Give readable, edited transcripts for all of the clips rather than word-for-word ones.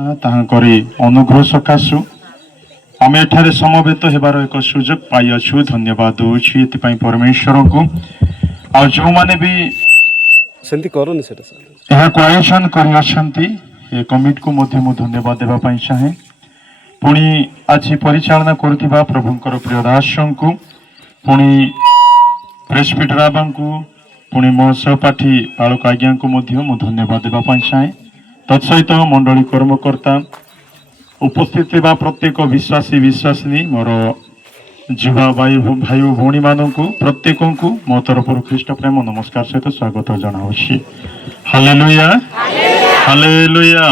प्रार्थना ताहाकरी अनुग्रह सकाशु आम एठारे समवेत हेबार एक सुजोग पाई अच्छु धन्यवाद दूची एतिपाई परमेश्वर को आ जो माने भी सेंती करनी सेटा यह को आयोजन करि अछंती ए कमिट को मध्य मु धन्यवाद देबा पाई चाहे पुणी आज परिचालना करथिबा प्रभुंकर प्रिय दासों को पुणी प्रेसपिट राबा को पुणी मो सहपाठी बालक आज्ञा को मध्य मु धन्यवाद देबा पाई चाहे तत्सहित मंडली कर्मकर्ता उपस्थित बा प्रत्येक विश्वासी विश्वासिनी मोर जुवा भाई भाई भौणी मानू प्रत्येक को मो तरफ ख्रीष्ट प्रेम नमस्कार सहित स्वागत जनाऊँगी। Hallelujah hallelujah.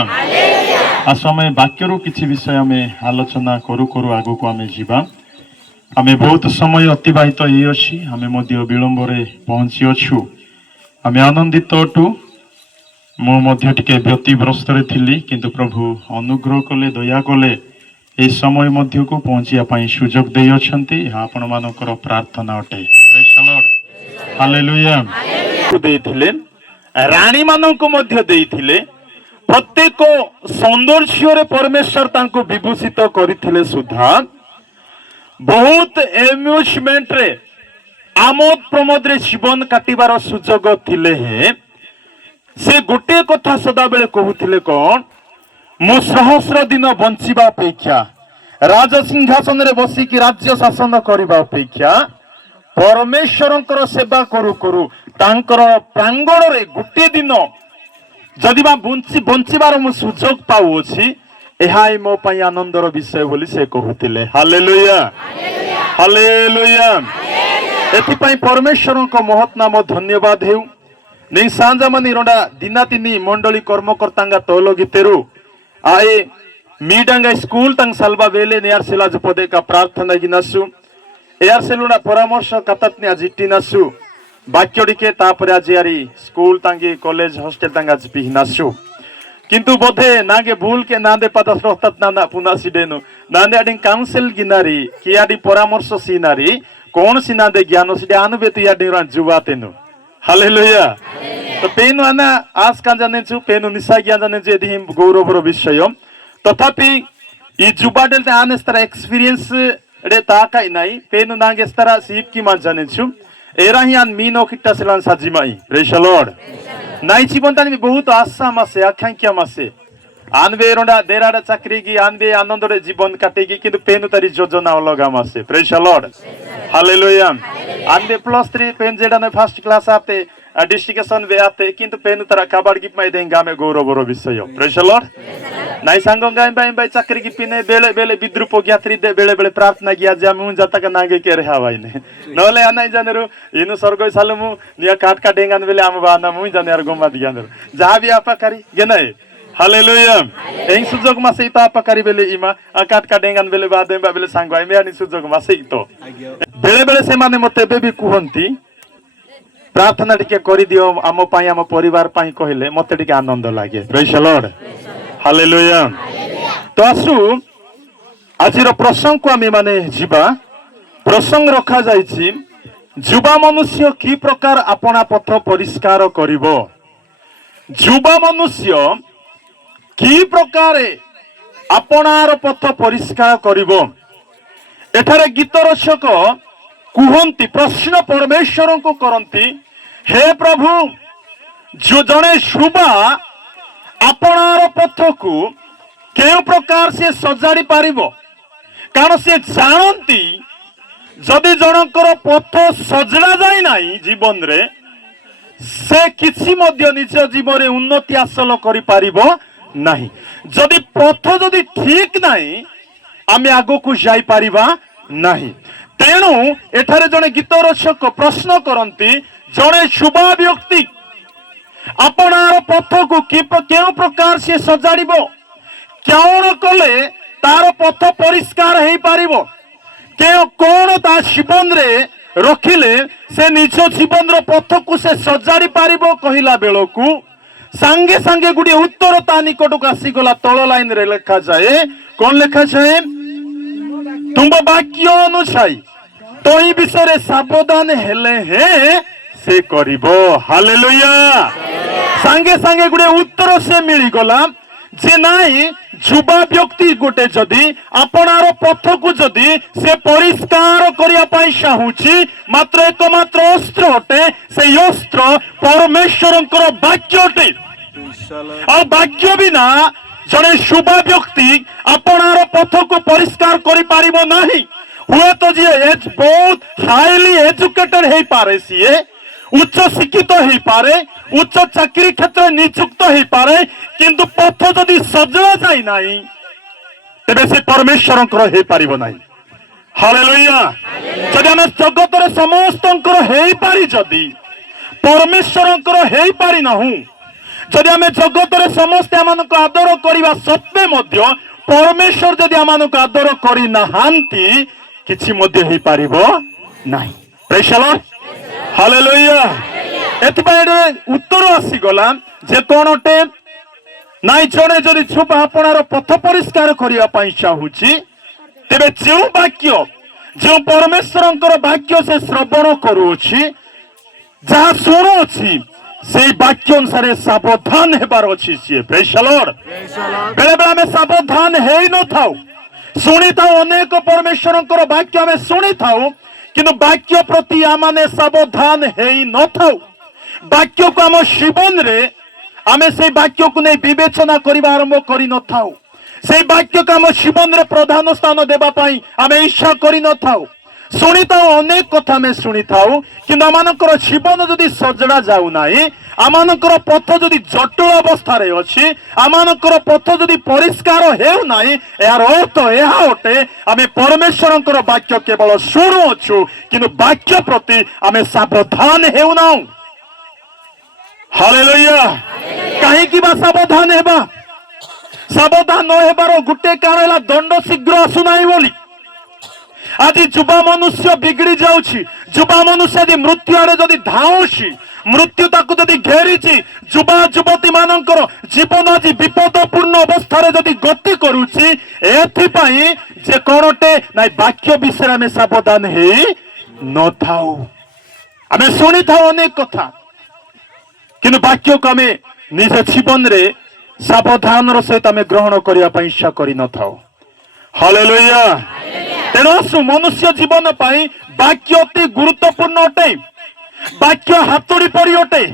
आस आम वाक्यरू किछि विषय आम आलोचना करू करू आगु को आम जीवा आम बहुत समय अतिबाहित होइछि आम मध्य विलंब रे पहुंची अछु आम आनंदित अटु मु टिके व्यतिग्रस्त थिली किंतु प्रभु अनुग्रह कले दया कले ए समय मध्य को पहुंचिया पाई सुजोग दे अछंती आपण मानकर प्रार्थना अटे। Praise the Lord hallelujah. देथिले रानी माननको मध्य देथिले प्रत्येक सौंदर्य रे परमेश्वर तांको विभूषित करथिले सुधा बहुत एम्यूजमेंट रे आमोद प्रमोद रे जीवन काटिबार सुजोग थिले हे से गोटे कथा सदा बेले कहूथिले कौन मु सहस्र दिन बंचिबा अपेक्षा राज सिंहासन रे बसिकी राज्य शासन करबा अपेक्षा परमेश्वरंकर सेवा करू करू तांकर प्रांगण रे गोटे दिन जदि बा बंचिबार मु सुजोग पाउछि एहाई मो पई आनंदर विषय बोली से कहूथिले। Hallelujah hallelujah. एथि पई परमेश्वरंक महत् नाम धन्यवाद हेउ नहीं सांजा मनी रोडा दिना तिनी मंडली कर्मकर्ता तोलो गितेरु आए मीडांगा स्कूल तंग सलबा बेले नियार सिलाज पदे का प्रार्थना गिनसु एयार सेलुना परामर्श कततनी अजिट्टी नसु बाक्योडिके तापरे आजियारी स्कूल तंगी कॉलेज हॉस्टल तंग आज पिहिनसु किंतु बोधे नागे भूल के नांदे पदस रोहतत नाना पुना सिडेनु नांदे अडिंग काउंसिल गिनारी कियाडी परामर्श सिनारी कौन सिनादे ज्ञान सिडे आनुबेतु याडी रा जुवातेनु। हालेलुया। तो पेनु आना आज का जाने छु पेनु निशा ज्ञान जाने छु यदि गौरवर विषय तथापि ई जुबाडेल ते आने स्तरा एक्सपीरियंस रे ताकाई नाही पेनु नागे स्तरा सीप की मा जाने छु एरा ही आन मीनो किट्टा सिलान साजिमाई। Praise the Lord. नाई जीवनतानी बहुत आशा मासे आकांक्षा मासे आनबे रोडा देराडा चाकरी की आनबे आनंद रे जीवन काटेगी किंतु पेनु तारी योजना अलगा मासे। Praise the Lord hallelujah. आनबे +3 पेन जेडा ने फर्स्ट क्लास आते डिस्ट्रिक्शन वे आते किंतु पेनु तारा कबाड़ गिप माई देंगा में गौरवर विषय। Praise the Lord. नाई सांगो गाय बाय बाय चाकरी की पिने बेले बेले विद्रुप ज्ञात्री दे बेले बेले प्रार्थना किया जा मुं जाता का नागे के रहा भाई ने नले आनाई जानरो इनु स्वर्ग सालमु निया काट का डेंगान बेले आम बाना मुं जाने यार गोमा दियानरो जहां भी आपा करी गेनाय। हालेलुया। एई सुजोग मासे इता आपा करी बेले इमा काट का डेंगान बेले बादे बेले सांगो आइ मेयानी सुजोग मासे इतो बेले बेले से माने मते बेबी कुहंती प्रार्थना टिके करि दियो आम पाई आम परिवार पाई कहले मते टिके आनंद लागे। Praise the Lord hallelujah. तो आसु आजिर प्रसंग को आमे माने जीवा प्रसंग रखा जाइछि जुबा मनुष्य की प्रकार अपना पथ परिष्कार करिवो जुबा मनुष्य की प्रकार अपनार पथ परिष्कार करिवो। एठारे गीत रचक कुहंती प्रश्न परमेश्वर को करंती हे प्रभु जो जने शुबा अपनार पथ को केउ प्रकार से सजाड़ी पारिबो कारण से जानती जदि जनकर पथ सजड़ा जाए नाही जीवन रे से किछि मध्य निज जीवन रे उन्नति हासिल करि पारिबो नाही जदि पथ जदि ठीक नाही आमे आगो को जाई पारिबा नाही। तेणु एठारे जने गीत रचक प्रश्न करंती जने शुभा व्यक्ति अपनार पथ को केउ प्रकार से सजाड़िबो कौन कले तार पथ परिष्कार हेई पारिबो कौन ता जीवन रे रखिले से निज जीवन रो पथ को से सजाड़ी पारिबो कहिला बेलकू सांगे सांगे गुडी उत्तर ता निकट को आसी गला तळ लाइन रे लिखा जाए कौन लिखा जाए तुम वाक्य अनुसार तो ई विषय सावधान हेले हे से करिबो। हालेलुया। सांगे सांगे गुडे उत्तर से मिली गला जे नाई युवा व्यक्ति गोटे जदि आपणार पथ को जदि से परिष्कार करने चाहूची मात्र एकमात्र अस्त्र अटे से अस्त्र परमेश्वर वाक्य अटे और वाक्य बिना जड़े शुभ व्यक्ति आपणार पथ को परिष्कार करि पारिबो नाही हुए तो जी बहुत हाईली एजुकेटेड हो पारे सीए उच्च शिक्षित हो पारे उच्च चाकरी क्षेत्र नियुक्त हो पारे किंतु पथ जदि सजला जाए नाही तेबे से परमेश्वर हो पारिबो नाही हालेलुया जदि आम जगत रे समस्त हो पारी जदि परमेश्वर हो पारि नाहु जदि आम जगत रे समस्त आम आदर करने सत्वे मध्य परमेश्वर जदि आम आदर करि नाहांती किछि मध्य हो पारिबो नाही प्रेज द लॉर्ड हालेलुया एतबाय उत्तर आसीगला जे कोनटे नाई जड़े जदि छुप आपणार पथ परिष्कार करने चाहूची तेबे जो वाक्य जो परमेश्वर वाक्य से श्रवण करुछि जहाँ शुणुछि से वाक्य अनुसार सावधान हेबार अछि सी प्रेज द लॉर्ड बेले बेले आम सावधान हे न थाउ शुणी था अनेक परमेश्वर वाक्य आम शुणी थाउ किंतु वाक्य प्रति आम सावधान हे न थाउ वाक्य को आम जीवन रे आमे से वाक्य को नहीं विवेचना करने आरंभ कर न थाउ से वाक्य को आम जीवन रे प्रधान स्थान देबा पई आमे इच्छा करि न थाउ शुणी था अनेक कथा आम शुणी थाउ किंतु आमानकर जीवन जदि सजड़ा जाउ नाही आमानकर पथ जदि जटिल अवस्था रे अछि आमानकर पथ जदि परिष्कार हेउ नाही यार अर्थ एहा अटे आमे परमेश्वरंकर वाक्य केवल शुणुछु किंतु वाक्य प्रति आमे सावधान हेउ नाउ हालेलुया कहीं की बा सावधान हेबा सावधान न हेबार गुटे कारण है दंड शीघ्र आसु नाही बोली आज युवा मनुष्य बिगड़ी जाउछि युवा मनुष्य यदि मृत्यु आड़े जदि धाउछि मृत्यु ताकु जदि घेरिछि युवा युवती मानकर जीवन आज विपदपूर्ण अवस्था रे जदि गति करूछि एथिपाई जे कोनटे नाइ वाक्य विषय में सावधान हे न थाउ आमे सुनी थाउ अनेक कथा किंतु वाक्य को आमे निज जीवन रे सावधान सहित आमे ग्रहण करने पई इच्छा करि न थाउ हालेलुया तेणु मनुष्य जीवन पाई वाक्य अति गुरुत्वपूर्ण अटे वाक्य हातुड़ी परि अटे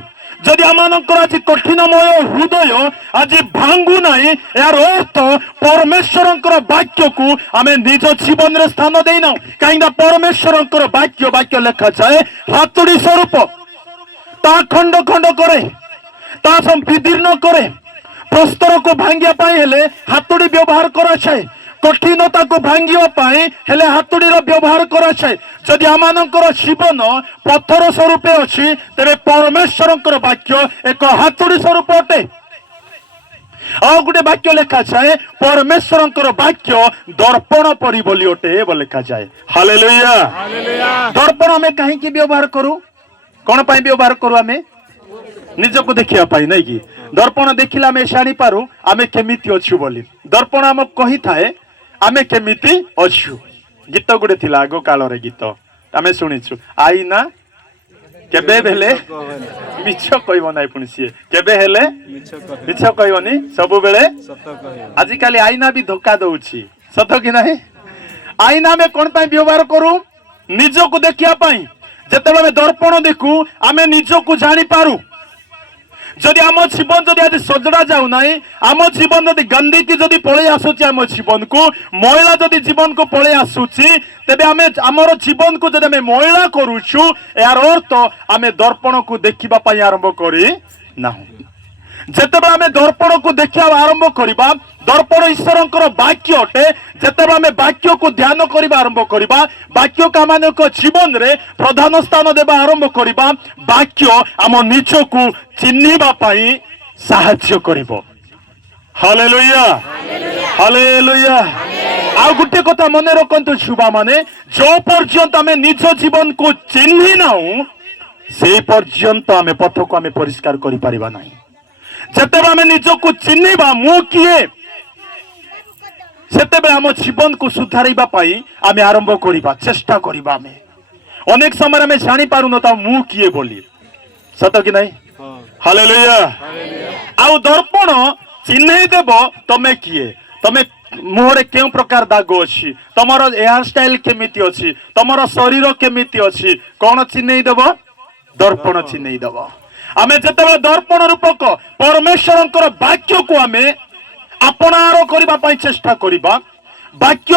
जदि आमानकर आज कठिनमय हृदय आज भांगु नाही यार अर्थ परमेश्वरंकर वाक्य को आमे निज जीवन रे स्थान देना कहीं परमेश्वरंकर वाक्य वाक्य लेखा जाए हातुड़ी स्वरूप ता खंड खंड करे ता विदीर्ण करे प्रस्तर को भांगिया पाई हेले हातुड़ी व्यवहार करा जाए कठिनता को भांगिया पाई हेले हातुड़ी रो व्यवहार करा जाए जदि आमानकर जीवन पत्थर स्वरूप अछि तेरे परमेश्वरंकर वाक्य एक हातुड़ी स्वरूप अटे आ गोटे वाक्य लेखा जाए परमेश्वरंकर वाक्य दर्पण परि बोली अटे बोल लेखा जाए हालेलुया दर्पण आमे काहे की व्यवहार करू कौन पाई व्यवहार करू आमे निजको देखिया पाई नहीं कि दर्पण देखिला आमे जानि पारू आमे केमिति अछु बोली दर्पण आम कहि थाए आमे केमिति अछु गीत गुडे थिला आगो काल रे गीत आमे सुनिछु आईना केबे भेले मिछ कहबो नाही पुनी सिए केबे हेले मिछ कहबोनी सब बेले सत कहबो आजि काली आईना भी धोखा दउछि सत कि नाही आईना में कोन पाई व्यवहार करू निजको देखिया पाई जेतेबेले दर्पण देखू आमे निजको जानि पारू जदि आम जीवन जदि आज सजड़ा जाऊ ना आम जीवन जदि गंदगी जदि पलि आसुची आम जीवन को मैला जदि जीवन को पलि आसुची तेबे आमे आमर जीवन को जदि आमे मैला करूछु यार अर्थ आमे दर्पण को देखिबा पई आरंभ करी नाहु जेतेबे आमे दर्पण को देखिया आरंभ करिबा दर्पण ईश्वरंकर वाक्य अटे जेतेबे आमे वाक्य को ध्यान करिबा आरंभ करिबा वाक्य का मानक जीवन रे प्रधान स्थान देबा आरंभ करिबा वाक्य आम निजको चिन्हिबा पई साहाय्य करिवो हालेलुया हालेलुया आ गुटे कथा मने रखंतु छुबा माने जो पर्यंत आमे निज जीवन को चिन्हि नाउ से पर्यंत आमे पथ को आमे परिष्कार करि परिबा नाही जेतेबे आमे निजको चिन्हिबा मु किए सेतेबे आम जीवन को सुधारिबा पाई आमे आरंभ करिबा चेष्टा करिबा आमे अनेक समय आमे जानि पारु न ता मु किए बोली सत कि नाही हालेलुया आउ दर्पण चिन्ह देव तमे किए तमे मुहरे केउ प्रकार दाग अच्छी तमर हेयर स्टाइल केमिति अच्छी तमर शरीर केमिति अच्छी कौन चिन्ह देव दर्पण चिन्ह देव आमे जेतेबेले दर्पण रूपक परमेश्वर वाक्य को आमे अपनार करबा पई चेष्टा करिबा वाक्य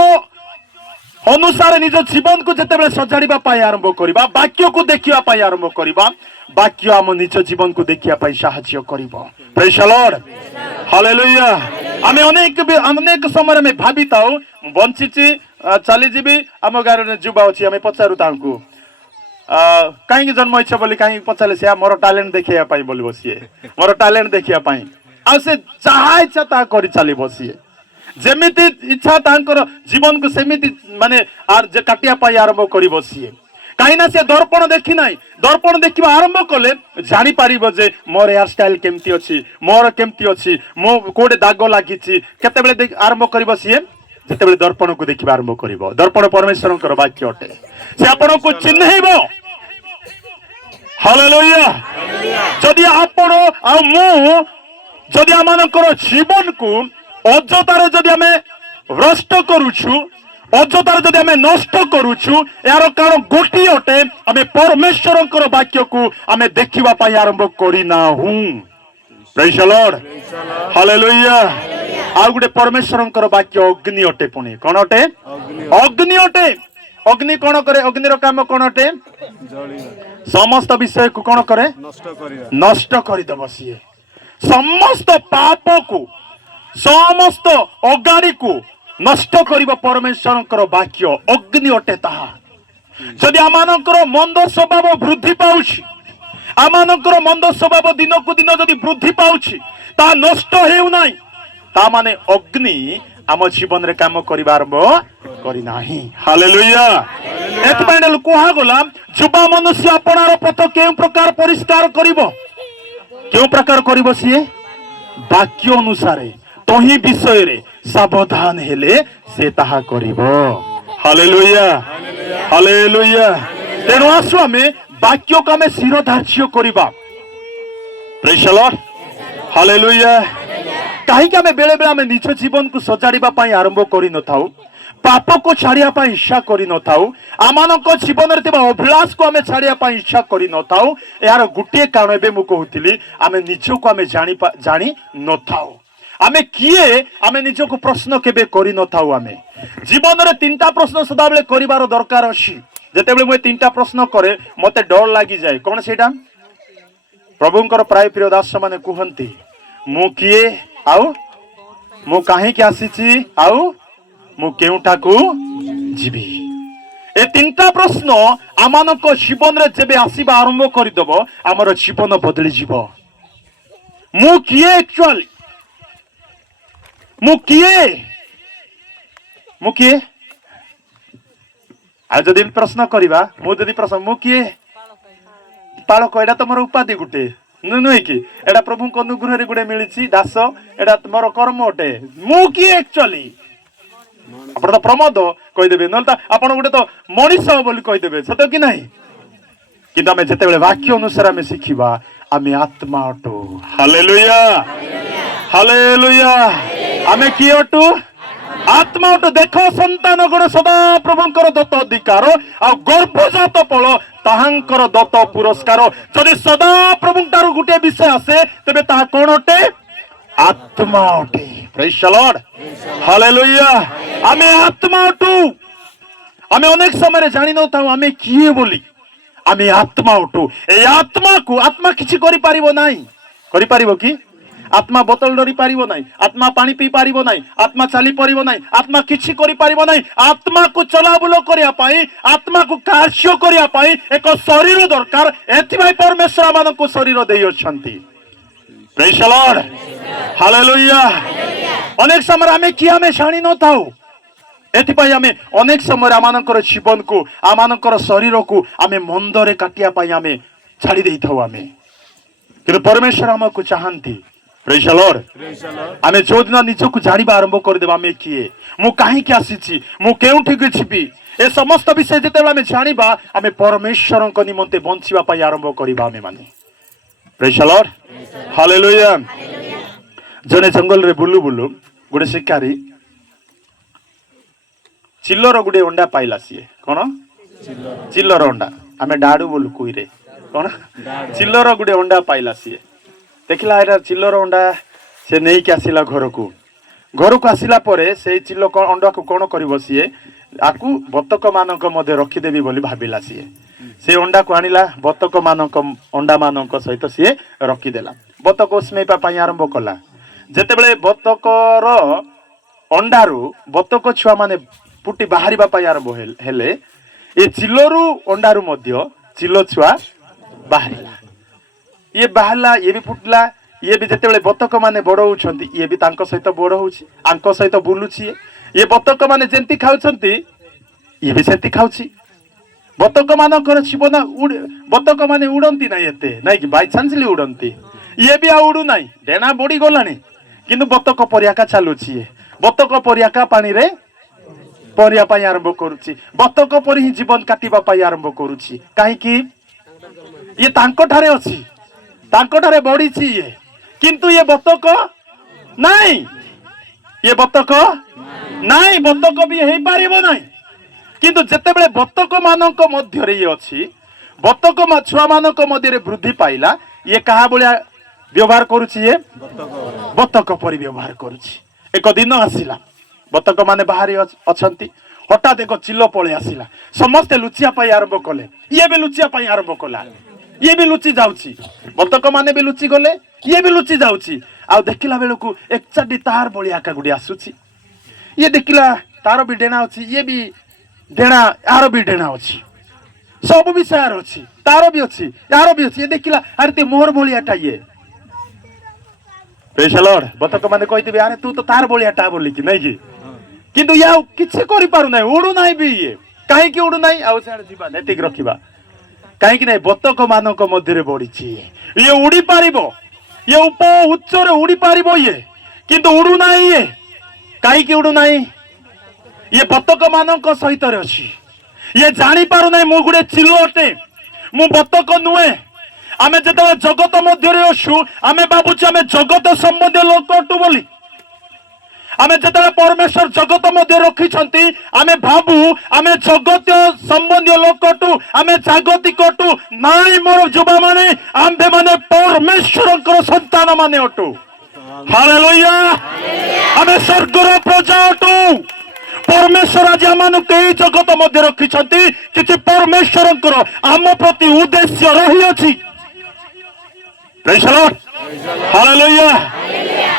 अनुसार निज जीवन को जेतेबेले सजाड़िबा पई आरंभ करिबा वाक्य को देखिबा पई आरंभ करिबा वाक्य आम निज जीवन को देखिया पई साहाय्य करिबो प्रेज द लॉर्ड हालेलुया आमे अनेक समय में भाबिताउ बंचिची चली जीवी आम गार जुबा अछि आमे पचारु तांकु कहीं जन्म इच्छा बोली कहीं पचारे से मोर टैलेंट देखिया पाई बोली बसिए मोर टैलेंट देखिया पाई आ से चाहा इच्छा ता करी चली बसिए जेमिति इच्छा तांकर जीवन को सेमिति माने आर जे काटिया पाई आरंभ करी बसिए कहीं ना से दर्पण देखि नाही दर्पण देखिबा आरंभ कले जानि पारिबो जे मोर हेयर स्टाइल केमती अछि मोर केमती अछि मो कोडे दाग लागिछि केतेबेले आरंभ करी बसिए जेतेबेले दर्पण को देखिबा आरंभ करिवो दर्पण परमेश्वरकर वाक्य अटे से आपण को चिन्हइबो हालेलुया जदि आपण आ मु जदि आमानकर जीवन को अजतार जदि आमे भ्रष्ट करूछु अजतार जदि आमे नष्ट करूछु यार कारण गोटी अटे आमे परमेश्वरकर वाक्य को आमे देखिबा पई आरंभ करिना हूं प्रेज द लॉर्ड हालेलुया आ गुटे परमेश्वरकर वाक्य अग्नि अटे पुनी कोन अटे अग्नि अटे अग्नि कोन करे अग्नि रो काम कोन अटे समस्त विषय को कोन करे नष्ट करि दब सिए समस्त पाप को समस्त अगाड़ी को नष्ट करिबा परमेश्वरकर वाक्य अग्नि अटे ताहा जदि आमानकर मंद स्वभाव वृद्धि पाउछि आमानकर मंद स्वभाव दिन को दिन जदि वृद्धि पाउछि ता नष्ट हेउ नाही ता माने अग्नि आम जीवन रे काम करिबा आरंभ करि नाही हालेलुया एतबेले कोहा गला जुबा मनुष्य अपनार पथ केउ प्रकार परिष्कार करिवो केउ प्रकार करिवो सिए वाक्य अनुसार तही विषय रे सावधान हेले से ताहा करिवो हालेलुया हालेलुया तेनु आसु आमे वाक्य को आमे शिरोधार्य करिबा प्रेज द लॉर्ड हालेलुया कहीं आमे बेले बेले आमे निज जीवन को सजाड़िबा पई आरंभ करि न थाउ पाप को छाड़िया पई इच्छा करि न थाउ आमानक जीवन रे तिबा अभिलाष को आमे छाड़िया पई इच्छा करि न थाउ यार गुटे कारण एबे मु कहउतिली आमे निज को आमे जानी न थाउ आमे किए आमे निज को प्रश्न केबे करि न थाउ आमे जीवन रे तीनटा प्रश्न सदा बेले करिवार दरकार अछि जेतेबेले मु तीनटा प्रश्न करे मते डर लागि जाय कोन सेटा प्रभुंकर प्राय प्रिय दास माने कुहंती मु किए आउ मु काहे के आसीची आउ मु केउटा को जीवी ए तीनटा प्रश्न आमानक जीवन रे जेबे आसीबा आरंभ करि दबो हमर जीवन बदली जीवो मु किए एक्चुअली मु किए आ जदि प्रश्न करिबा मु जदि प्रश्न मु किए पालक एडा तमर उपाधि गुटे नुई कि एडा प्रभु को अनुग्रह रे गुडे मिलिछि दास एडा तमर कर्म अटे मु किए एक्चुअली आपण तो प्रमोद कहि देबे नलता आपण गुटे तो मनीष बोली कहि देबे सत कि नाही किंतु आमे जेते बेले वाक्य अनुसार आमे सिखिबा आमे आत्मा अटो हालेलुया हालेलुया आमे कि अटो आत्मा अटो देखो संतान गुण सदा प्रभुंकर दत्त अधिकार आ गर्भजात फल ताहांकर दत्त पुरस्कार जदि सदा प्रभुंटार गुटे विषय आसे तबे ताहा कोन अटे आत्मा अटे प्रेज द लॉर्ड हालेलुया आमे आत्मा अटू आमे अनेक समय जानि न थाउ आमे किए बोली आमे आत्मा अटू ए आत्मा को आत्मा किछि करि पारिबो नाही करि पारिबो कि आत्मा बोतल डरी पारिबो नाही आत्मा पानी पी पारिबो नाही आत्मा चली पारिबो नाही आत्मा किछि करि पारिबो नाही आत्मा को चलाबुलो करिया पाई आत्मा को कार्य करिया पाई एक शरीर दरकार एथि भाई परमेश्वर मानको शरीर देइ अछंती प्रेज द लॉर्ड हालेलुया अनेक समय आमे कि आमे जानि न थाउ एथि भाई आमे अनेक समय आमानकर जीवन को आमानकर शरीर को आमे मंदरे काटिया पाई आमे छाड़ी देइ थाउ आमे किंतु परमेश्वर हमको चाहंती प्रेज द लॉर्ड आमे जो दिन निजको जानिबा आरंभ कर देबा आमे किए मु काहे के आसीछि मु केउठी के छिपी ए समस्त विषय जेतेबेला आमे जानिबा आमे परमेश्वरक निमंते बंचिबा पाई आरंभ करिबा आमे माने प्रेज द लॉर्ड हालेलुया जने जंगल रे बुलू बुलू गोटे शिकारी चिल्लर गोटे अंडा पाइला सी कौन चिल्लर अंडा आम डाड़ू बोलू कुईरे कौन चिल्लर गोटे अंडा पाइला सी देखला एटा चिल्लर अंडा से नहीं कि आसिला घर को आसिला परे से चिल्ल अंडा को कौन कर सी आकू बतक मानक मध्य रखिदेवी बोली भाविला सी से अंडा को आनिला बतक मानक अंडा मानक सहित सी रखिदेला बतक स्मेपा आरंभ कला जेतेबेले बतकर अंडारू बतक छुआ माने फुटी बाहर आरंभ हेले ये चिल्लरू अंडारू मध्य चिल्ल छुआ बाहरिला ये बाहरला ये भी फुटला ये भी जेतेबेले बतक माने बड़ होउछंती ये भी तांको सहित बड़ होउछि आंको सहित बुलुछि ये बतक माने जेंती खाउछंती ये भी सेंती खाउछि बतक मानकर जीवन बतक माने उड़ंती ना एते नाइ कि बाय चांसली उड़ंती ये भी आ उड़ू नाइ डेना बड़ी गलानी किंतु बतक परियाका चालुछि बतक परियाका पानी रे परिया पाई आरंभ करूछि बतक परि ही जीवन काटिबा पाई आरंभ करूछि काहे कि ये तांको ठारे अछि तांको ठारे बढिछि ये किंतु ये बतक नाइ ये बतक नाइ बतक भी हेई पारिबो नाइ किंतु जेतेबेले बतक मानक मध्य रे ये अछि बतक छुआ मानक मध्य रे वृद्धि पाइला ये कहा बोलिया व्यवहार करूछि ये बतक परि व्यवहार करूछि एक दिन आसिला बतक माने बाहरी अछंती हठात एक चिल्ल पळे आसिला समस्ते लुचिया पाई आरंभ कले ये भी लुचिया पाई आरंभ कला ये भी लुचि जाउछि बतक माने भी लुचि गले ये भी लुचि जाउछि आ देखिला बेलकू एक चाडी तार बळिया का गुडी आसुछि ये देखिला तार भी डेना अछि ये भी डेना यार भी डेना अछि सब भी सार अछि तार भी अछि यार भी अछि ये देखिला अरे ते मोर बळियाटा ये प्रेज द लॉर्ड बतक माने कहितबे अरे तू तो तार बळियाटा बोली कि नै कि किंतु या किछि करि पारु नै उडु नै भी ये काहे कि उडु नै आउ साड जीवा नेतिक रखिबा काहे कि नै बतक मानक मध्य रे बढिछि ये उडी पारिबो ये उप उच्च रे उडी पारिबो ये किंतु उडु नै ये काहे कि उडु नै ये बतक मानक सहित रे अछि ये जानि पारु नै मु गुडे चिल्लोटे मु बतक नुए आमे जेते जगत मध्य रे असु आमे बाबुची आमे जगत संबंधी लोक अटु बोली आमे जेते परमेश्वर जगत मध्य रखी छंती आमे भाबू आमे जगत संबंधी लोक अटु आमे जागतिक अटु नाइ मोर जुबा माने आंबे माने परमेश्वर को संतान माने अटु हालेलुया आमे स्वर्गर प्रजा अटु परमेश्वर आज आम कई जगत मध्य रखी कि परमेश्वर आम प्रति उद्देश्य रही अछि हालेलुया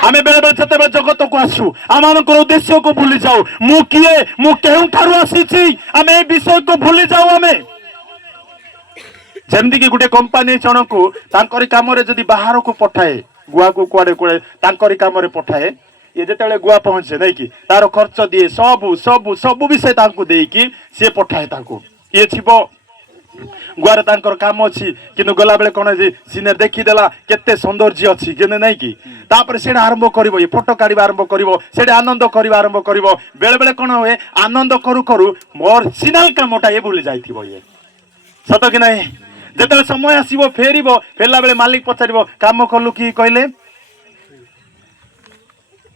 आमे बेले बेले जते जगत को आसु आम उद्देश्य को भूली जाऊ मु किए मु केउ ठारू आसी आमे ए विषय को भूली जाऊ आमे जेमती कि गुटे कंपनी जन को तांकरी काम रे जदी बाहर को पठाए गुआ को कुआडे कुआडे तांकरी काम रे पठाए ये जेतेबेले गुआ पहुंचे नहीं कि तार खर्च दिए सबु सबु सबु विषय तांको देई कि से पठाए तांको ये छिबो गुआर तांकर काम अछि किनु गला बेले कोन जे सिने देखि देला केते सौंदर्य अछि केने नहीं कि तापर सेडा आरंभ करिवो ये फोटो काढिबा आरंभ करिवो सेडा आनंद करिबा आरंभ करिवो बेले बेले कोन होए आनंद करू करू मोर सिनाल कामटा ये भूली जाइथिबो ये सत कि नहीं जेते समय आसीबो फेरिबो फेरला बेले मालिक पचारिबो काम करलु कि कहले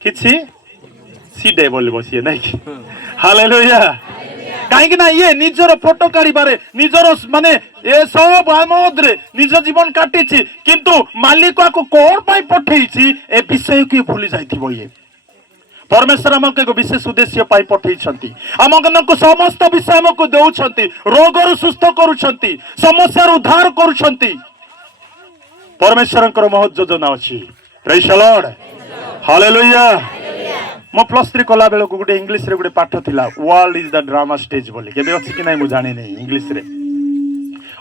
किछि सीडे बोली बसिए नहीं कि हालेलुया कहीं ना ये निजर फोटो काढ़े निजर माने ये सब आमोदरे निज जीवन काटी किंतु मालिक को कौन पाई पठेई ए विषय को भूली जाइथिबो ये परमेश्वर आमक एक विशेष उद्देश्य पाई पठेई आमको समस्त विषय आमको देउछंती रोगर सुस्थ करूछंती समस्या उद्धार करूछंती परमेश्वर महत् योजना अछि प्रेज द लॉर्ड हालेलुया मो +3 कला बेल को गोटे इंग्लिश रे गोटे पाठ थिला world is the drama stage बोली केबे अछि कि नै मु जानि नै इंग्लिश रे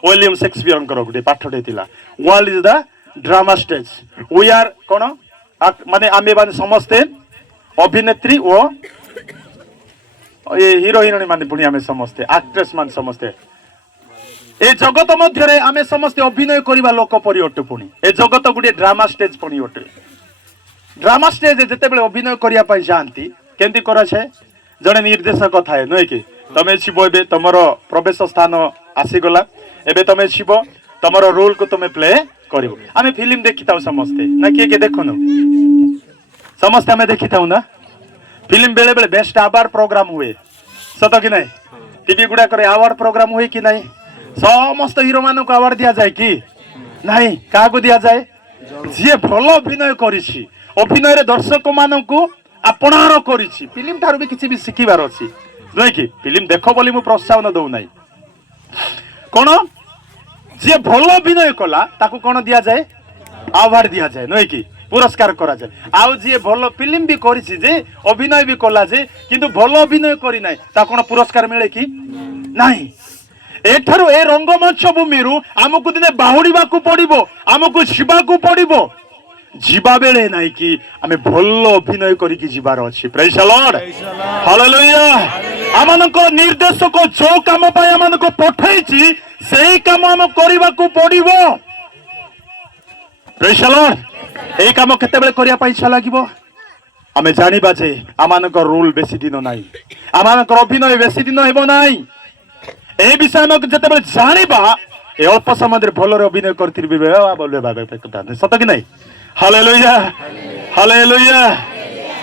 विलियम शेक्सपियर को गोटे पाठटे थिला world is the drama stage we are कोन माने आमे बाने समस्त अभिनेत्री ओ ए हीरो हिरोइन माने पुनी आमे समस्त एक्ट्रेस मान समस्त ए जगत मध्य रे आमे समस्त अभिनय करिबा लोक परि अटु पुनी ए जगत गोटे ड्रामा स्टेज पुनी अटु ड्रामा स्टेज जेते बेले अभिनय करिया पई जानती केंती करा छे जने निर्देशक थाए नय कि तमे छिबो एबे तमरो प्रवेश स्थान आसी गला एबे तमे छिबो तमरो रोल को तमे प्ले करिवो आमे फिल्म देखिताउ समस्ते ना के देखनु समस्त आम देखी था ना फिल्म बेले बेले बेस्ट अवार्ड प्रोग्राम हुए सत कि नहीं टीवी गुड़ाक अवार्ड प्रोग्राम हुए कि नहीं समस्त हिरो मान को अवार्ड दि जाए कि नहीं क्या दि जाए जी भल अभिनय करिछि अभिनय रे दर्शक मान को आपणार करिछि फिल्म ठारू भी किसी भी शिखिबार अछि नहीं कि फिल्म देख बोली मु प्रोत्साहन दउ नाही कोन जी भल अभिनय कला ताकू कोन दिया जाए अवार्ड दिया जाए नहीं कि पुरस्कार करा जाए आउ जी भल फिल्म भी करिछि जे अभिनय भी कला जे किंतु भल अभिनय करी नाही ता कोन पुरस्कार मिले कि नहीं एठारु ए रंगमंच भूमि आमको दिने बाहुड़ीबा को पड़िबो आमको शिवा को पड़िबो जीवा बेले नहीं कि आमे भल अभिनय करिकी जीवार अछि प्रेज द लॉर्ड हालेलुया आमानको निर्देशक जो काम पाय आमानको पठैछि सेही काम हम करिबा को पड़िबो प्रेज द लॉर्ड एई काम केते बेले करिया पाई इच्छा लागिबो आमे जानिबा जे आमानको रोल बेसी दिन नाही आमानको अभिनय बेसी दिन हेबो नाही ए विषय में जिते जाना ए अल्प समय भल अभिनय कर सत कि नहीं हालेलुया हालेलुया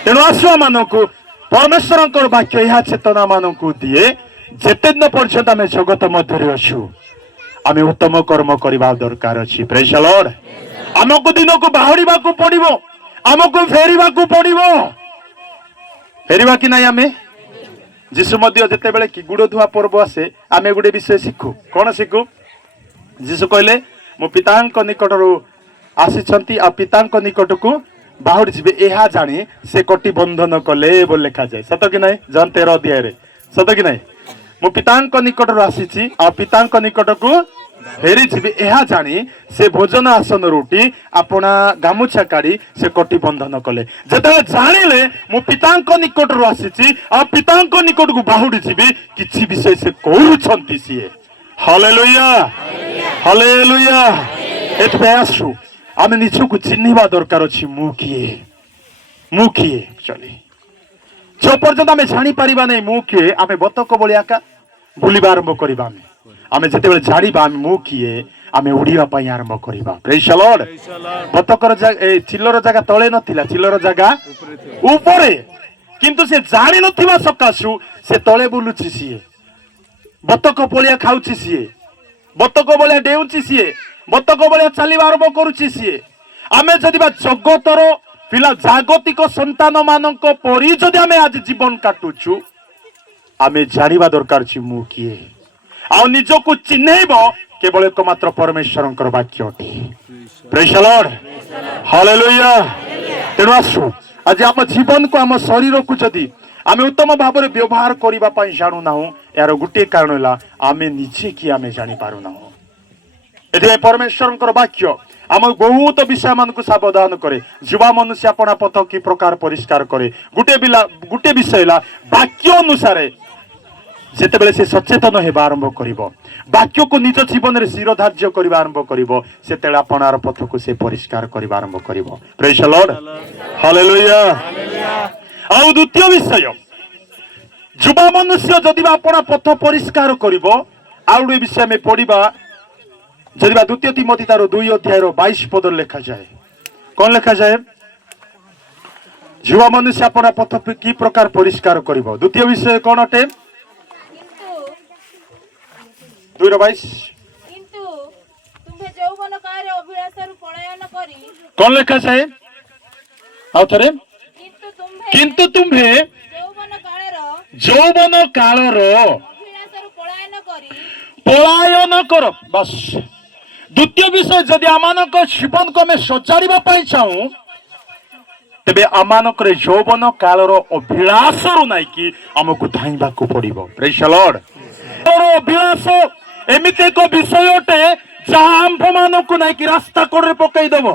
तेणु आसुआ मान को परमेश्वर वाक्य यह चेतना मान को दिए जेते दिन पर्यंत आम जगत मध्य अच्छु आम उत्तम कर्म करने दरकार अच्छी प्रेज द लॉर्ड आमको दिन को बाहुड़ा को पड़ो आमको फेरवा को पड़ो फेरवा कि नहीं आमे जीशु मध्य जिते बेले कि गुड़ धुआ पर्व आसे आमे गुड़े विषय शिखु कौन शिखु जीशु कहले मो पिता निकटर आसी आ पिता निकट को बाहुड़ी जी यह जानी से कटी बंधन कले बोल लिखा जाए सत कि नहीं जन 13 अध्याय सत कि नहीं मो पिता निकट आसी आ पिता निकट को फेरी जी यह जानी से भोजन आसन रुटी अपना गामुछा काढ़ी से कटी बंधन कले जिते जानिले मो पिता निकट आसी आ पिता निकट को बाहुड़ी जी किसी विषय से कहते सी हालेलुया हालेलुया एथबे आसु आम निजक चिन्हवा दरकार अच्छी मु किए चली जो पर्यंत आम जापर नहीं मु किए आम बतक भाया का बुलवा आरंभ करवा आम जिते जाना मु किए आम उड़ीवा आरंभ करवा प्रेज द लॉर्ड बतकर चिल्लर जगह तले नथिला चिल्लर जगह ऊपरे किंतु से जानी नथिबा सकाशु से तले बुलुची सीए बतक पलिया खाउची सीए बतक बलिया डेउची सीए बतक बलिया चलवा आरंभ करुची सीए आमे जदि जगतर पिला जागतिक संतान मानक परी जदि आमे आज जीवन काटुचु आमे जानिबा दरकार छि मु किए आ निजको चिन्हैब केवल एकमात्र परमेश्वरंकर वाक्य अटे प्रेज द लॉर्ड हालेलुया तेणु आसु आज आम जीवन को आम शरीर को जदि आमे उत्तम भाव में व्यवहार करबा पई जानु नाहु यार गुटे कारण ला आमे निजे कि आमे जानि पारु नाहु एथे परमेश्वरंकर वाक्य आम बहुत विषय मान को सावधान करे युवा मनुष्य अपना पथ कि प्रकार परिष्कार करे गुटे विषय ला वाक्य अनुसार जिते से सचेतन होगा आरंभ कर वाक्य को निज जीवन में शिरोधार्य करने आरंभ कर अपनार पथ को से परिष्कार करने आरंभ कर प्रेज द लॉर्ड हालेलुया आउ द्वितीय विषय युवा मनुष्य जदि अपना पथ परिष्कार कर आउ गोटे विषय में पढ़ा जदि द्वितीय तिमोथी तार 2 अध्याय 22 पद लिखा जाए कौन लिखा जाए युवा मनुष्य अपना पथ कि प्रकार परिष्कार कर द्वितीय विषय कौन अटे 2:22 कौन लिखा जाए आउ थे किंतु तुम्हें यौवन कालर पलायन कर बस द्वितीय विषय जदि आमानक जीवन को आम सजाड़ा चाहूँ तेबे आमानक यौवन कालर अभिलाष रु नाई कि आमको धाइबा को पड़ो प्रेज द लॉर्ड अभिलाष एमती एक विषय अटे जहाँ आंभ मान को नाई कि रास्ता कड़े पकईदेव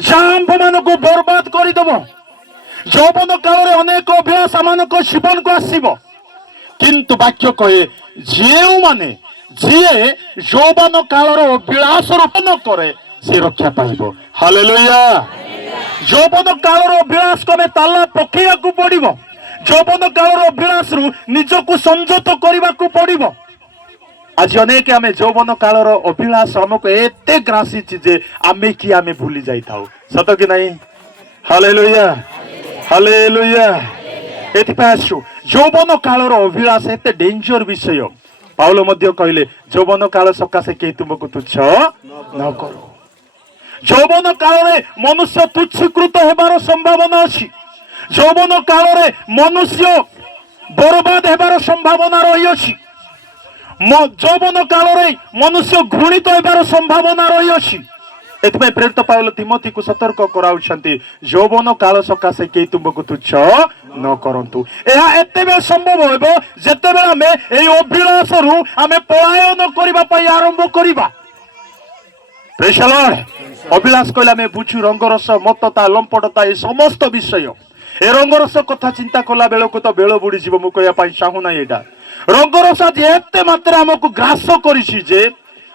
जहाँ आंभ मान को बर्बाद करदेव यौवन काल अनेक अभिलाष आम जीवन को आसब किंतु वाक्य कहे जो माने जीए यौवन कालर अभिलाष रोपण करे से रक्षा पाइब हालेलुया यौवन कालर अभिलाष को ताला पकेया को पड़ो यौवन कालर अभिलाष रु निजको संयत करने को पड़ो आज अनेक आम यौवन कालर अभिलाष आमको एते ग्रासी जे आमे कि आमे भूली जाई थाउ सत कि नहीं हालेलुया ହାଲେଲୁୟା। ଏଥିପାଇଁ ଆସୁ ଯୌବନ କାଳର ଅଭିଳାଷ ଏତେ ଡେଞ୍ଜର ବିଷୟ। ପାଉଲ ମଧ୍ୟ କହିଲେ ଯୌବନ କାଳ ସକାଶେ କେହି ତୁମକୁ ତୁଚ୍ଛ ନ କରୁ। ଯୌବନ କାଳରେ ମନୁଷ୍ୟ ତୁଚ୍ଛୀକୃତ ହେବାର ସମ୍ଭାବନା ଅଛି। ଯୌବନ କାଳରେ ମନୁଷ୍ୟ ବରବାଦ ହେବାର ସମ୍ଭାବନା ରହିଅଛି। ଯୌବନ କାଳରେ ମନୁଷ୍ୟ ଘୃଣିତ ହେବାର ସମ୍ଭାବନା ରହିଅଛି। ଏଥିପାଇଁ ପ୍ରେରିତ ପାଉଲ ତିମୋଥୀକୁ ସତର୍କ କରାଉଛନ୍ତି ଯୌବନ କାଳ ସକାଶେ କେହି ତୁମକୁ ତୁଚ୍ଛ ନ କରନ୍ତୁ। ଏହା ଏତେବେଳେ ସମ୍ଭବ ହେବ ଯେତେବେଳେ ଆମେ ଏହି ଅଭିଳାଷରୁ ଆମେ ପଳାୟନ କରିବା ପାଇଁ ଆରମ୍ଭ କରିବା। ପ୍ରେଜ୍ ଦ ଲର୍ଡ। ଅଭିଳାଷ କହିଲେ ଆମେ ବୁଝୁ ରଙ୍ଗରସ, ମତ୍ତତା, ଲମ୍ପଟତା, ଏ ସମସ୍ତ ବିଷୟ। ଏ ରଙ୍ଗରସ କଥା ଚିନ୍ତା କଲା ବେଳକୁ ତ ବେଳ ବୁଡ଼ିଯିବ। ମୁଁ କହିବା ପାଇଁ ଚାହୁଁନାହିଁ ଏଇଟା। ରଙ୍ଗରସ ଆଜି ଏତେ ମାତ୍ରା ଆମକୁ ଗ୍ରାସ କରିଛି ଯେ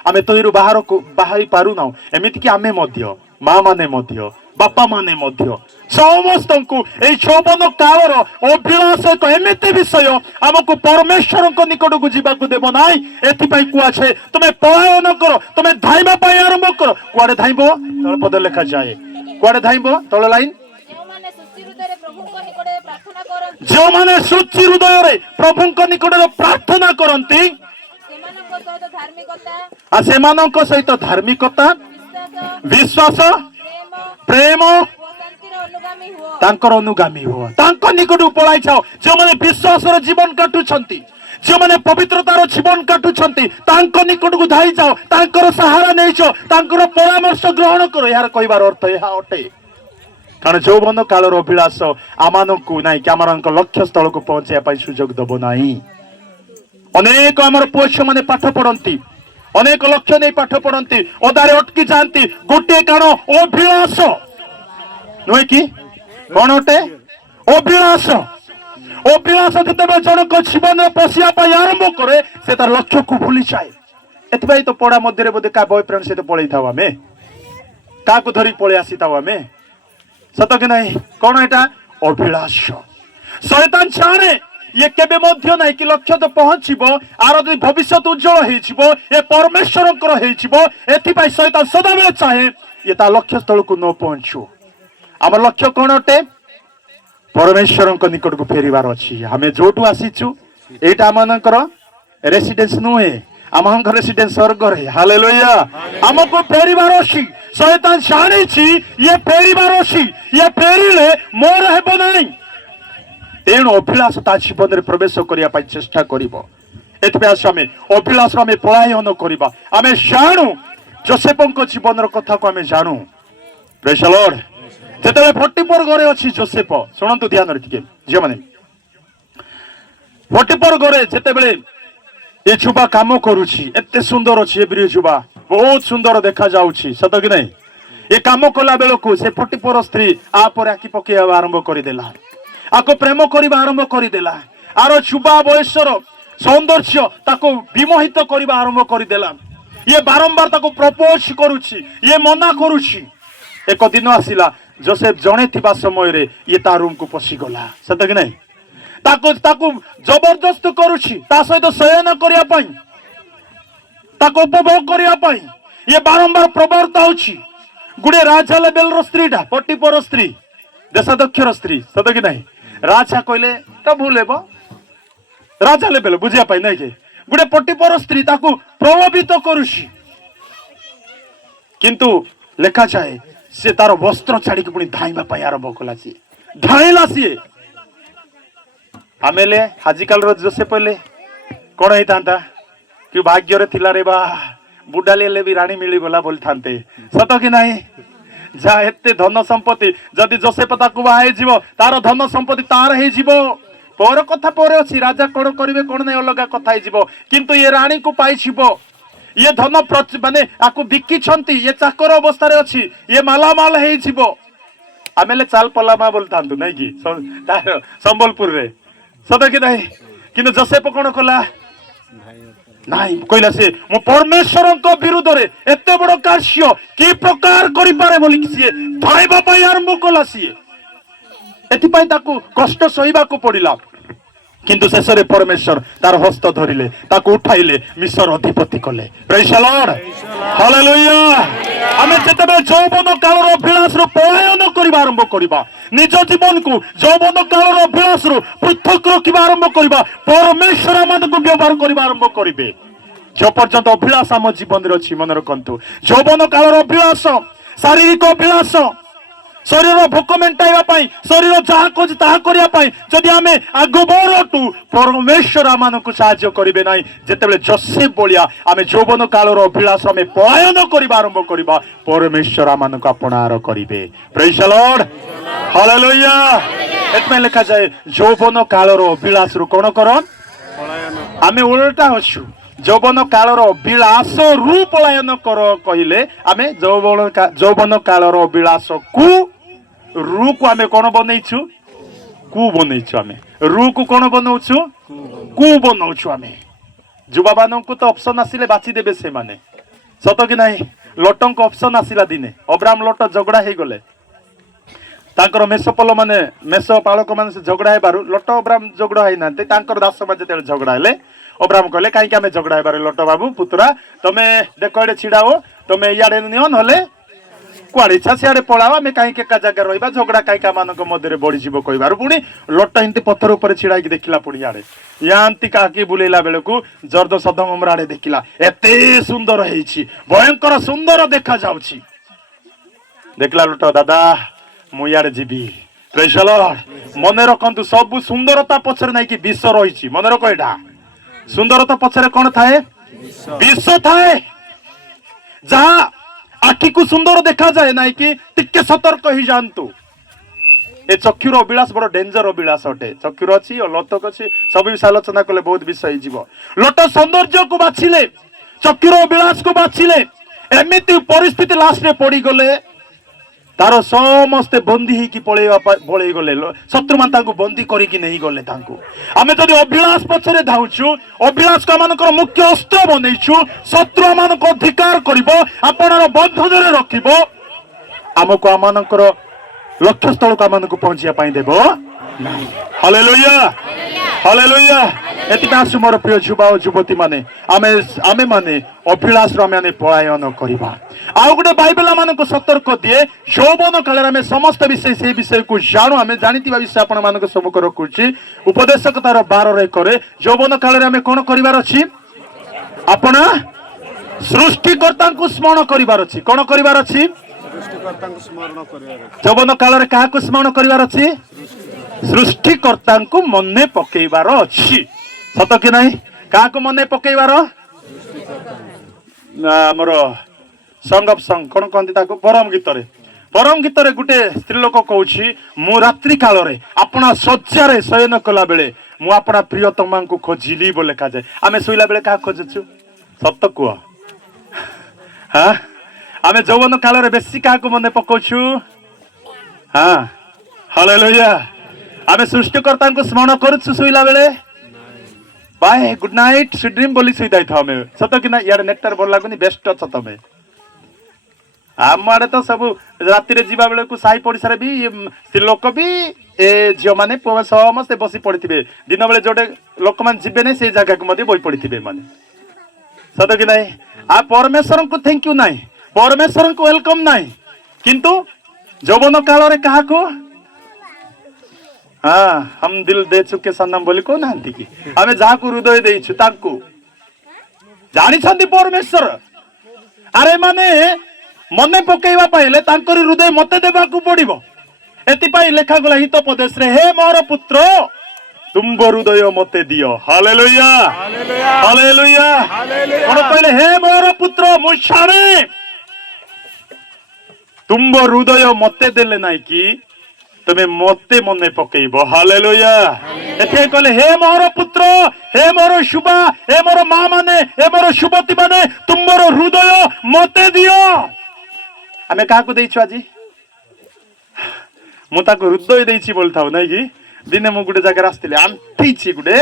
ଆମେ ତହିଁରୁ ବାହାରି ପାରୁନାହୁଁ। ଏମିତିକି ଆମେ ମଧ୍ୟ, ମା ମାନେ ମଧ୍ୟ, ବାପା ମାନେ ମଧ୍ୟ ସମସ୍ତଙ୍କୁ ଏଇ ଯୌବନ କାଳର ଅଭିଳାଷ ଏକ ଏମିତି ବିଷୟ ଆମକୁ ପରମେଶ୍ୱରଙ୍କ ନିକଟକୁ ଯିବାକୁ ଦେବ ନାହିଁ। ଏଥିପାଇଁ କୁହାଯାଏ ତୁମେ ପଳାୟନ କର, ତୁମେ ଧାଇଁବା ପାଇଁ ଆରମ୍ଭ କର। କୁଆଡେ ଧାଇଁବ? ତଳ ପଦ ଲେଖାଯାଏ। କୁଆଡେ ଧାଇଁବ? ତଳ ଲାଇନ। ଯେଉଁମାନେ ସୁଚି ହୃଦୟରେ ପ୍ରଭୁଙ୍କ ନିକଟରେ ପ୍ରାର୍ଥନା କରନ୍ତି ସେମାନଙ୍କ ସହିତ ଧାର୍ମିକତା, ବିଶ୍ୱାସ, ପ୍ରେମ ତାଙ୍କର ଅନୁଗାମୀ ହୁଅ। ତାଙ୍କ ନିକଟକୁ ପଳାଇ ଯାଅ। ଯେଉଁମାନେ ବିଶ୍ୱାସର ଜୀବନ କାଟୁଛନ୍ତି, ଯେଉଁମାନେ ପବିତ୍ରତାର ଜୀବନ କାଟୁଛନ୍ତି, ତାଙ୍କ ନିକଟକୁ ଧାଇଁ ଯାଅ। ତାଙ୍କର ସାହାରା ନେଇଯାଅ, ତାଙ୍କର ପରାମର୍ଶ ଗ୍ରହଣ କର। ଏହାର କହିବାର ଅର୍ଥ ଏହା ଅଟେ। କାରଣ ଯୌବନ କାଳର ଅଭିଳାଷ ଆମମାନଙ୍କୁ ନାହିଁ କି ଆମମାନଙ୍କ ଲକ୍ଷ୍ୟ ସ୍ଥଳକୁ ପହଞ୍ଚାଇବା ପାଇଁ ସୁଯୋଗ ଦେବ ନାହିଁ। ଅନେକ ଆମର ପୁଅ ଝିଅମାନେ ପାଠ ପଢନ୍ତି, ଅନେକ ଲକ୍ଷ୍ୟ ନେଇ ପାଠ ପଢନ୍ତି, ଅଧାରେ ଅଟକି ଯାଆନ୍ତି। ଗୋଟିଏ କାରଣ ଅଭିଳାଷ, ନୁହେଁ କି? କଣ ଅଟେ? ଅଭିଳାଷ। ଅଭିଳାଷ ଯେତେବେଳେ ଜଣକ ଜୀବନରେ ପଶିବା ପାଇଁ ଆରମ୍ଭ କରେ ସେ ତାର ଲକ୍ଷ୍ୟକୁ ଭୁଲିଯାଏ। ଏଥିପାଇଁ ତ ପଢା ମଧ୍ୟରେ ବୋଧେ କାହା ବୟଫ୍ରେଣ୍ଡ ସହିତ ପଳେଇଥାଉ ଆମେ, କାହାକୁ ଧରିକି ପଳେଇ ଆସିଥାଉ ଆମେ, ସତ କି ନାହିଁ? କଣ ଏଟା? ଅଭିଳାଷ। ଶୟତାନ ଜାଣେ ଇଏ କେବେ ମଧ୍ୟ ନାହିଁ କି ଲକ୍ଷ୍ୟ ତ ପହଞ୍ଚିବ, ଆର ଯଦି ଭବିଷ୍ୟତ ଉଜ୍ଜଳ ହେଇଯିବ, ଏ ପରମେଶ୍ୱରଙ୍କର ହେଇଯିବ। ଏଥିପାଇଁ ଶୟତାନ ସଦାବେଳେ ଚାହେଁ ଇଏ ତା ଲକ୍ଷ୍ୟ ସ୍ଥଳକୁ ନ ପହଞ୍ଚୁ। ଆମର ଲକ୍ଷ୍ୟ କଣ ଅଟେ? ପରମେଶ୍ୱରଙ୍କ ନିକଟକୁ ଫେରିବାର ଅଛି। ଆମେ ଯୋଉଠୁ ଆସିଛୁ ଏଇଟା ଆମମାନଙ୍କର ରେସିଡେନ୍ସ ନୁହେଁ, ଆମମାନଙ୍କ ରେସିଡେନ୍ସ ସ୍ୱର୍ଗରେ। ହାଲେଲୁୟା। ଆମକୁ ଫେରିବାର ଅଛି। ଶୟତାନ ଜାଣିଛି ଇଏ ଫେରିବାର ଅଛି, ଇଏ ଫେରିଲେ ମୋର ହେବ ନାହିଁ। ତେଣୁ ଅଭିଳାଷ ତା ଜୀବନରେ ପ୍ରବେଶ କରିବା ପାଇଁ ଚେଷ୍ଟା କରିବ। ଏଥିପାଇଁ ଆସ ଆମେ ଅଭିଳାଷ ଆମେ ପଳାୟନ କରିବା। ଆମେ ଜାଣୁ ଯୋସେଫଙ୍କ ଜୀବନର କଥାକୁ ଆମେ ଜାଣୁ। ପ୍ରେଜ୍ ଦ ଲର୍ଡ। ଯେତେବେଳେ ପଟିପର ଘରେ ଅଛି ଯୋସେଫ, ଶୁଣନ୍ତୁ ଧ୍ୟାନରେ ଟିକେ ଝିଅମାନେ, ପଟିପର ଘରେ ଯେତେବେଳେ ଏ ଯୁବା କାମ କରୁଛି, ଏତେ ସୁନ୍ଦର ଅଛି ଏ ପ୍ରିୟ ଯୁବା, ବହୁତ ସୁନ୍ଦର ଦେଖା ଯାଉଛି, ସତ କି ନାହିଁ? ଏ କାମ କଲା ବେଳକୁ ସେ ପଟିପର ସ୍ତ୍ରୀ ଆ ପରେ ଆଖି ପକେଇବା ଆରମ୍ଭ କରିଦେଲା, ଆକୁ ପ୍ରେମ କରିବା ଆରମ୍ଭ କରିଦେଲା। ଆର ଯୁବା ବୟସର ସୌନ୍ଦର୍ଯ୍ୟ ତାକୁ ବିମୋହିତ କରିବା ଆରମ୍ଭ କରିଦେଲା। ଇଏ ବାରମ୍ବାର ତାକୁ ପ୍ରପୋଜ କରୁଛି, ଇଏ ମନା କରୁଛି। ଏକ ଦିନ ଆସିଲା, ଯୋସେଫ ଜଣେ ଥିବା ସମୟରେ ଇଏ ତା ରୁମକୁ ପଶିଗଲା, ସତ କି ନାହିଁ? ତାକୁ ଜବରଦସ୍ତ କରୁଛି ତା ସହିତ ଶୟନ କରିବା ପାଇଁ, ତାକୁ ଉପଭୋଗ କରିବା ପାଇଁ। ଇଏ ବାରମ୍ବାର ପ୍ରବର୍ତ୍ତ ହଉଛି। ଗୁଡେ ରାଜା ଲେବେଲର ସ୍ତ୍ରୀଟା, ପଟିପର ସ୍ତ୍ରୀ, ଦେଶାଧ୍ୟକ୍ଷର ସ୍ତ୍ରୀ, ସତ କି ନାହିଁ? ରାଜା କହିଲେ ତ ଭୁଲ ହେବ, ରାଜା ଲେବେଲ ବୁଝିବା ପାଇଁ ନାଇଁ କି? ଗୁଡେ ପଟିପର ସ୍ତ୍ରୀ ତାକୁ ପ୍ରଭାବିତ କରୁଛି। କିନ୍ତୁ ଲେଖାଯାଏ ସେ ତାର ବସ୍ତ୍ର ଛାଡିକି ପୁଣି ଧାଇଁବା ପାଇଁ ଆରମ୍ଭ କଲା। ସିଏ ଧାଇଁଲା। ସିଏ आमेले आजिकल जोसेफ पहले कौन होता कि भाग्य थिला रे बा बुढ़ाली भी राणी मिलगला बोली था सत कि नहीं? जा एते धन संपत्ति जदि जोसेफ ताकू बाहे तार धन संपत्ति तार हो पर कथा पर अच्छी राजा कौन करेंगे कौन नहीं अलग कथा किंतु ये राणी को पाई ये धन माने आपको बिकी ये चाकर अवस्था अच्छी ये मालामाल हो आमेले चाल पलामा बोली था नहीं कि संबलपुर रे सत कि नहीं? कि जोसेफ कौन कला नहीं कहला से मो परमेश्वर विरुद्ध रे एते बड़ कार्य कि प्रकार करि पारे बोली सी धाइबा पई आरंभ कला सी एथि पई ताकू कष्ट सहिबा को पड़िला। किंतु शेष में परमेश्वर तार हस्त धरिले ताको उठाइले मिस्र अधिपति कले प्रेज द लॉर्ड हालेलुया आमे जेतेबे यौवन कालर अभिलाष रु पलायन करिबा आरंभ करिबा निज जीवन को यौवन कालर अभिलाष रु पृथक रखिबा आरंभ करिबा परमेश्वर आमको व्यवहार करिबा आरंभ करिबे जो पर्यंत अभिलाष आम जीवन रे अछि मन रखंतु यौवन कालर अभिलाष शारीरिक अभिलाष शरीर भोक मेटाइबा शरीर जहाँ खोज ताहा करने जदि आम आग बरटू परमेश्वर आम को साहाय्य करेंगे ना जितेबाला जोसेफ भाया आम यौवन कालर अभिलाष आम पलायन करने आरंभ करवा परमेश्वर आम को अपनार करेंगे प्रेज द लॉर्ड हालेलुया एतमें लिखा जाए यौवन कालर अभिलाष रु कौन कर आम उल्टा अच्छु यौवन कालर अभिलाष रु पलायन कर कहले आम यौवन कालर अभिलाष को रू को आम कौन बनईचु कु बनईचु आम रू को कौन बनाऊछु कु बनाऊछु आम युवा मान को तो ऑप्शन आसिले बाची देबे से माने सत कि नहीं लटंक ऑप्शन आसिला दिने अब्राहम लट झगड़ा हो गले तांकर मेषपल माने मेष पालक माने से झगड़ा हेबारु लट अब्राहम झगड़ा है नांते तांकर दास मा जेते झगड़ा हेले अब्राहम कहले काई आम झगड़ा हेबार लट बाबू पुत्रा तमे देख एडे छिड़ाओ तमे इयाडे नियो नले कुआड़े इच्छा सियाड़े पलाओ आम कहीं एका जगह रहा झगड़ा कहीं मान मध्य बढ़ीज कहबार पुणी लट एमती पत्थर उपर छिड़ा देखला पुणी इे याती क्या बुलेला बेल को जर्द सदम आड़े देखला एत सुंदर है भयंकर सुंदर देखा जाउछि देखला लट दादा मुझे जीवी प्रेज द लॉर्ड मन रखु सब सुंदरता पछरे ना कि विष रही मन रख एटा सुंदरता पछरे कौन थाए विष थाए जहाँ आखि को सुंदर देखा जाए ना कि टिके सतर्क ही जानतु ए चक्षुर अभिलाष बड़ डेंजर अभिलाष अटे चक्षुर अच्छी और लतक अच्छी सब विषय आलोचना कले बहुत विषय लट सौंदर्य को बाछिले चक्षुर अभिलाष को बाछिले एमती परिस्थिति लास्ट में पड़ी गले तार समस्ते बंदी ही पलि गले शत्रु मान बंदी करके नहीं गले आम जब अभिलाष पछरे धाउछु अभिलाष को आम मुख्य अस्त्र बनईछु शत्रु मान अधिकार कर बंधन रखिब आमको आम लक्ष्य स्थल को आम पहुंचा देव हालेलुया हालेलुया एतिका आसु मोर प्रिय युवा और युवती माने आमे आमे माने अभिलाष आमे पलायन करबा आउ गोटे बाइबल आमको सतर्क दिए यौवन काल आम समस्त विषय से विषय को जानू आम जानिथिबा विषय आपण मानक सम्मुख रखुछि उपदेशकतार 12 करे यौवन काल आम कोन करिवार अछि आपण सृष्टिकर्ता को स्मरण करिवार अछि कोन करिवार अछि सृष्टिकर्ता को स्मरण करिवार यौवन काल रे काहा को स्मरण करिवार अछि सृष्टिकर्ता को मने पकेबार अछि सत कि नहीं क्या मन पकेबार आमर संग ऑफ संग कौन कहती परम गीत रे गोटे स्त्री लोक कहूँ मु रात्रि काल रे अपना शଯ୍ୟାରେ शयन कला बेले मु अपना प्रियतमा को खोजिली बोल लिखा जाए आम शोला बेले क्या खोजुचु सत कह हाँ आम यौवन काल रे बेसी क्या मन पकाउछु हाँ हालेलुया आम सृष्टिकर्ता को स्मरण करुछु शोला बेले bye good night sweet dream बोली सुई दाई था हमें सत कि ना यार नेक्टर बोल लागुनी बेस्ट अछ तमे आम आड़े तो सब राति रे जीवा बेले को साई पड़िसा रे भी स्त्री लोक भी ए झियो माने समस्ते बसी पड़िथिबे दिन बेले जोडे लोक मान जिबे नै से जगह को मध्ये बई पड़िथिबे माने सत कि नाही आ परमेश्वर को थैंक यू नाही परमेश्वर को वेलकम नाही किंतु यौवन काल रे काहा को हाँ हम दिल दे चुके सनम बोली को नांती की आमे जहाँ को हृदय देइछु ताकू जानी छंदी परमेश्वर अरे माने मने पकेइबा पाइले तांकर हृदय मते देबा को पड़िबो एति पाई लेखा गला हित उपदेश रे हे मोर पुत्र तुम हृदय मते दियो हालेलुया हालेलुया हालेलुया कहले हे मोर पुत्र मुछाणे तुम हृदय मते देले नाइ की तुम्हें मते मन पकेब हालेलुया एथे कहले हे मोर पुत्र हे मोर शुभा हे मोर माँ माने हे मोर शुभती माने तुम हृदय मते दियो आमे क्या देइछु आज मु ताको हृदय देइछि बोल थाउ नै कि दिने मु गुटे जगह आस्तिले आंठैछि गुटे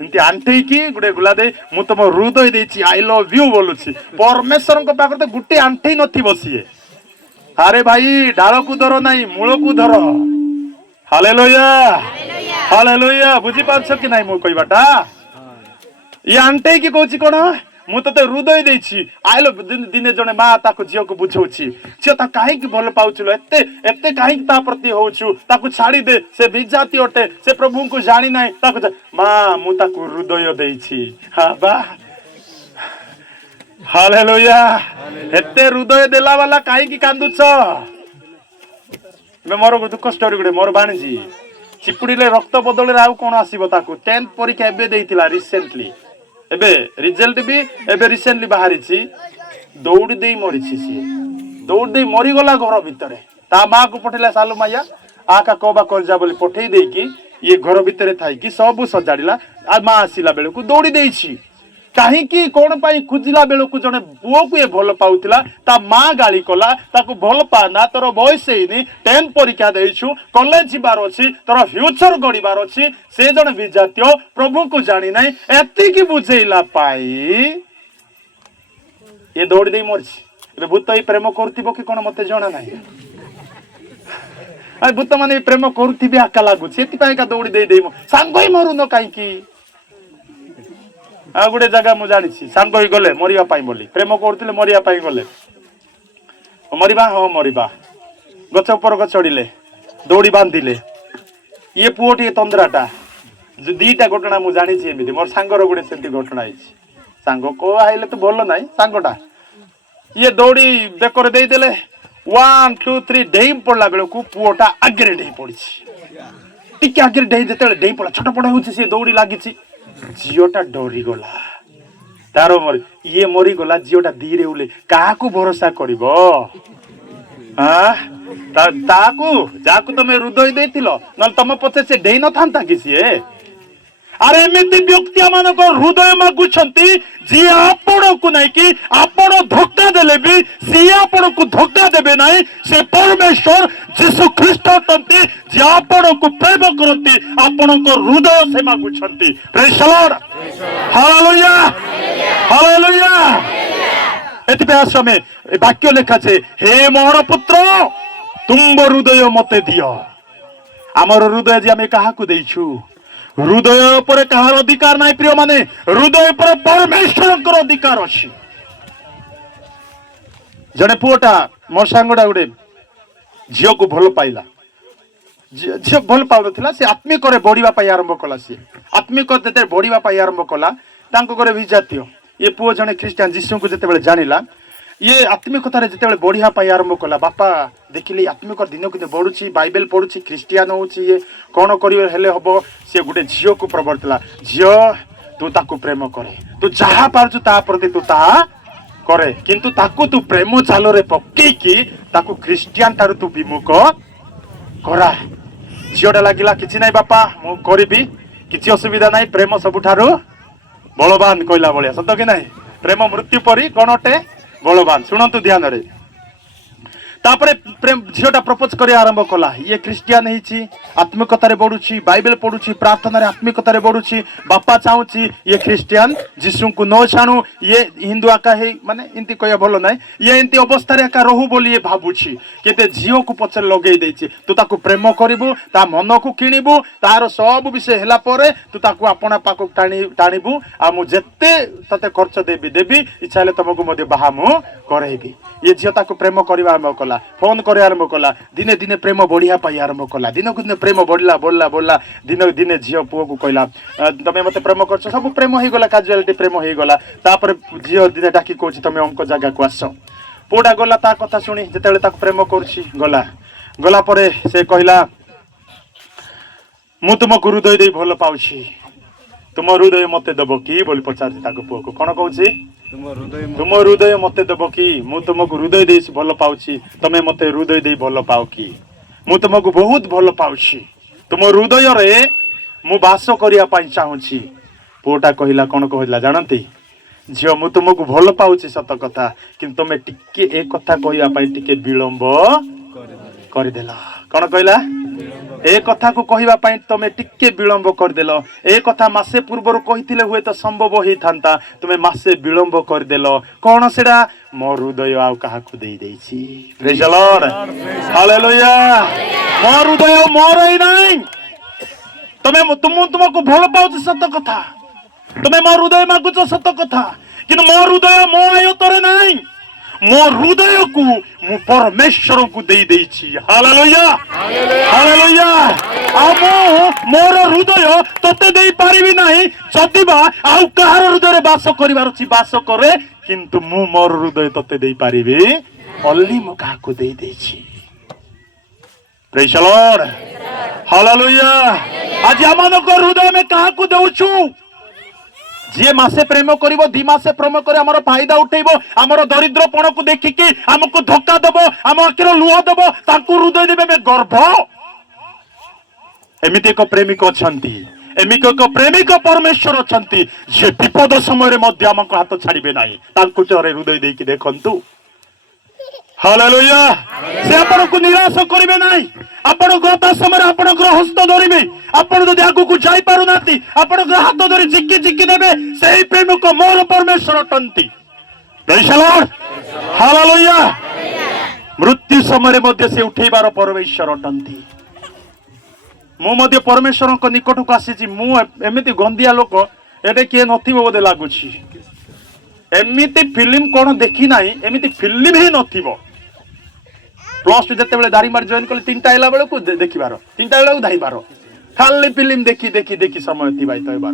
एंती आंठै की गुटे गुला दे मु तम हृदय देइछि आई लव यू बोलुछि परमेश्वर को पाकर तो गुटे आंठै नथि बसिए अरे भाई डाल को धर नहीं मूल को धर हालेलुया हालेलुया बुझी पारछ कि नाही मु कहबाटा ये आंटे की कहूची कोन मु तते हृदय देछि आइलो दिने जने मा ताको झियो को बुझौछि झियो ता काहे की भल पाउछुलो एते एते काहे ता प्रति होछु ताको छाडी दे से विजाति ओटे से प्रभु को जानि नाही ताको मा मु ताको हृदय देछि हा बा हालेलुया एते हृदय देला वाला काहे की कांदुछ मैं मोर दुख स्टोरी गुडे मोर बाणीजी चिपुड़ीले रक्त बदल रे आउ कोन आसीबो ताको 10th परीक्षा एबे देइतिला रिसेंटली एबे रिजल्ट भी एबे रिसेंटली बाहरी छी दौड़ दे मरी छी सी दौड़ दे मरी गला घर भितरे ता मां को पठेला सालू माया आका कोबा कर जा बोली पठेई देई कि ये घर भितरे थाई कि सब सजाड़िला आ मां आसीला बेले को दौड़ी देई छी काहे कि कोन पाई खुजिला बेले को जने बुओ को ये भल पाउतिला ता मां गाली कला ताको भल पाना तोर बयस हेनी 10th परीक्षा देइछु कॉलेज जिबार अछि तोर फ्यूचर गड़ीबार अछि से जने विजातीय प्रभु को जानि नै एति की बुझेइला पाई ये दौड़ देई मरछि ए भूत ई प्रेम करतिबो कि कोन मते जणा नै आ भूत माने प्रेम करतिबे आका लागु एति पाई का दौड़ देई देई सांगई मरु न काई की आ गुडे जगह मु जानि छी सांगई गले मरिया पाई बोली प्रेम करतिले मरिया पाई गले मरिबा हो मरिबा गछ ऊपर गछ चढ़िले दौड़ी बांधिले ये पुओटी तंद्राटा जो दीटा घटना मु जानि छी एमिति मोर सांगर गुडे सेंती घटना आइछि सांग को आइले तो भलो नाही सांगटा ये दौड़ी बेकर देई देले 1 2 3 डेम पड़ला बेले को पुओटा आगरे डेई पड़िछि टिके आगरे डेई देते डेई पड़ा छटपट होछि से दौड़ी लागिछि जियोटा डरी गला तारो मरी ये मरी गला जियोटा धीरे उले काहा को भरोसा करिवो हां ताकू जाकू तमे हृदय देथिलो न तम पछे से डेई न थांता किसी अरे एमिति व्यक्ति मानक हृदय मागुछंती जी आपण को नहीं कि आपण धोखा देले भी सी आपण को धोखा देबे नहीं से परमेश्वर यीशु ख्रीष्ट तंती जी आपण को प्रेम करती आपण को हृदय से मागुछंती praise the Lord hallelujah hallelujah एतिबे समय वाक्य लेखा छे हे मोर पुत्र तुम हृदय मते दियो हमर हृदय जे हमें काहा को देइछु हृदय पर कहार अधिकार नहीं प्रिय माने हृदय पर परमेश्वर अधिकार अच्छी जड़े पुओटा मोर सांगड़ा गुडे झील को भल पाइला झील भल पाउनथिला से आत्मिक बढ़िया आरंभ कला सी आत्मिक बढ़िया आरंभ कला घरे विजातीय ये पुओ जने ख्रीस्टियान जीशु को जिते जानिला ये आत्मिकतार जिते बढ़िया आरंभ कला बापा देखिले आत्मिक दिन को बढ़ुची बाइबल पढ़ुची ख्रीस्टियान होची ये कौन करिवे हेले हबो से गुटे झियो को प्रवर्तला झियो तू ताकू प्रेम करे तू जहा पारछु ता प्रति तू ता करे किंतु ताकू तू प्रेम चालो रे पक्की की ताकू ख्रीस्टियान तारु तू विमुख करा झियोटा लागिला किछि नै बापा मु करबी किछि असुविधा नै प्रेम सबुठारु बलवान कहला बलिया सत कि नै प्रेम मृत्यु परी कोनटे बलवान शुणु ध्यान रे तापरे प्रेम झीटा प्रपोज कर आरंभ कला ये ख्रीस्टियान होती आत्मिकतार बढ़ुची बाइबल पढ़ुची प्रार्थना आत्मिकतार बढ़ुची बापा चाहूची ये ख्रीस्टियान जीशु को न छाणु ये हिंदू आका है माने इनती कह भल ना ये इनती अवस्था आका रहू बोली ये भावुची केते झील को पचर लगे देछि तू ताकू प्रेम करिबू ता मन को किणिबू तार सब विषय हैला परे तू ताकू अपना पाक टाणीबू आ मु जेते तते खर्च देबी देबी इच्छा हेले तुमको मधे बाहा मु करेबी ये झील ताकू प्रेम करबा आरंभ कला फोन करे आरंभ कला दिने दिने प्रेम बढ़िया पाई आरंभ कला दिन को दिन प्रेम बढ़ला बढ़ला बढ़ला दिन दिने झील पुओ को कहला तमे मते प्रेम करछ सब प्रेम हो गला काजुअलिटी प्रेम हो गला तापर झील दिने डाकी कहछि तमे हमको जगह को आस पुओटा गला ता कथा सुनी जेतेले ताको प्रेम करछि गला गला परे से कहला मु तुमको हृदय दे भल पाउछि तुम हृदय मते दबो की बोली पचारछि ताको पुओ को कोन कहछि तुम हृदय मते दब कि मु तुमको हृदय दे भल पाउछि तमे मते हृदय दे भल पाओ कि मु तुमको बहुत भल पाउछि तुम हृदय रे मु वास करिया पई चाहूछि पुओटा कहिला कोन कहिला जानंती झियो मु तुमको भल पाउछि सत कथा किंतु तमे टिके ए कथा कहिया पई टिके विलंब कर देला कोन कहिला ए कथा को कहिबा पई तमे टिके विलंब कर देलो ए कथा मासे पूर्वरु कहिथिले हुए तो संभव होई थांता तमे मासे विलंब कर देलो कोन सेडा मोर हृदय आ कहा को देई देछि प्रेज द लॉर्ड हालेलुया मोर हृदय मोर ही नहीं तुमको भल पाऊँ सत कथा तुम्हें मो हृदय मागुच सत कथा कि मो हृदय मो आयतरे नहीं मो हृदय को मु परमेश्वर को दे देछि हालेलुया हालेलुया आ मोर हृदय तते दे पारिबी नहीं जदिबा आउ कहार हृदय वास करिवार अछि वास करे किंतु मु मोर हृदय तते दे पारिबी ओनली मु काहा को दे देछि प्रेज द लॉर्ड हालेलुया आज आमानक हृदय में काहा को देउछु जी मासे प्रेम करिवो 2 मासे प्रेम करे हमर फायदा उठेइबो हमर दरिद्रपण को देखिकी हमको धोखा देबो हम आखिर लुह देबो ताकू हृदय देबे में गर्भ एमिति एक प्रेमिक अछंती एमिति एक प्रेमिक परमेश्वर अछंती जे विपद समय रे मध्य हमको हाथ छाड़िबे नाही ताकू चरे हृदय देकी देखंतु हालेलुया से आपण को निराश करिवे नाही आपण गता समय आपण हस्त धरिबे आपण जदि आगु को जाई पारु नाती आपण हाथ धरि जिक्की जिक्की देबे सेही प्रेम को मोर परमेश्वर टंती प्रेज द लॉर्ड हालेलुया मृत्यु समय मध्ये से उठेबार परमेश्वर टंती मु मध्ये परमेश्वर को निकट को आसी मु एमिति गंदिया लोक एटे के नथिबो बोदे लागुछि एमिति फिल्म कोन देखि नाही एमिति फिल्म ही नथिबो प्लस 2 जते बेले दारी मार जॉइन कले 3टा आइला बेले को देखिबार 3टा बेले को धाइबार खाली फिल्म देखि देखि देखि समय थिबाई तयबार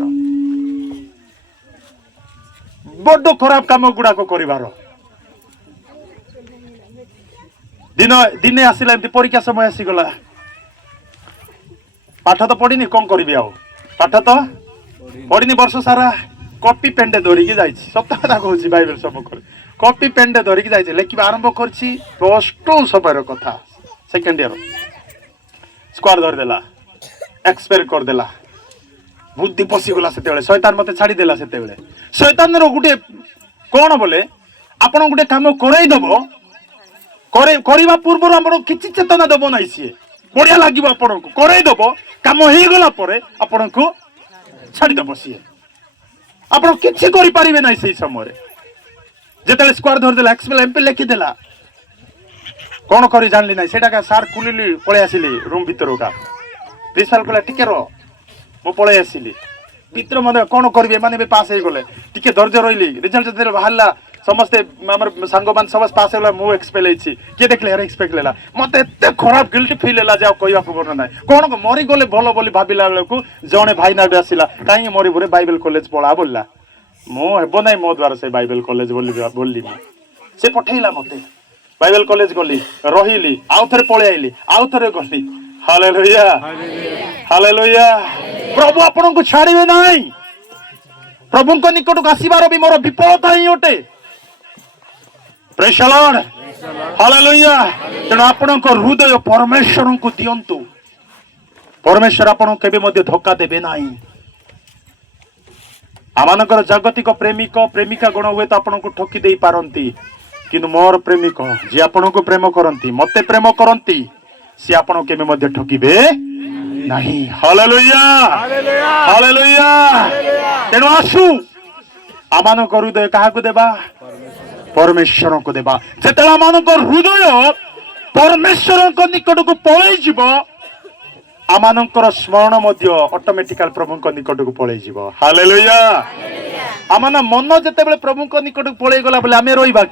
बड्ड खराब काम गुडा को करिबार दिने आसिला एमती परीक्षा समय आसी गला पाठ तो पढ़िनी कौन करी आ पाठ तो पढ़िनी वर्ष सारा कॉपी पेन धरिकी जाइए सत कथा कहूँ बाइबल सम्मुख कॉपी पेन धरिकी जाइए लिखा आरंभ करछि +2 समय कथा सेकेंड ईयर स्क्वायर धरदेला एक्सपेयर करदेला बुद्धि पशिगला से शैतान मत छाड़देला से शैतान गोटे कौन बोले आपण गोटे कम करईदेव करवा पूर्व आम किसी चेतना देव ना सी बढ़िया लगे आपन को करईदेव कम हो गला आपण को छाड़देव सी आप किसी करें ना से समय जिते स्क्वायर धरदेला एक्सपेल एमपी लिखिदेला कौन कर जानली ना सेटा सार खुलिली पलि आसिली रूम भीतर का प्रिंसिपाल कहला टिके रो मु पलि आसिली भीतर मने कौन करिवे माने भी पास हो गले टिके धैर्य रहिली रिजल्ट जते बाहरला समस्ते हमर संगमान सब पास होला मु एक्सपेल हेछि के देखले यार एक्सपेक्ट लेला मते एते खराब गिल्ट फील होला जाओ कहवा को बन ना कौन को मरी गले भलो बोली भाबिला को जणे भाई नाडे आसिला काई मरी भरे बाइबल कॉलेज पढ़ा बोलला मो हेबो नै मो द्वारा से बाइबल कॉलेज बोलली से पठैला मते बाइबल कॉलेज गली रहिली आउ थरे पळे आइली आउ थरे गली हालेलुया हालेलुया प्रभु आपन को छाड़िबे नाही प्रभु को निकट को आसीबार भी मोर विफलता ही ओटे प्रेज द लॉर्ड हालेलुया तेणु आपन को हृदय परमेश्वर को दियंतु परमेश्वर आपन केबे मध्ये धोखा देबे नाही आमानकर जागतिक प्रेमिक प्रेमिका गण हुए तो आपन को ठकी दे पारंती किंतु मोर प्रेमिक जे आपन को प्रेम करंती मते प्रेम करंती से आपन केबे मध्ये ठकीबे नहीं हालेलुया हालेलुया तेणु आसु आमानक हृदय काहा को देबा परमेश्वर को देबा जेते आमानक हृदय परमेश्वर को निकट को पळै जिवो आमानकर स्मरण मध्य ऑटोमेटिकल प्रभु को निकट को पळै जिवो हालेलुया आमाना मन जेते बेले प्रभु को निकट को पळै गला बोले आमे रहइबा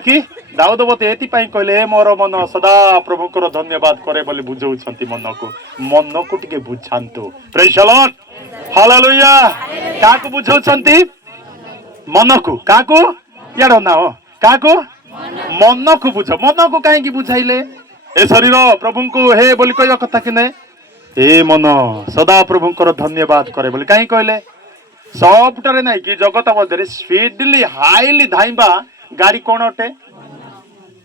की दाऊद बते एति पई कहले मोर मन सदा प्रभु को धन्यवाद करे बोली बुझौ छंती मन को टिके बुझांतु प्रेज द लॉर्ड हालेलुया काको बुझौ छंती मन को काको याडो ना हो काको मन को बुझ मन को काहे की बुझाइले ए शरीर प्रभु को हे बोली कहवा कथा कि नै ए मन सदा प्रभु को धन्यवाद करे बोली काहे कहले सबटरे नै कि जगत मध्य स्पीडली हाईली धाइबा गाड़ी कौन अटे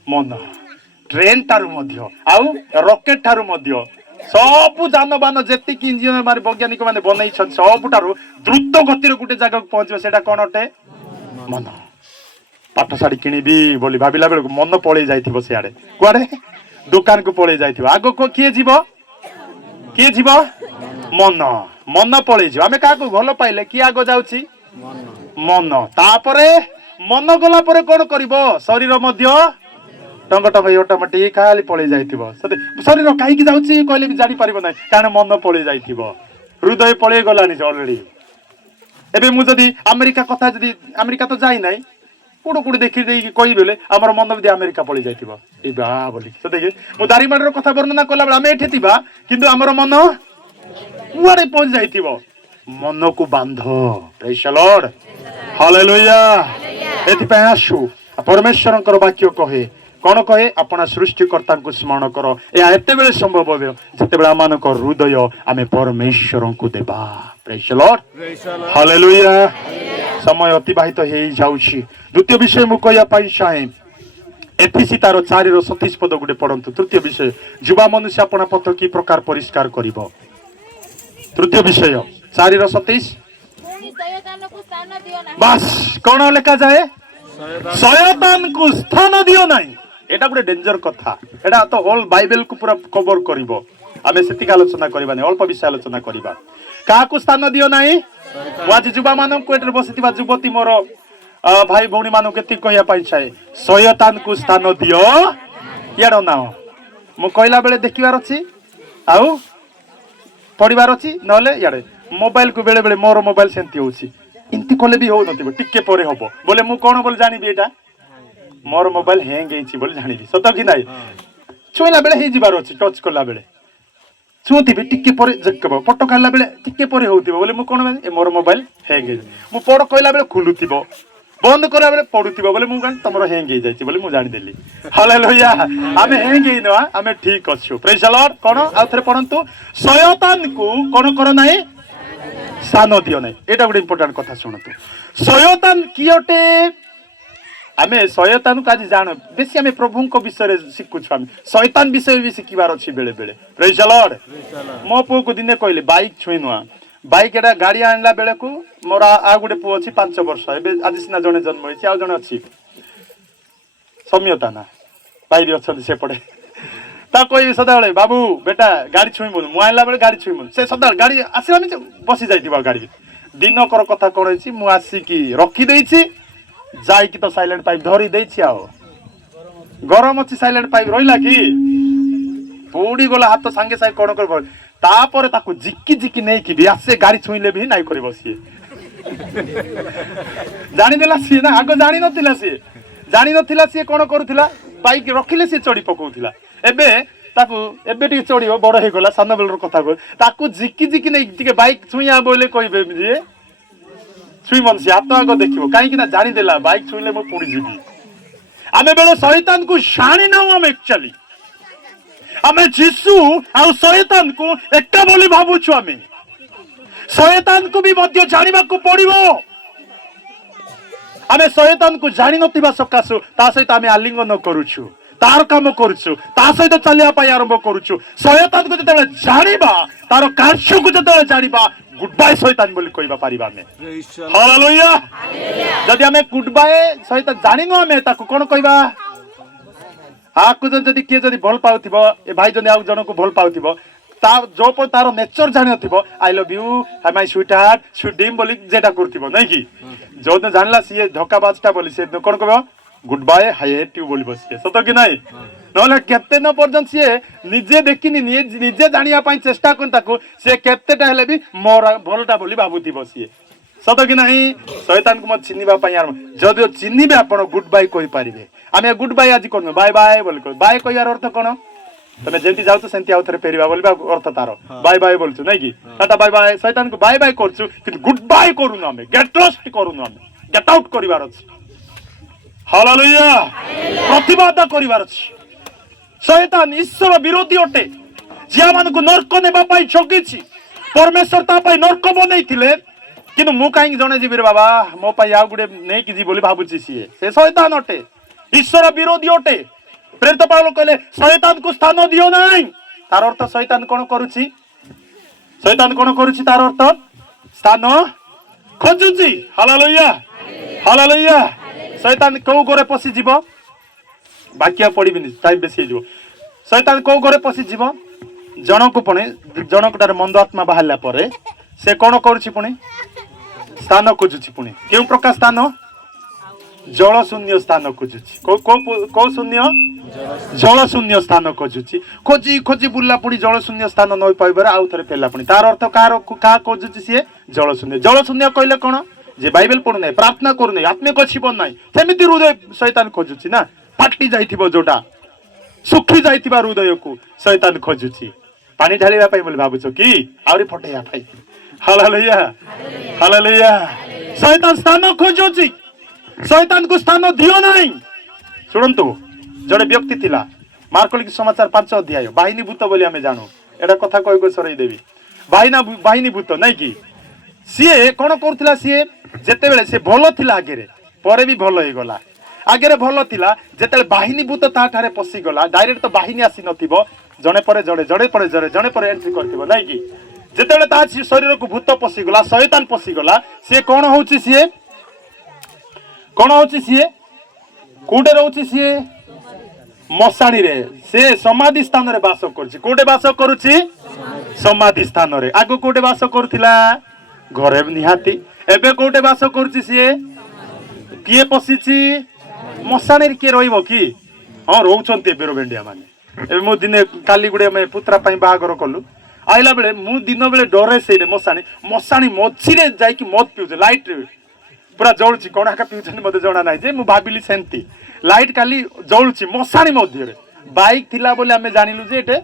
मन ट्रेन ठारू मध्य आउ रॉकेट ठारू मध्य सब जानबान जेति कि इंजीनियर मारे वैज्ञानिक माने बनई छन सब ठारू द्रुत गतिर गुटे जगह पहुंचबे सेटा कौन अटे मन पाठ साड़ी किनिबी बोली भाबिला बेल मन पळै जाइथिबो सियाडे कुआडे दुकान को पळै जाइथिबो आगो को किए जीवो मन मन पळै जीव आमे काको भलो पाइले कि आगो जाउची मन तापरे मन गला परे कोन करिवो शरीर मध्य ଟଙ୍ଗ ଟଙ୍ଗ ଅଟୋମେଟିକ ଖାଲି ପଳେଇ ଯାଇଥିବ ଶରୀର କାହିଁକି ଯାଉଛି କହିଲେ ବି ଜାଣିପାରିବ ନାହିଁ କାରଣ ମନ ପଳେଇ ଯାଇଥିବ ହୃଦୟ ପଳେଇ ଗଲାଣି ଅଲରେଡି ଏବେ ମୁଁ ଯଦି ଆମେରିକା କଥା ଯଦି ଆମେରିକା ତ ଯାଇନାହିଁ କୋଉଠି ଦେଖି ଦେଇକି କହିବି ବୋଲେ ଆମର ମନ ବି ଆମେରିକା ପଳେଇ ଯାଇଥିବ ଏଇ ବା ବୋଲି ସେତିକି ମୁଁ ଦାରିମାଡ଼ିର କଥା ବର୍ଣ୍ଣନା କଲା ବେଳେ ଆମେ ଏଠି ଥିବା କିନ୍ତୁ ଆମର ମନ କୁଆଡେ ପହଞ୍ଚି ଯାଇଥିବ ମନକୁ ବାନ୍ଧ ପ୍ରେଜ୍ ଦ ଲର୍ଡ ହାଲେଲୁୟା ଏଥିପାଇଁ ଆସୁ ପରମେଶ୍ୱରଙ୍କର ବାକ୍ୟ କହେ କଣ କହେ ଆପଣ ସୃଷ୍ଟିକର୍ତ୍ତାଙ୍କୁ ସ୍ମରଣ କର ଏହା ଏତେବେଳେ ସମ୍ଭବ ହେବ ଯେତେବେଳେ ଆମମାନଙ୍କ ହୃଦୟ ଆମେ ପରମେଶ୍ୱରଙ୍କୁ ଦେବା ପ୍ରେଜ୍ ଦ ଲର୍ଡ ହାଲେଲୁୟା ସମୟ ଅତିବାହିତ ହେଇଯାଉଛି ଦ୍ୱିତୀୟ ବିଷୟ ମୁଁ କହିବା ପାଇଁ ଚାହେଁ ଏଫିସି ତାର 4:27 ପଦ ଗୋଟେ ପଢନ୍ତୁ ତୃତୀୟ ବିଷୟ ଯୁବା ମନୁଷ୍ୟ ଆପଣ ପଥ କି ପ୍ରକାର ପରିଷ୍କାର କରିବ ତୃତୀୟ ବିଷୟ 4:27 ବାସ୍ କଣ ଲେଖାଯାଏ ଶୟତାନକୁ ସ୍ଥାନ ଦିଅ ନାହିଁ এটা ଗୋଟେ ଡେଞ୍ଜର କଥା এটা ତ ହୋଲ୍ ବାଇବେଲକୁ ପୁରା କଭର କରିବ ଆମେ ସେତିକି ଆଲୋଚନା କରିବାନି ଅଳ୍ପ ବିଷୟ ଆଲୋଚନା କରିବା କାହାକୁ ସ୍ଥାନ ଦିଅ ନାହିଁ ମୁଁ ଆଜି ଯୁବାମାନଙ୍କୁ ଏଠାରେ ବସିଥିବା ଯୁବତୀ ମୋର ଭାଇ ଭଉଣୀ ମାନଙ୍କୁ ଏତିକି କହିବା ପାଇଁ ଚାହେଁ ଶୟତାନକୁ ସ୍ଥାନ ଦିଅ ଇଆଡ ନା ମୁଁ କହିଲା ବେଳେ ଦେଖିବାର ଅଛି ଆଉ ପଢିବାର ଅଛି ନହେଲେ ଇଆଡେ ମୋବାଇଲକୁ ବେଳେ ବେଳେ ମୋର ମୋବାଇଲ ସେମିତି ହଉଛି ଏମିତି କଲେ ବି ହଉନଥିବ ଟିକେ ପରେ ହବ ବୋଲେ ମୁଁ କଣ ବୋଲି ଜାଣିବି ଏଇଟା ମୋର ମୋବାଇଲ ହ୍ୟାଙ୍ଗ ହେଇଛି ବୋଲି ଜାଣିବି ସତ କି ନାହିଁ ଛୁଇଁଲା ବେଳେ ହେଇଯିବାର ଅଛି ଟଚ୍ କଲା ବେଳେ ଛୁଁଥିବି ଟିକେ ପରେ ଜେକବ ଫଟୋ କାଢିଲା ବେଳେ ଟିକେ ପରେ ହଉଥିବ ବୋଲେ ମୁଁ କଣ ମୋର ମୋବାଇଲ ହ୍ୟାଙ୍ଗ ହେଇଛି ମୁଁ ପଢ କହିଲା ବେଳେ ଖୋଲୁଥିବ ବନ୍ଦ କଲା ବେଳେ ପଡୁଥିବ ବୋଲେ ମୁଁ ଜାଣି ତମର ହ୍ୟାଙ୍ଗ ହେଇଯାଇଛି ବୋଲି ମୁଁ ଜାଣିଦେଲି ହାଲେଲୁୟା ଆମେ ହ୍ୟାଙ୍ଗ ହେଇନବା ଆମେ ଠିକ ଅଛୁ ପ୍ରେଜ୍ ଦ ଲର୍ଡ କଣ ଆଉ ଥରେ ପଢନ୍ତୁ ଶୟତାନକୁ କଣ କର ନାହିଁ ସ୍ଥାନ ଦିଅ ନାହିଁ ଏଇଟା ଗୋଟେ ଇମ୍ପୋର୍ଟାଣ୍ଟ କଥା ଶୁଣନ୍ତୁ ଶୟତାନ କି ଅଟେ ଆମେ ଶୟତାନକୁ ଆଜି ଜାଣୁ ବେଶୀ ଆମେ ପ୍ରଭୁଙ୍କ ବିଷୟରେ ଶିଖୁଛୁ ଆମେ ଶୟତାନ ବିଷୟରେ ବି ଶିଖିବାର ଅଛି ବେଳେ ବେଳେ ପ୍ରେଜ୍ ଦ ଲର୍ଡ ମୋ ପୁଅକୁ ଦିନେ କହିଲେ ବାଇକ୍ ଛୁଇଁ ନୁଆ ବାଇକ୍ ଏଟା ଗାଡି ଆଣିଲା ବେଳକୁ ମୋର ଆଉ ଗୋଟେ ପୁଅ ଅଛି 5 ବର୍ଷ ଏବେ ଆଜି ସିନା ଜଣେ ଜନ୍ମ ହେଇଛି ଆଉ ଜଣେ ଅଛି ସୌମ୍ୟତା ନା ଭାଇ ବି ଅଛନ୍ତି ସେପଟେ ତା କହିବି ସଦାବେଳେ ବାବୁ ବେଟା ଗାଡି ଛୁଇଁବୁନି ମୁଁ ଆଣିଲା ବେଳେ ଗାଡି ଛୁଇଁବୁନି ସେ ସଦାବେଳେ ଗାଡି ଆସିଲା ଆମେ ବସି ଯାଇଥିବ ଗାଡି ଦିନକର କଥା କଣ ହେଇଛି ମୁଁ ଆସିକି ରଖିଦେଇଛି ଯାଇକି ତ ସାଇଲେଣ୍ଟ ପାଇପ୍ ଧରି ଦେଇଛି ଆଉ ଗରମ ଅଛି ସାଇଲେଣ୍ଟ ପାଇପ୍ ରହିଲା କି ପୋଡି ଗଲା ହାତ ସାଙ୍ଗେ ସାଙ୍ଗେ କଣ କରିବ ତାପରେ ତାକୁ ଜିକି ଜିକି ନେଇକି ବି ଆସେ ଗାଡି ଛୁଇଁଲେ ବି ନାଇଁ କରିବ ସିଏ ଜାଣିଦେଲା ସିଏ ନା ଆଗ ଜାଣିନଥିଲା ସିଏ କଣ କରୁଥିଲା ବାଇକ୍ ରଖିଲେ ସିଏ ଚଢି ପକଉଥିଲା ଏବେ ତାକୁ ଏବେ ଟିକେ ଚଢିବ ବଡ ହେଇଗଲା ସାନ ବେଳର କଥା କହ ତାକୁ ଜିକି ଜିକି ନେଇକି ଟିକେ ବାଇକ୍ ଛୁଇଁଆ ବୋଇଲେ କହିବେ ଯିଏ ଛୁଇଁବନି ସିଏ ହାତ ଆଗ ଦେଖିବ କାହିଁକି ନା ଜାଣିଦେଲା ବାଇକ୍ ଛୁଇଁଲେ ମୁଁ ପଡିଯିବି ଆମେ ବେଳେ ଶୟତାନକୁ ଜାଣି ନାହୁଁ ଆମେ ଆକ୍ଚୁଆଲି ଆମେ ଯୀଶୁ ଆଉ ଶୟତାନକୁ ଏକା ବୋଲି ଭାବୁଛୁ ଆମେ ଶୟତାନକୁ ବି ମଧ୍ୟ ଜାଣିବାକୁ ପଡିବ ଆମେ ଶୟତାନକୁ ଜାଣିନଥିବା ସକାଶୁ ତା ସହିତ ଆମେ ଆଲିଙ୍ଗନ କରୁଛୁ ତାର କାମ କରୁଛୁ ତା ସହିତ ଚାଲିବା ପାଇଁ ଆରମ୍ଭ କରୁଛୁ ଶୟତାନକୁ ଯେତେବେଳେ ଜାଣିବା ତାର କାର୍ଯ୍ୟକୁ ଯେତେବେଳେ ଜାଣିବା ଗୁଡ୍ ବାଏ ଶୟତାନ ବୋଲି କହିବା ପାରିବା ଆମେ ହାଲେଲୁୟା ଯଦି ଆମେ ଗୁଡ୍ ବାଏ ଶୟତାନ ଜାଣିନୁ ଆମେ ତାକୁ କଣ କହିବା ଆକୁ ଯଦି କିଏ ଯଦି ଭଲ ପାଉଥିବ ଏ ଭାଇ ଯଦି ଆଉ ଜଣକୁ ଭଲ ପାଉଥିବ ତା ଯୋଉ ତାର ନେଚର ଜାଣିନଥିବ I love you my sweetheart sweet dream ବୋଲି ଯେଟା କରୁଥିବ ନାଇଁ କି ଯୋଉଦିନ ଜାଣିଲା ସିଏ ଧୋକାବାଜଟା ବୋଲି ସେ କଣ କହିବ good bye hi hate you ବୋଲି ବସିଏ ସତ କି ନାଇଁ ନହେଲେ କେତେ ନ ପର୍ଯ୍ୟନ୍ତ ସିଏ ନିଜେ ଦେଖିନି ନିଜେ ଜାଣିବା ପାଇଁ ଚେଷ୍ଟା କରୁ ତାକୁ ସିଏ କେତେଟା ହେଲେ ବି ମୋର ଭଲଟା ବୋଲି ଭାବୁଥିବ ସିଏ ସତ କି ନାହିଁ ଶୟତାନକୁ ମତେ ଚିହ୍ନିବା ପାଇଁ ଯଦି ଚିହ୍ନିବେ ଆପଣ ଗୁଡ୍ ବାଇ କହିପାରିବେ ଆମେ ଗୁଡ୍ ବାଇ ଆଜି କରୁନୁ ବାଏ ବାଏ ବୋଲି କହୁ ବାଏ କହିବାର ଅର୍ଥ କଣ ତମେ ଯେମିତି ଯାଉଛ ସେମିତି ଆଉ ଥରେ ଫେରିବା ବୋଲି ଅର୍ଥ ତାର ବାଏ ବାଏ ବୋଲୁଛୁ ନାଇଁ କି ଟାଟା ବାଏ ବାଏ ଶୟତାନକୁ ବାଏ ବାଏ କରୁଛୁ କିନ୍ତୁ ଗୁଡ୍ ବାଏ କରୁନୁ ଆମେ ଗେଟ୍ ଲଷ୍ଟ କରୁନୁ ଆମେ ଗେଟ୍ ଆଉଟ୍ କରିବାର ଅଛି ହାଲେଲୁୟା ପ୍ରତିବାଦ କରିବାର ଅଛି ଶୟତାନ ଈଶ୍ୱର ବିରୋଧୀ ଅଟେ ଝିଅମାନଙ୍କୁ ନର୍କ ନେବା ପାଇଁ ଜଗିଛି ପରମେଶ୍ୱର ତା ପାଇଁ ନର୍କ ବନେଇଥିଲେ କିନ୍ତୁ ମୁଁ କାହିଁକି ଜଣେ ଯିବି ରେ ବାବା ମୋ ପାଇଁ ଆଉ ଗୋଟେ ନେଇକି ଯିବି ବୋଲି ଭାବୁଛି ସିଏ ସେ ଶୟତାନ ଅଟେ ଈଶ୍ୱର ବିରୋଧୀ ଅଟେ ପ୍ରେରିତ ପାଉଲ କହିଲେ ଶୟତାନକୁ ସ୍ଥାନ ଦିଅ ନାହିଁ ତାର ଅର୍ଥ ଶୟତାନ କଣ କରୁଛି ତାର ଅର୍ଥ ସ୍ଥାନ ଖୋଜୁଛି ହାଲେଲୁୟା ହାଲେଲୁୟା ଶୟତାନ କୋଉ ଘରେ ପଶିଯିବ ବାକ୍ୟ ପଡିବିନି ଟାଇମ୍ ବେଶୀ ହେଇଯିବ ଶୟତାନ କୋଉ ଘରେ ପଶିଯିବ ଜଣକୁ ପୁଣି ଜଣକଟାରେ ମନ୍ଦ ଆତ୍ମା ବାହାରିଲା ପରେ ସେ କଣ କରୁଛି ପୁଣି ସ୍ଥାନ ଖୋଜୁଛି ପୁଣି କେଉଁ ପ୍ରକାର ସ୍ଥାନ ଜଳ ଶୂନ୍ୟ ସ୍ଥାନ ଖୋଜୁଛି କୋଉ ଶୂନ୍ୟ ଜଳଶୂନ୍ୟ ସ୍ଥାନ ଖୋଜୁଛି ଖୋଜି ଖୋଜି ବୁଲା ପୁଣି ଜଳଶୂନ୍ୟ ସ୍ଥାନ ନ ପାଇବାରେ ଆଉ ଥରେ ଫେରିଲା ପୁଣି ତାର ଅର୍ଥ କାହା ଖୋଜୁଛି ସିଏ ଜଳଶୂନ୍ୟ କହିଲେ କଣ ଯେ ବାଇବେଲ ପଢୁନାହିଁ ପ୍ରାର୍ଥନା କରୁନାହିଁ ଆତ୍ମିକ ଜୀବନ ନାହିଁ ସେମିତି ହୃଦୟ ଶୈତାନ ଖୋଜୁଛି ନା ଫାଟି ଯାଇଥିବ ଯୋଉଟା ଶୁଖି ଯାଇଥିବା ହୃଦୟକୁ ଶୈତାନ ଖୋଜୁଛି ପାଣି ଢାଳିବା ପାଇଁ ବୋଲି ଭାବୁଛ କି ଆହୁରି ଫଟେଇବା ପାଇଁ ହାଲେଲୁୟା ହାଲେଲୁୟା ଶୈତାନ ସ୍ଥାନ ଖୋଜୁଛି ଶୈତାନକୁ ସ୍ଥାନ ଦିଅ ନାହିଁ ଶୁଣନ୍ତୁ ଜଣେ ବ୍ୟକ୍ତି ଥିଲା ମାର୍କୋଲିକ ସମାଚାର 5 ଅଧ୍ୟାୟ ବାହିନୀ ଭୂତ ବୋଲି ଆମେ ଜାଣୁ ଏଟା କଥା କହିକି ସରେଇ ଦେବି ବାହିନୀ ଭୂତ ନାଇଁ କି ସିଏ କଣ କରୁଥିଲା ସିଏ ଯେତେବେଳେ ସେ ଭଲ ଥିଲା ଆଗରେ ପରେ ବି ଭଲ ହେଇଗଲା ଆଗରେ ଭଲ ଥିଲା ଯେତେବେଳେ ବାହିନୀ ଭୂତ ତା ଠାରେ ପଶିଗଲା ଡାଇରେକ୍ଟ ତ ବାହିନୀ ଆସି ନଥିବ ଜଣେ ପରେ ଜଣେ ପରେ ଏଣ୍ଟ୍ରି କରିଥିବ ନାଇଁ କି ଯେତେବେଳେ ତା ଶରୀରକୁ ଭୂତ ପଶିଗଲା ଶୈତାନ ପଶିଗଲା ସିଏ କଣ ହଉଛି ସିଏ କୋଉଟେ ରହୁଛି ସିଏ ମଶାଣିରେ ସେ ସମାଧି ସ୍ଥାନରେ ବାସ କରୁଛି କୋଉଟେ ବାସ କରୁଛି ସମାଧି ସ୍ଥାନରେ ଆଗ କୋଉଟେ ବାସ କରୁଥିଲା ଘରେ ନିହାତି ଏବେ କୋଉଟେ ବାସ କରୁଛି ସିଏ କିଏ ପଶିଛି ମଶାଣିରେ କିଏ ରହିବ କି ହଁ ରହୁଛନ୍ତି ଏବେ ବେଣ୍ଡିଆ ମାନେ ଏବେ ମୁଁ ଦିନେ କାଲି ଗୋଟେ ଆମେ ପୁତ୍ରା ପାଇଁ ବାହାଘର କଲୁ ଆଇଲା ବେଳେ ମୁଁ ଦିନ ବେଳେ ଡରେ ସେଇଠି ମଶାଣି ମଝିରେ ଯାଇକି ମଦ ପିଉଛେ ଲାଇଟରେ ପୁରା ଜଳୁଛି କଣ ଏକା ପିଉଛନ୍ତି ମତେ ଜଣା ନାହିଁ ଯେ ମୁଁ ଭାବିଲି ସେମିତି ଲାଇଟ କାଲି ଜଳୁଛି ମଶାଣି ମଧ୍ୟରେ ବାଇକ୍ ଥିଲା ବୋଲି ଆମେ ଜାଣିଲୁ ଯେ ଏଟେ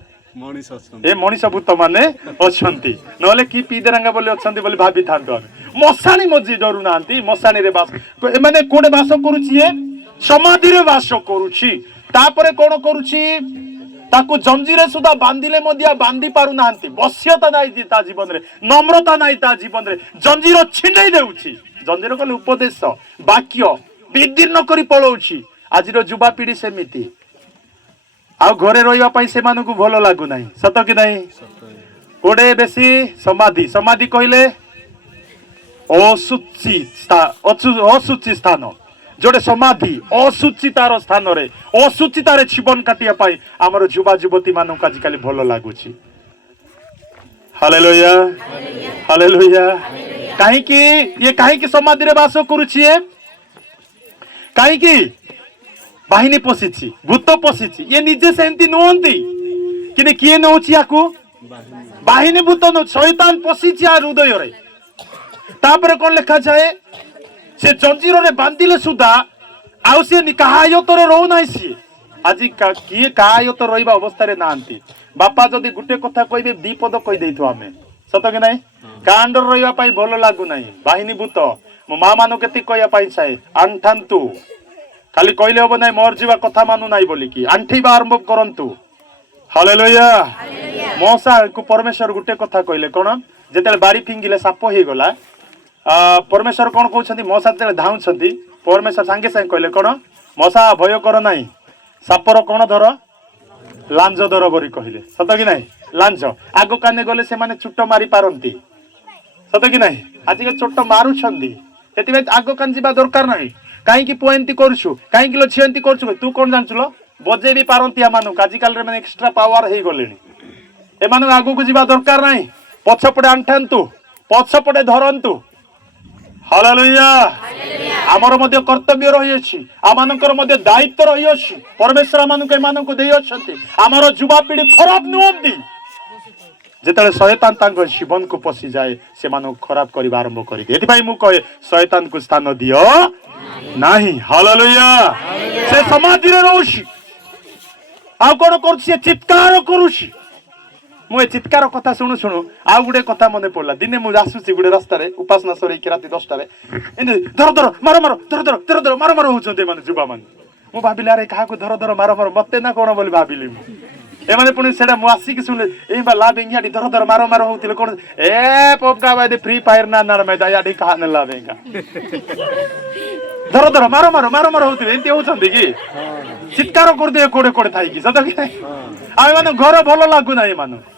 ଏ ମଣିଷ ଭୂତ ମାନେ ଅଛନ୍ତି ନହେଲେ କି ପିଦେରାଙ୍ଗା ବୋଲି ଅଛନ୍ତି ବୋଲି ଭାବିଥାନ୍ତୁ ଆମେ ମଶାଣି ମଝି ଡରୁନାହାନ୍ତି ମଶାଣିରେ ବାସ ଏମାନେ କୋଉଟେ ବାସ କରୁଛି ଏ ସମାଧିରେ ବାସ କରୁଛି ତାପରେ କଣ କରୁଛି ତାକୁ ଜଞ୍ଜିରେ ସୁଦ୍ଧା ବାନ୍ଧିଲେ ମଧ୍ୟ ବାନ୍ଧି ପାରୁନାହାନ୍ତି ବଶ୍ୟତା ନାହିଁ ତା ଜୀବନରେ ନମ୍ରତା ନାହିଁ ତା ଜୀବନରେ ଜଞ୍ଜିର ଛିଣ୍ଡେଇ ଦେଉଛି ଜଞ୍ଜିର କଲେ ଉପଦେଶ ବାକ୍ୟ ବିଦୀର୍ଣ୍ଣ କରି ପଳଉଛି ଆଜିର ଯୁବାପିଢି ସେମିତି ଆଉ ଘରେ ରହିବା ପାଇଁ ସେମାନଙ୍କୁ ଭଲ ଲାଗୁନାହିଁ ସତ କି ନାହିଁ କୋଉଟେ ବେଶୀ ସମାଧି କହିଲେ ଅଶୁଚି ସ୍ଥାନ ଯୋଉଟେ ସମାଧି ଅଶୁଚିତାର ସ୍ଥାନରେ ଅଶୁଚିତାରେ ଜୀବନ କାଟିବା ପାଇଁ ଆମର ଯୁବା ଯୁବତୀ ମାନଙ୍କୁ ଆଜିକାଲି ଭଲ ଲାଗୁଛି ହାଲେଲୁୟା ହାଲେଲୁୟା କାହିଁକି ସମାଧିରେ ବାସ କରୁଛି କାହିଁକି ବାହିନୀ ପଶିଛି ଭୂତ ପଶିଛି ଇଏ ନିଜେ ସେମିତି ନୁହନ୍ତି କିନ୍ତୁ କିଏ ନଉଛି ୟାକୁ ବାହିନୀ ଭୂତ ଶୈତାନ ପଶିଛି ଆ ହୃଦୟରେ ତାପରେ କଣ ଲେଖାଯାଏ ସେ ଜଞ୍ଜିରରେ ବାନ୍ଧିଲେ ସୁଦ୍ଧା ଆଉ ସିଏ କାହା ଆୟତରେ ରହୁନାହିଁ ସିଏ ଆଜି କିଏ କାହା ଆୟତ ରହିବା ଅବସ୍ଥାରେ ନାହାନ୍ତି ବାପା ଯଦି ଗୋଟେ କଥା କହିବେ ଦି ପଦ କହିଦେଇଥିବ ଆମେ ସତ କି ନାହିଁ କାହା ଅଣ୍ଡର ରହିବା ପାଇଁ ଭଲ ଲାଗୁନାହିଁ ବାହିନୀ ଭୂତ ମୋ ମା ମାନଙ୍କୁ କେତିକି କହିବା ପାଇଁ ଚାହେଁ ଆଣ୍ଠାନ୍ତୁ ଖାଲି କହିଲେ ହବ ନାହିଁ ମୋର ଯିବା କଥା ମାନୁ ନାହିଁ ବୋଲିକି ଆଣ୍ଠେଇବା ଆରମ୍ଭ କରନ୍ତୁ ହାଲେଲୁୟା ମଶାକୁ ପରମେଶ୍ୱର ଗୋଟେ କଥା କହିଲେ କଣ ଯେତେବେଳେ ବାରି ଫିଙ୍ଗିଲେ ସାପ ହେଇଗଲା ପରମେଶ୍ୱର କଣ କହୁଛନ୍ତି ମଶା ଯେତେବେଳେ ଧାଉଁଛନ୍ତି ପରମେଶ୍ୱର ସାଙ୍ଗେ ସାଙ୍ଗେ କହିଲେ କଣ ମଶା ଭୟ କର ନାହିଁ ସାପର କଣ ଧର ଲାଞ୍ଜ ଧର ବୋଲି କହିଲେ ସତ କି ନାହିଁ ଲାଞ୍ଜ ଆଗ କାନେ ଗଲେ ସେମାନେ ଚୁଟ ମାରି ପାରନ୍ତି ସତ କି ନାହିଁ ଆଜିକାଲି ଚୋଟ ମାରୁଛନ୍ତି ସେଥିପାଇଁ ଆଗ କାନ ଯିବା ଦରକାର ନାହିଁ କାହିଁକି ପୁଅ ଏମିତି କରୁଛୁ କାହିଁକି ଲୋ ଝିଅ ଏମିତି କରୁଛୁ ତୁ କଣ ଜାଣିଛୁ ଲୋ ବଜେଇ ବି ପାରନ୍ତି ଏମାନଙ୍କୁ ଆଜିକାଲି ମାନେ ଏକ୍ସଟ୍ରା ପାୱାର ହେଇଗଲେଣି ଏମାନଙ୍କୁ ଆଗକୁ ଯିବା ଦରକାର ନାହିଁ ପଛପଟେ ଆଣ୍ଠାନ୍ତୁ ପଛପଟେ ଧରନ୍ତୁ ହାଲେଲୁୟା ଆମର ମଧ୍ୟ କର୍ତ୍ତବ୍ୟ ରହିଅଛି ଆମମାନଙ୍କର ମଧ୍ୟ ଦାୟିତ୍ୱ ରହିଅଛି ପରମେଶ୍ୱର ଏମାନଙ୍କୁ ଦେଇଅଛନ୍ତି ଆମର ଯୁବାପିଢି ଖରାପ ନୁହନ୍ତି ଯେତେବେଳେ ଶୈତାନ ତାଙ୍କ ଜୀବନକୁ ପଶିଯାଏ ସେମାନଙ୍କୁ ଖରାପ କରିବା ଆରମ୍ଭ କରିଦିଏ ଏଥିପାଇଁ ମୁଁ କହେ ଶୈତାନକୁ ସ୍ଥାନ ଦିଅ ନାହିଁ ହାଲେଲୁୟା ସେ ସମାଧିରେ ରହୁଛି ଆଉ କଣ କରୁଛି ସେ ଚିତ୍କାର କରୁଛି ମୁଁ ଏ ଚିତ୍କାର କଥା ଶୁଣୁ ଆଉ ଗୋଟେ କଥା ମନେ ପଡିଲା ଦିନେ ମୁଁ ଆସୁଛି ଗୋଟେ ରାସ୍ତାରେ ଉପାସନା ସରେଇକି ରାତି 10ଟାରେ ଧର ମାର ହଉଛନ୍ତି ଏମାନେ ଯୁବା ମାନେ ମୁଁ ଭାବିଲି ଆରେ କାହାକୁ ଧର ମାର ମତେ ନା କଣ ବୋଲି ଭାବିଲି ମୁଁ ଏମାନେ ପୁଣି ସେଟା ମୁଁ ଆସିକି ଶୁଣିଲେ ଏଇ ବା ଲା ବେଙ୍ଗିଆଟି ଧର ମାର ହଉଥିଲେ କଣ ଏ ପପକା ବାଦି ଫ୍ରି ଫାୟାର ନା ମେଦାୟାଟି କାହା ନେଲା ବେଙ୍ଗା ଧର ମାର ହଉଥିବେ ଏମିତି ହଉଛନ୍ତି କି ଚିତ୍କାର କରିଦେବେ କୋଡେ ଥାଇକି ସତ କି ନାହିଁ ଆଉ ଏମାନେ ଘର ଭଲ ଲାଗୁନାହିଁ ଏମାନଙ୍କୁ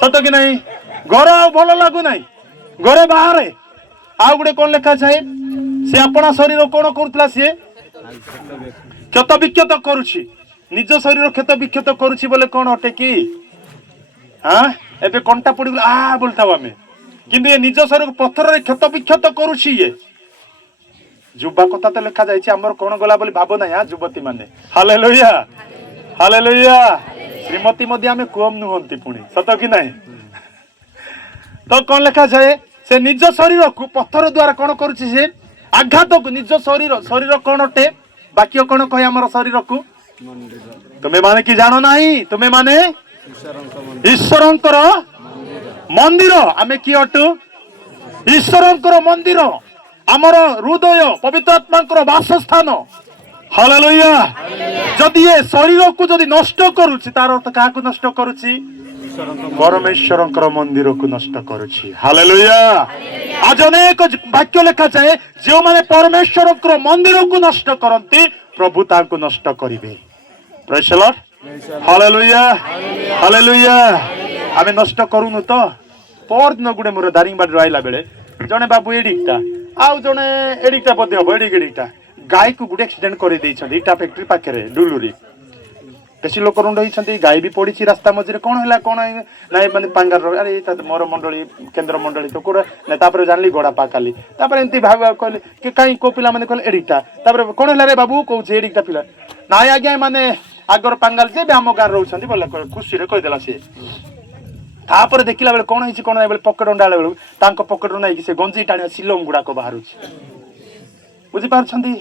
ସତ କି ନାହିଁ ଘର ଆଉ ଭଲ ଲାଗୁନାହିଁ ଘରେ ବାହାରେ ଆଉ ଗୋଟେ କଣ ଲେଖାଯାଏ ସେ ଆପଣା ଶରୀର କଣ କରୁଥିଲା ସିଏ କ୍ଷତ ବିକ୍ଷତ କରୁଛି ନିଜ ଶରୀର କ୍ଷତ ବିକ୍ଷତ କରୁଛି ବୋଲେ କଣ ଅଟେ କି ଏବେ କଣ୍ଟା ପଡିଗଲା ବୋଲିଥାଉ ଆମେ କିନ୍ତୁ ଏ ନିଜ ଶରୀରକୁ ପଥରରେ କ୍ଷତ ବିକ୍ଷତ କରୁଛି ଇଏ ଯୁବା କଥା ତ ଲେଖା ଯାଇଛି, ଆମର କଣ ଗଲା ବୋଲି ଭାବ ନାହିଁ। ଯୁବତୀ ମାନେ ହାଲେଲୁୟା ହାଲେଲୁୟା। ଶ୍ରୀମତୀ ମଧ୍ୟ ଆମେ କମ ନୁହନ୍ତି ପୁଣି, ସତ କି ନାହିଁ? ତ କଣ ଲେଖାଯାଏ, ସେ ନିଜ ଶରୀରକୁ ପଥର ଦ୍ୱାରା କଣ କରୁଛି, ସେ ଆଘାତକୁ ନିଜ ଶରୀର କଣ ଅଟେ? ବାକ୍ୟ କଣ କହେ ଆମର ଶରୀରକୁ? ତୁମେ ମାନେ କି ଜାଣ ନାହିଁ, ତୁମେ ମାନେ ଈଶ୍ୱରଙ୍କର ମନ୍ଦିର। ଆମେ କି ଅଟୁ? ଈଶ୍ୱରଙ୍କର ମନ୍ଦିର। ଆମର ହୃଦୟ ପବିତ୍ର ଆତ୍ମାଙ୍କର ବାସସ୍ଥାନ। ହାଲେଲୁୟା। ଯଦି ଏ ଶରୀରକୁ ଯଦି ନଷ୍ଟ କରୁଛି, ତାର ଅର୍ଥ କାହାକୁ ନଷ୍ଟ କରୁଛି? ପରମେଶ୍ୱରଙ୍କର ମନ୍ଦିରକୁ ନଷ୍ଟ କରୁଛି। ହାଲେଲୁୟା। ଆଜି ଅନେକ ବାକ୍ୟ ଲେଖାଯାଏ, ଯେଉଁମାନେ ପରମେଶ୍ୱରଙ୍କର ମନ୍ଦିରକୁ ନଷ୍ଟ କରନ୍ତି, ପ୍ରଭୁ ତାଙ୍କୁ ନଷ୍ଟ କରିବେ। ପ୍ରେଜ୍ ଦ ଲର୍ଡ। Hallelujah hallelujah. ଆମେ ନଷ୍ଟ କରୁନୁ ତ? ପରଦିନ ଗୋଟେ ମୋର ଦାରିଙ୍ଗବାଡିରୁ ଆଇଲା ବେଳେ ଜଣେ ବାବୁ ଏଡିକଟା, ଆଉ ଜଣେ ଏଡିକଟା ବୋଧେ ହବ, ଏଡିକଟା ଗାଈକୁ ଗୋଟେ ଆକ୍ସିଡେଣ୍ଟ କରିଦେଇଛନ୍ତି ଇଟା ଫ୍ୟାକ୍ଟ୍ରି ପାଖରେ ଡୁଲୁରି। ବେଶୀ ଲୋକ ରୁଣ୍ଡ ହେଇଛନ୍ତି, ଗାଈ ବି ପଡିଛି ରାସ୍ତା ମଝିରେ। କଣ ହେଲା କଣ ନାଇଁ ମାନେ ପାଙ୍ଗାର, ଆରେ ଏଇଟା ମୋର ମଣ୍ଡଳୀ କେନ୍ଦ୍ର ମଣ୍ଡଳୀ ତ କୋଉଟା ନାଇଁ। ତାପରେ ଜାଣିଲି ଗଡାପା କାଲି। ତାପରେ ଏମିତି ଭାବ କହିଲେ କି କାହିଁ କୋଉ ପିଲାମାନେ କହିଲେ ଏଡିକଟା। ତାପରେ କଣ ହେଲା ରେ ବାବୁ କହୁଛି ଏଡିକଟା ପିଲା। ନାଇଁ ଆଜ୍ଞା ମାନେ ଆଗର ପାଙ୍ଗାଲ ଯେ ଆମ ଗାଁରେ ରହୁଛନ୍ତି ବୋଲେ ଖୁସିରେ କହିଦେଲା ସିଏ। ତାପରେ ଦେଖିଲା ବେଳେ କଣ ହେଇଛି କଣ ନାହିଁ ବେଳେ ପକେଟ ଅଣ୍ଡା ବେଳକୁ ତାଙ୍କ ପକେଟରୁ ନାଇକି ସେ ଗଞ୍ଜି ଟାଣିବା ସିଲମ ଗୁଡାକ ବାହାରୁଛି। ବୁଝିପାରୁଛନ୍ତି?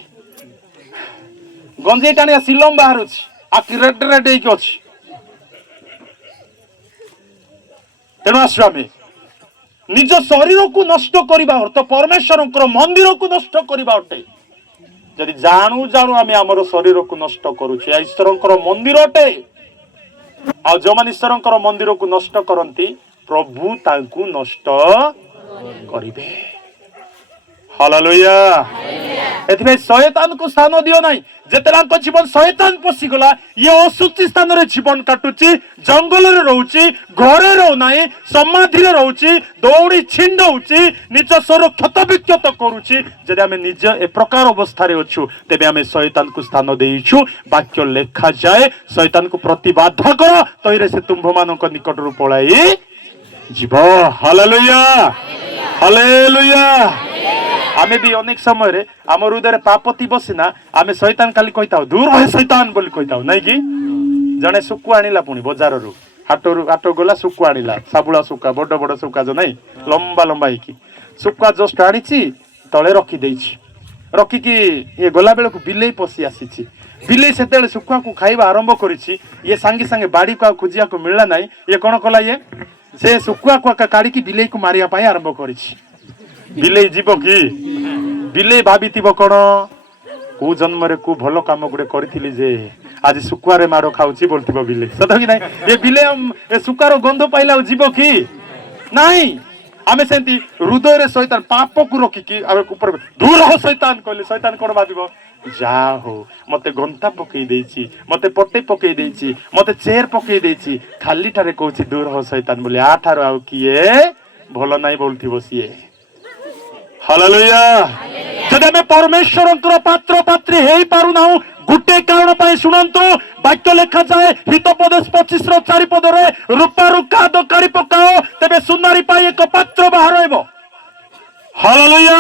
ଗଞ୍ଜି ଟାଣିବା ସିଲମ ବାହାରୁଛି, ଆଖି ରେଡ ରେଡ ହେଇକି ଅଛି। ତେଣୁ ଆସୁ ଆମେ ନିଜ ଶରୀରକୁ ନଷ୍ଟ କରିବା ଅର୍ଥ ପରମେଶ୍ୱରଙ୍କର ମନ୍ଦିରକୁ ନଷ୍ଟ କରିବା ଅଟେ। ଯଦି ଜାଣୁ ଜାଣୁ ଆମେ ଆମର ଶରୀରକୁ ନଷ୍ଟ କରୁଛେ, ଈଶ୍ୱରଙ୍କର ମନ୍ଦିର ଅଟେ। ଆଉ ଯୋଉମାନେ ଈଶ୍ୱରଙ୍କର ମନ୍ଦିରକୁ ନଷ୍ଟ କରନ୍ତି, ପ୍ରଭୁ ତାଙ୍କୁ ନଷ୍ଟ କରିବେ। ହାଲେଲୁୟା। ଏଥିପାଇଁ ଶୟତାନକୁ ସ୍ଥାନ ଦିଅ ନାହିଁ। ଯେତେବେଳେ ଜୀବନ ଶୟତାନ ପଶିଗଲା, ଇଏ ଅଶୁଚି ସ୍ଥାନରେ ଜୀବନ କାଟୁଛି, ଜଙ୍ଗଲରେ ରହୁଛି, ଘରେ ରହୁନାହିଁ, ସମାଧିରେ ରହୁଛି, ଦୌଡ଼ି ଛିଣ୍ଡଉଛି, ନିଜ ସ୍ୱର କ୍ଷତ ବିକ୍ଷତ କରୁଛି। ଯଦି ଆମେ ନିଜ ଏ ପ୍ରକାର ଅବସ୍ଥାରେ ଅଛୁ, ତେବେ ଆମେ ଶୟତାନକୁ ସ୍ଥାନ ଦେଇଛୁ। ବାକ୍ୟ ଲେଖାଯାଏ, ଶୟତାନକୁ ପ୍ରତିବାଦ କର, ତହିଁରେ ସେ ତୁମ୍ଭମାନଙ୍କ ନିକଟରୁ ପଳାଇ ଯିବ। Hallelujah hallelujah. ଆମେ ବି ଅନେକ ସମୟରେ ଆମ ହୃଦୟରେ ପାପ ଥିବ ସିନା, ଆମେ ଶୈତାନ ଖାଲି କହିଥାଉ ଦୂର ହେ ଶୈତାନ ବୋଲି କହିଥାଉ, ନାଇଁ କି? ଜଣେ ଶୁକୁ ଆଣିଲା ପୁଣି ବଜାରରୁ, ହାଟ ଗଲା ଶୁକୁ ଆଣିଲା, ସାବୁଳା ଶୁକା, ବଡ ବଡ ଶୁକା ଯୋଉ ନାଇଁ, ଲମ୍ବା ଲମ୍ବା ହେଇକି ଶୁକା ଜଷ୍ଟ ଆଣିଛି, ତଳେ ରଖିଦେଇଛି। ରଖିକି ଇଏ ଗଲା ବେଳକୁ ବିଲେଇ ପଶି ଆସିଛି। ବିଲେଇ ସେତେବେଳେ ଶୁଖୁଆକୁ ଖାଇବା ଆରମ୍ଭ କରିଛି। ଇଏ ସାଙ୍ଗେ ସାଙ୍ଗେ ବାଡିକୁ ଆଉ ଖୋଜିବାକୁ ମିଳିଲା ନାହିଁ। ଇଏ କଣ କଲା, ଇଏ ସେ ଶୁଖୁଆକୁ କାଢିକି ବିଲେଇକୁ ମାରିବା ପାଇଁ ଆରମ୍ଭ କରିଛି। ବିଲେଇ ଯିବ କି? ବିଲେଇ ଭାବିଥିବ କଣ, କୋଉ ଜନ୍ମରେ କୋଉ ଭଲ କାମ ଗୋଟେ କରିଥିଲି ଯେ ଆଜି ଶୁଖୁଆରେ ମାଡ ଖାଉଛି ବୋଲଥିବ ବିଲେଇ, ସତ କି ନାଇଁ? ଏ ବିଲେଇ ଏ ଶୁଖୁଆର ଗନ୍ଧ ପାଇଲେ ଆଉ ଯିବ କି? ନାଇଁ। ଆମେ ସେମିତି ହୃଦୟରେ ଶୈତାନ ପାପକୁ ରଖିକି ଆମେ ଉପରେ ଦୂର ହୋ ଶୈତାନ କହିଲେ ଶୈତାନ କଣ ଭାବିବ, ଯାହା ହଉ ମତେ ଗନ୍ଥା ପକେଇ ଦେଇଛି, ମତେ ପଟେ ପକେଇ ଦେଇଛି, ମତେ ଚେର ପକେଇ ଦେଇଛି, ଖାଲିଟାରେ କହୁଛି ଦୂର ହୋ ଶୈତାନ ବୋଲି। ଆଠାରୁ ଆଉ କିଏ ଭଲ ନାହିଁ ବୋଲଥିବ ସିଏ। ହାଲେଲୁୟା। ଯଦି ଆମେ ପରମେଶ୍ୱରଙ୍କର ପାତ୍ର ପାତ୍ରୀ ହେଇପାରୁନାହୁଁ, ଗୋଟେ କାରଣ ପାଇଁ ଶୁଣନ୍ତୁ। ବାକ୍ୟ ଲେଖାଯାଏ ହିତୋପଦେଶ 25ର 4 ପଦରେ, ରୂପାରୁ କାଦ କାଢି ପକାଅ, ତେବେ ସୁନାରୀ ପାଇଁ ଏକ ପାତ୍ର ବାହାର ହେବ। ହାଲେଲୁୟା।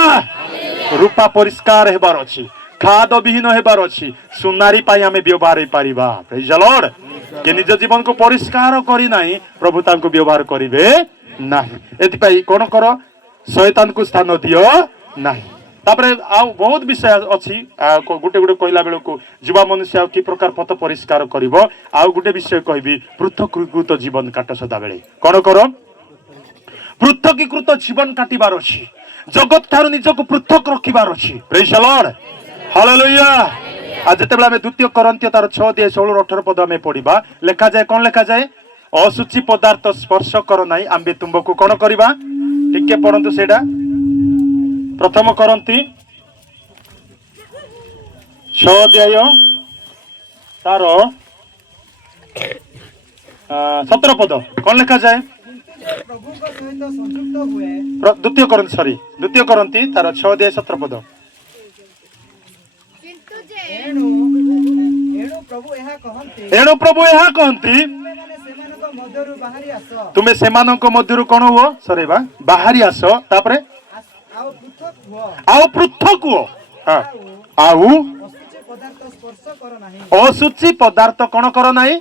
ରୂପା ପରିଷ୍କାର ହେବାର ଅଛି, ଖାଦ ବିହୀନ ହେବାର ଅଛି, ସୁନାରୀ ପାଇଁ ଆମେ ବ୍ୟବହାର ହେଇପାରିବା। ପ୍ରେଜ୍ ଦ ଲର୍ଡ। କି ନିଜ ଜୀବନକୁ ପରିଷ୍କାର କରିନାହିଁ, ପ୍ରଭୁ ତାଙ୍କୁ ବ୍ୟବହାର କରିବେ ନାହିଁ। ଏଥିପାଇଁ କଣ କର, ଶୟତାନକୁ ସ୍ଥାନ ଦିଅ ନାହିଁ। ତାପରେ ଆଉ ବହୁତ ବିଷୟ ଅଛି, ଗୋଟେ ଗୋଟେ କହିଲା ବେଳକୁ ଯୁବା ମନୁଷ୍ୟ ଆଉ କି ପ୍ରକାର ପଥ ପରିଷ୍କାର କରିବ। ଆଉ ଗୋଟେ ବିଷୟ କହିବି, ପୃଥକୀକୃତ ଜୀବନ କାଟ ସଦାବେଳେ। କଣ କର, ପୃଥକୀକୃତ ଜୀବନ କାଟିବାର ଅଛି, ଜଗତ ଠାରୁ ନିଜକୁ ପୃଥକ ରଖିବାର ଅଛି। ପ୍ରେଜ୍ ଦ ଲର୍ଡ। ହାଲେଲୁୟା। ଆଉ ଯେତେବେଳେ ଆମେ ଦ୍ୱିତୀୟ କରିନ୍ଥୀୟ ତାର 6:16-18 ପଦ ଆମେ ପଢିବା, ଲେଖାଯାଏ କଣ ଲେଖାଯାଏ, ଅଶୁଚି ପଦାର୍ଥ ସ୍ପର୍ଶ କର ନାହିଁ, ଆମ୍ଭେ ତୁମ୍ଭକୁ କଣ କରିବା? ଟିକେ ପଢନ୍ତୁ ସେଇଟା, ପ୍ରଥମ କରନ୍ତି 6 ତାର 17 ପଦ କଣ ଲେଖାଯାଏ? ଦ୍ୱିତୀୟ କରନ୍ତି ତାର 6:17 ପଦ। ଏଣୁ ପ୍ରଭୁ ଏହା କହନ୍ତି, ତୁମେ ସେମାନଙ୍କ ମଧ୍ୟରୁ କଣ ହୁଅ, ସରେଇବା ବାହାରି ଆସ। ତାପରେ ଆଉ ପୃଥକ ହୁଅ। ହଁ ଆଉ ଅଶୁଚି ପଦାର୍ଥ ସ୍ପର୍ଶ କର ନାହିଁ। ଅଶୁଚି ପଦାର୍ଥ କଣ କର ନାହିଁ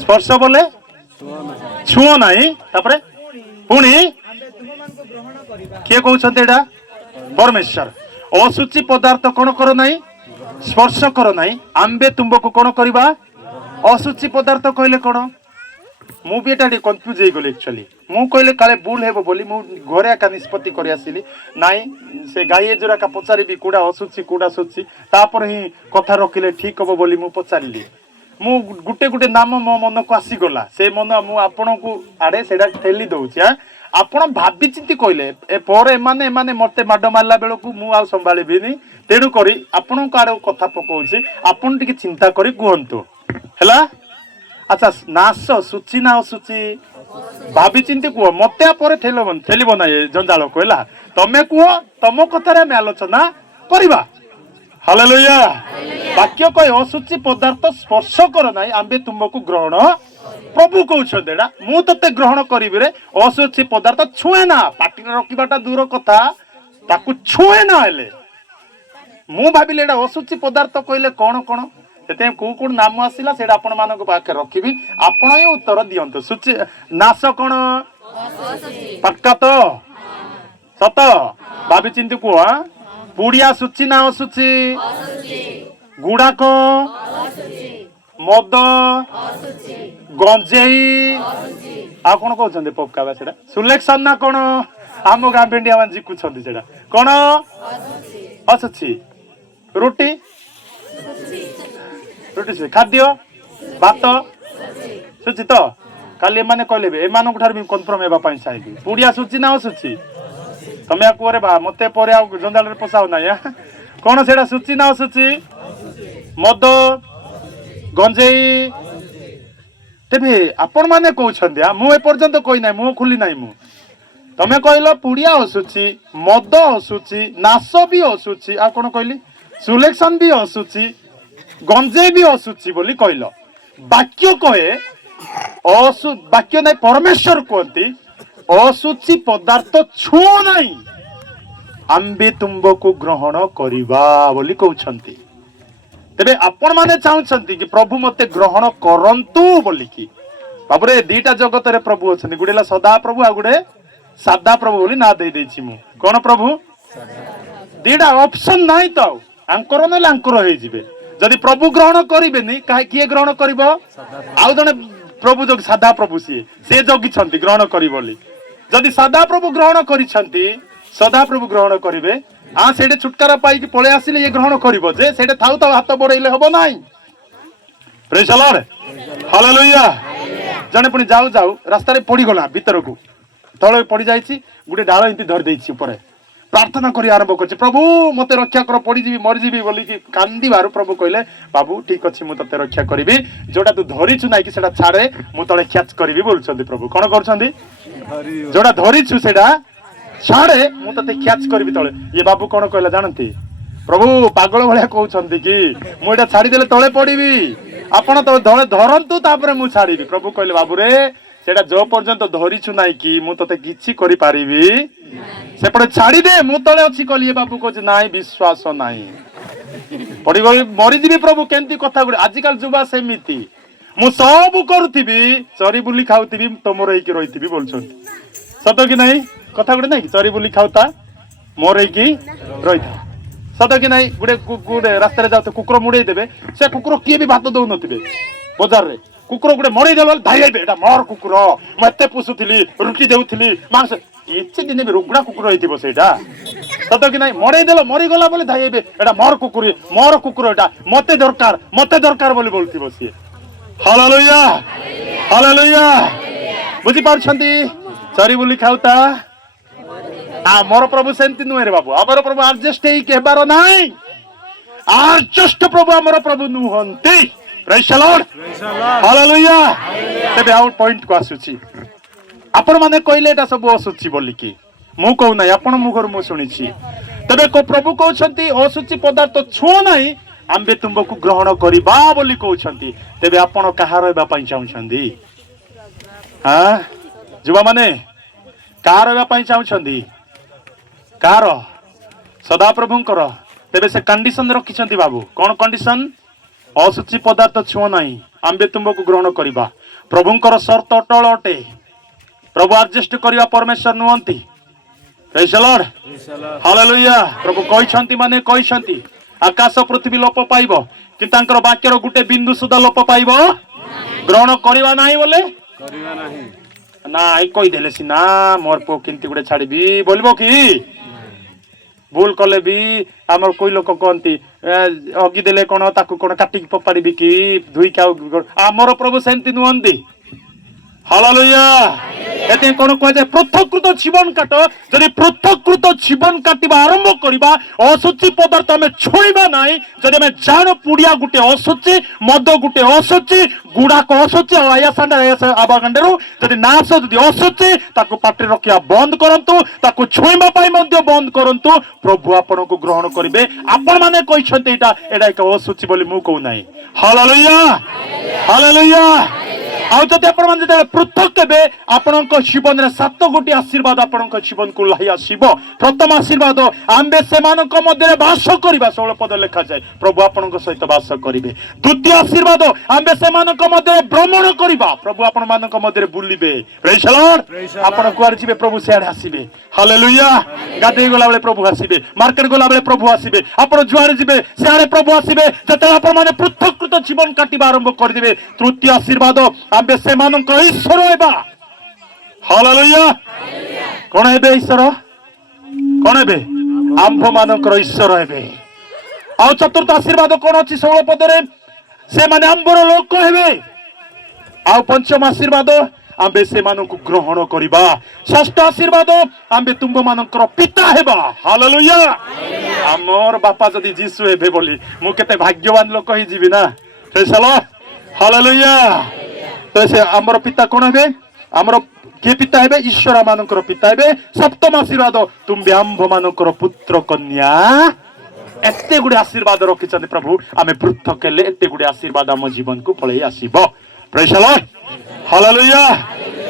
ସ୍ପର୍ଶ ବୋଲେ ଛୁଅ ନାହିଁ ତାପରେ ପୁଣି ଆମ୍ଭେ ତୁମମାନଙ୍କୁ ଗ୍ରହଣ କରିବା। କିଏ କହୁଛନ୍ତି ଏଇଟା ପରମେଶ୍ୱର ଅଶୁଚି ପଦାର୍ଥ କଣ କର ନାହିଁ ସ୍ପର୍ଶ କର ନାହିଁ ଆମ୍ଭେ ତୁମକୁ କଣ କରିବା ଅଶୁଚି ପଦାର୍ଥ କହିଲେ କଣ ମୁଁ ବି ଏଟା ଟିକେ କନଫ୍ୟୁଜ ହେଇଗଲି ଆକ୍ଚୁଆଲି ମୁଁ କହିଲେ କାଳେ ଭୁଲ ହେବ ବୋଲି ମୁଁ ଘରେ ଏକା ନିଷ୍ପତ୍ତି କରି ଆସିଲି ନାଇଁ ସେ ଗାଈ ଏଜୁରା ଏକା ପଚାରିବି କୋଉଟା ଅଶୁଚି କୋଉଟା ଶୁଚି ତାପରେ ହିଁ କଥା ରଖିଲେ ଠିକ ହବ ବୋଲି ମୁଁ ପଚାରିଲି ମୁଁ ଗୋଟେ ଗୋଟେ ନାମ ମୋ ମନକୁ ଆସିଗଲା ସେ ମନ ମୁଁ ଆପଣଙ୍କୁ ଆଡେ ସେଇଟା ଠେଲି ଦଉଛି ଆପଣ ଭାବିଚିନ୍ତି କହିଲେ ଏ ପରେ ଏମାନେ ମତେ ମାଡ ମାରିଲା ବେଳକୁ ମୁଁ ଆଉ ସମ୍ଭାଳିବିନି ତେଣୁ କରି ଆପଣଙ୍କ ଆଡେ କଥା ପକଉଛି ଆପଣ ଟିକେ ଚିନ୍ତା କରି କୁହନ୍ତୁ ହେଲା ଆଚ୍ଛା ନାଶ ଶୁଚି ନା ଅଶୁଚି ଭାବିଚିନ୍ତି କୁହ ମତେ ପରେ ଠେଲିବ ନାହିଁ ଜଞ୍ଜାଳକୁ ହେଲା ତମେ କୁହ ତମ କଥାରେ ଆମେ ଆଲୋଚନା କରିବା ହାଲେଲୁୟା ବାକ୍ୟ କହେ ଅଶୁଚି ପଦାର୍ଥ ସ୍ପର୍ଶ କର ନାହିଁ ଆମ୍ଭେ ତୁମକୁ ଗ୍ରହଣ ପ୍ରଭୁ କହୁଛନ୍ତି ଏଟା ମୁଁ ତତେ ଗ୍ରହଣ କରିବି ରେ ଅଶୁଚି ପଦାର୍ଥ ଛୁଏଁ ନା ପାଟିରେ ରଖିବାଟା ଦୂର କଥା ତାକୁ ଛୁଏଁ ନା ହେଲେ ମୁଁ ଭାବିଲି ଏଟା ଅଶୁଚି ପଦାର୍ଥ କହିଲେ କଣ କଣ ସେଥିପାଇଁ କୋଉ କୋଉ ନାମ ଆସିଲା ସେଇଟା ଆପଣ ମାନଙ୍କ ପାଖରେ ରଖିବି ଆପଣ ହିଁ ଉତ୍ତର ଦିଅନ୍ତୁ ସୂଚି ନାଶ କଣ ପକ୍କା ତ ସତ ଭାବିଚିନ୍ତି କୁହ ପୁଡିଆ ଶୁଚି ନା ଅଶୁଚି ଗୁଡାକ ମଦ ଗଞ୍ଜେଇ ଆଉ କଣ କହୁଛନ୍ତି ପକ୍କା ସେଟା ସୁଲେକ୍ସନ ନା କଣ ଆମ ଗାଁ ଭେଣ୍ଡିଆ ମାନେ ଜିକୁଛନ୍ତି ସେଟା କଣ ଅଶୁଚି ରୁଟି ରୁଟି ଖାଦ୍ୟ ଭାତ ଶୁଚି ତ କାଲି ଏମାନେ କହିଲେ ଏମାନଙ୍କ ଠାରୁ ବି କନଫର୍ମ ହେବା ପାଇଁ ଚାହିଁବି ପୁଡିଆ ଶୁଚି ନା ଅଶୁଚି ତମେ ଆକୁ ପରେ ବା ମତେ ପରେ ଆଉ ଜଞ୍ଜାଳରେ ପଶାଉ ନାହିଁ କଣ ସେଇଟା ଶୁଚି ନା ଅଶୁଚି ମଦ ଗଞ୍ଜେଇ ତେବେ ଆପଣ ମାନେ କହୁଛନ୍ତି ମୁଁ ଏପର୍ଯ୍ୟନ୍ତ କହିନାହିଁ ମୁଁ ଖୋଲି ନାହିଁ ମୁଁ ତମେ କହିଲ ପୁଡିଆ ଅଶୁଚି ମଦ ଅଶୁଚି ନାଶ ବି ଅଶୁଚି ଆଉ କଣ କହିଲି ସୁଲେକ୍ସନ ବି ଅଶୁଚି ଗଞ୍ଜେଇ ବି ଅଶୁଚି ବୋଲି କହିଲ ବାକ୍ୟ କହେ ବାକ୍ୟ ନାହିଁ ପରମେଶ୍ୱର କୁହନ୍ତି ଅଶୁଚି ପଦାର୍ଥ ଛୁଅ ନାହିଁ ଆମ୍ଭେ ତୁମ୍ଭକୁ ଗ୍ରହଣ କରିବା ବୋଲି କହୁଛନ୍ତି ତେବେ ଆପଣ ମାନେ ଚାହୁଁଛନ୍ତି କି ପ୍ରଭୁ ମତେ ଗ୍ରହଣ କରନ୍ତୁ ବୋଲିକି ତାପରେ ଦିଟା ଜଗତରେ ପ୍ରଭୁ ଅଛନ୍ତି ଗୋଟେ ହେଲା ସଦା ପ୍ରଭୁ ଆଉ ଗୋଟେ ସାଦା ପ୍ରଭୁ ବୋଲି ନାଁ ଦେଇଛି ମୁଁ କଣ ପ୍ରଭୁ ଦିଟା ଅପସନ ନାହିଁ ତ ଆଙ୍କର ନହେଲେ ଆଙ୍କର ହେଇଯିବେ ଯଦି ପ୍ରଭୁ ଗ୍ରହଣ କରିବେନି କିଏ ଗ୍ରହଣ କରିବ ଆଉ ଜଣେ ପ୍ରଭୁ ଯୋଗ ସାଦା ପ୍ରଭୁ ସେ ଜଗିଛନ୍ତି ଗ୍ରହଣ କରିବ ବୋଲି ଯଦି ସାଦା ପ୍ରଭୁ ଗ୍ରହଣ କରିଛନ୍ତି ସଦା ପ୍ରଭୁ ଗ୍ରହଣ କରିବେ ସେଇଠି ଛୁଟକାରା ପାଇକି ପଳେଇ ଆସିଲେ ଇଏ ଗ୍ରହଣ କରିବ ଯେ ସେଇଟା ଥାଉ ଥାଉ ହାତ ବଢେଇଲେ ହବ ନାହିଁ ପ୍ରେଜ୍ ଦ ଲର୍ଡ ହାଲେଲୁୟା ଜଣେ ପୁଣି ଯାଉ ଯାଉ ରାସ୍ତାରେ ପଡିଗଲା ଭିତରକୁ ତଳେ ପଡି ଯାଇଛି ଗୋଟେ ଡାଳ ଏମିତି ଧରି ଦେଇଛି ଉପରେ ପ୍ରାର୍ଥନା କରି ଆରମ୍ଭ କରିଛି ପ୍ରଭୁ ମତେ ରକ୍ଷା କର ପଡିଯିବି ମରିଯିବି ବୋଲିକି କାନ୍ଦିବାରୁ ପ୍ରଭୁ କହିଲେ ବାବୁ ଠିକ ଅଛି ମୁଁ ତତେ ରକ୍ଷା କରିବି ଯୋଉଟା ତୁ ଧରିଛୁ ନାଇକି ସେଟା ଛାଡେ ମୁଁ ତଳେ କ୍ୟାଚ୍ କରିବି ବୋଲୁଛନ୍ତି ପ୍ରଭୁ କଣ କରୁଛନ୍ତି ଯୋଉଟା ଧରିଛୁ ସେଟା ଛାଡେ ମୁଁ ତତେ କ୍ୟାଚ୍ କରିବି ତଳେ ଇଏ ବାବୁ କଣ କହିଲା ଜାଣନ୍ତି ପ୍ରଭୁ ପାଗଳ ଭଳିଆ କହୁଛନ୍ତି କି ମୁଁ ଏଇଟା ଛାଡିଦେଲେ ତଳେ ପଡିବି ଆପଣ ତ ଧରନ୍ତୁ ତାପରେ ମୁଁ ଛାଡିବି ପ୍ରଭୁ କହିଲେ ବାବୁରେ ସେଇଟା ଯୋଉ ପର୍ଯ୍ୟନ୍ତ ଧରିଛୁ ନାଇଁ କି ମୁଁ ତତେ କିଛି କରିପାରିବି ସେପଟେ ଛାଡିଦେ ମୁଁ ତଳେ ଅଛି କହିଲି ଏ ବାବୁ କହୁଛି ନାଇଁ ବିଶ୍ୱାସ ନାହିଁ ପଡିଗଲି ମରିଯିବି ପ୍ରଭୁ କେମିତି କଥା ଗୁଡେ ଆଜିକାଲି ଯୁବା ସେମିତି ମୁଁ ସବୁ କରୁଥିବି ଚରି ବୁଲି ଖାଉଥିବି ତମର ହେଇକି ରହିଥିବି ବୋଲୁଛନ୍ତି ସତ କି ନାଇଁ କଥା ଗୋଟେ ନାଇଁ କି ଚରି ବୁଲି ଖାଉତା ମୋର ହେଇକି ରହିଥା ସତ କି ନାଇଁ ଗୋଟେ ରାସ୍ତାରେ ଯାଉଥିବେ କୁକୁର ମୁଡେଇ ଦେବେ ସେ କୁକୁର କିଏ ବି ଭାତ ଦଉନଥିବେ ବଜାରରେ କୁକୁର ଗୋଟେ ମରେଇ ଦେବ ଧାଇବେ ଏଟା ମୋର କୁକୁର ମୁଁ ଏତେ ପୋଷୁଥିଲି ରୁଟି ଦେଉଥିଲି ମାଂସ କିଛି ଦିନ ବି ରୁଗୁଣା କୁକୁର ହେଇଥିବ ସେଇଟା ସତ କି ନାଇଁ ମରେଇ ଦେଲ ମରିଗଲା ବୋଲି ଧାଇବେ ଏଟା ମୋର କୁକୁର ଏଟା ମତେ ଦରକାର ବୋଲି ବୋଲୁଥିବ ସିଏ ହାଲେଲୁୟା ହାଲେଲୁୟା ବୁଝିପାରୁଛନ୍ତି ଚରି ବୁଲି ଖାଉତା ଆମର ପ୍ରଭୁ ସେମିତି ନୁହେଁ ରେ ବାବୁ ଆମର ପ୍ରଭୁ ଆଡଜଷ୍ଟ ହେଇକି ହେବାର ନାହିଁ ଆଡଜଷ୍ଟ ପ୍ରଭୁ ଆମର ପ୍ରଭୁ ନୁହନ୍ତି ପ୍ରେଜ୍ ଦ ଲର୍ଡ ହାଲେଲୁୟା ତେବେ ଆଉ ପଏଣ୍ଟକୁ ଆସୁଛି ଆପଣ ମାନେ କହିଲେ ଏଟା ସବୁ ଅଶୁଚି ବୋଲିକି ମୁଁ କହୁନାହିଁ ଆପଣ ମୁଖରୁ ମୁଁ ଶୁଣିଛି ତେବେ ପ୍ରଭୁ କହୁଛନ୍ତି ଅଶୁଚି ପଦାର୍ଥ ଛୁଅ ନାହିଁ ଆମ୍ଭେ ତୁମକୁ ଗ୍ରହଣ କରିବା ବୋଲି କହୁଛନ୍ତି ତେବେ ଆପଣ କାହାର ହେବା ପାଇଁ ଚାହୁଁଛନ୍ତି ଯୁବାମାନେ କାହାର ହେବା ପାଇଁ ଚାହୁଁଛନ୍ତି କାହାର ସଦାପ୍ରଭୁଙ୍କର तेबे से कंडीशन रखिछंती बाबू कौन कंडीशन असुचि पदार्थ छुओ नहीं आंबे तुमको ग्रहण करिबा प्रभुंकर शर्त अटल अटे प्रभु एडजस्ट करिया परमेश्वर नुहंती प्रेज द लॉर्ड हालेलुया प्रभु कहिछंती माने कहिछंती आकाश पृथ्वी लोप पाइबो कि तांकर वाक्यर गुटे बिंदु सुधा लोप पाइबो ग्रहण करिवा नाही बोले ना कही देले सिना मोर पो किंती गुटे छाड़बी बोलबो कि भूल कले भी आमर कोई लोक कहती अगी देले कौन ताकू कौन काटिक फोपाड़ी कि धुई आमर प्रभु सेमती नुहंती हालेलुया एते कोन कह जाय पृथकृत जीवन काट जदि पृथकृत जीवन काटिबा आरंभ करिबा असुचि पदार्थ हमें छोड़िबा नाही जदि हमें जान पुड़िया गुटे असुचि मद गुटे असुचि गुड़ा को असुचि आया संडा आबागंडरू जदि नाश जदि असुचि ताकू पाटी रखिया बंद करंतु ताकू छोइबा पाई मध्य बंद करंतु प्रभु आपन को ग्रहण करिवे आपन माने कहिसंते एटा एक असुचि बोली मु कहू नाही हालेलुया हालेलुया आउ जदि आपण माने जदि पृथक हेबे आपणक जीवन रे 7 गोटी आशीर्वाद आपणक जीवन को लही आसीबो प्रथम आशीर्वाद आंबे सेमानक मध्य वास करिबा 16 पद लिखा जाय प्रभु आपणक सहित वास करिवे द्वितीय आशीर्वाद आंबे सेमानक मध्य भ्रमण करिबा प्रभु आपण मानक मध्य बुलिबे प्रेज द लॉर्ड आपण कुआर जिवे प्रभु सेआडे आसीबे हालेलुया गाधे गला बेले प्रभु आसीबे मार्केट गला बेले प्रभु आसीबे आपण जुआरे जिवे सेआडे प्रभु आसीबे जते आपण माने पृथकृत जीवन काटिबा आरंभ कर दिबे तृतीय आशीर्वाद आंबे सेमानक ईश्वर हेबा हालेलुया कौन हेबे ईश्वर कौन हेबे आंभ मानकर ईश्वर हेबे आउ चतुर्थ आशीर्वाद कौन अछि 16 पदरे से माने आंबर लोक हेबे आउ पंचम आशीर्वाद आंबे से मानक ग्रहण करिबा षष्ठ आशीर्वाद आंबे तुम मानकर पिता हेबा हालेलुया हमर बापा जदि जीसु हेबे बोली मु केते भाग्यवान लोक ही जीवी ना प्रेज द लॉर्ड हालेलुया तो से हमर पिता कौन हेबे हमर किए पिता हेबे ईश्वर मानकर पिता हेबे सप्तम आशीर्वाद तुम आंभ मानकर पुत्र कन्या एते गुडे आशीर्वाद रखिछन प्रभु आमे पृथक हेले एते गुडे आशीर्वाद हम जीवन को पळै आसीबो प्रेज द लॉर्ड हालेलुया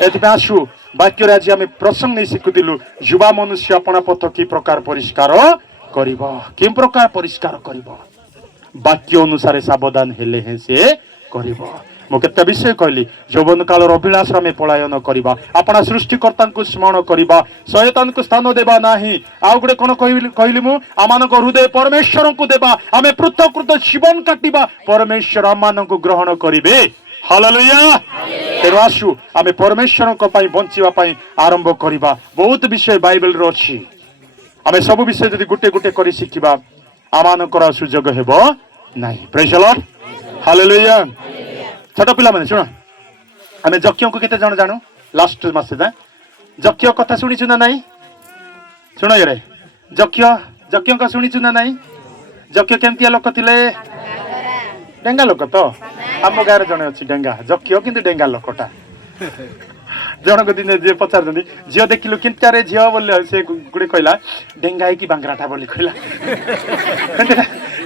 एते आसु वाक्य रे आज आमे प्रसंग नै सिखुतिलु युवा मनुष्य अपना पथ की प्रकार परिष्कार करिवो कि प्रकार परिष्कार करिवो वाक्य अनुसार सावधान हेले हे से करिवो मु केते विषय कहली यौवन कालर अभिलाष आमे पलायन करिबा अपना सृष्टिकर्ता को स्मरण करिबा शैतान को स्थान देबा नाही आउ गुडे कोन कहली मु आमानक हृदय परमेश्वर को देबा आमे पृथकृत जीवन काटिबा परमेश्वर आमान को ग्रहण करिवे हालेलुया तेरो आसु आमे परमेश्वर को पई बंचिबा पई आरंभ करिबा बहुत विषय बाइबल रो अछि आमे सब विषय जदि गुटे गुटे करी सिखिबा आमानकर सुजोग हेबो नाही प्रेज द लॉर्ड हालेलुया छोट पिला माने सुन आमे जक्य को केते जण जानु लास्ट मासे दा जक्य कथा सुनिछु ना नाही सुन रे जक्य का सुनिछु ना नाही जक्य केमतिया लोक थिले डेंगा लोक तो हम गारे जणे अछि डेंगा जक्य किंतु डेंगा लोकटा जनक दिन जे पचार जनी जियो देखिलु किंता रे जियो बोले से गुडे कहला डेंगाई की बांगराटा बोली कहला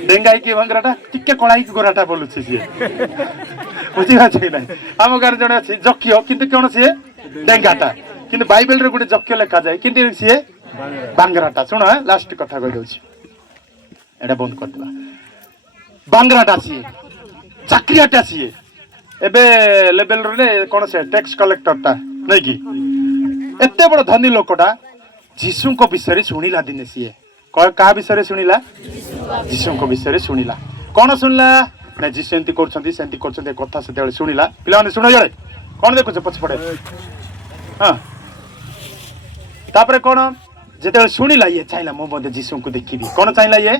डेंगाई की बांगराटा टिके कळाई की गोराटा बोलुछि जे बुझी छै नै हम गारे जणे अछि जक्य किंतु कोन से डेंगाटा किंतु बाइबल रे गुडे जक्य लेखा जाय किंतु से बांगराटा सुन लास्ट कथा कहि दउछि एटा बंद कर दिबा बांगराटा सी चाकरियाटा सी एबे लेवल रे कोन से टैक्स कलेक्टरटा नै कि एते बड़ धनी लोकटा जीसु को विषय सुनिला दिने सीए का विषय सुनिला जीसु को विषय सुनिला कोन सुनिला ना जीसु एंती करछंती कथा से सुनिला पिलाने सुन जळे कोन देखु छ पछ पड़े हां तापरे कोन जेते सुनिला ये चाइला मो बदे जीसु को देखिबी कोन चाइला ये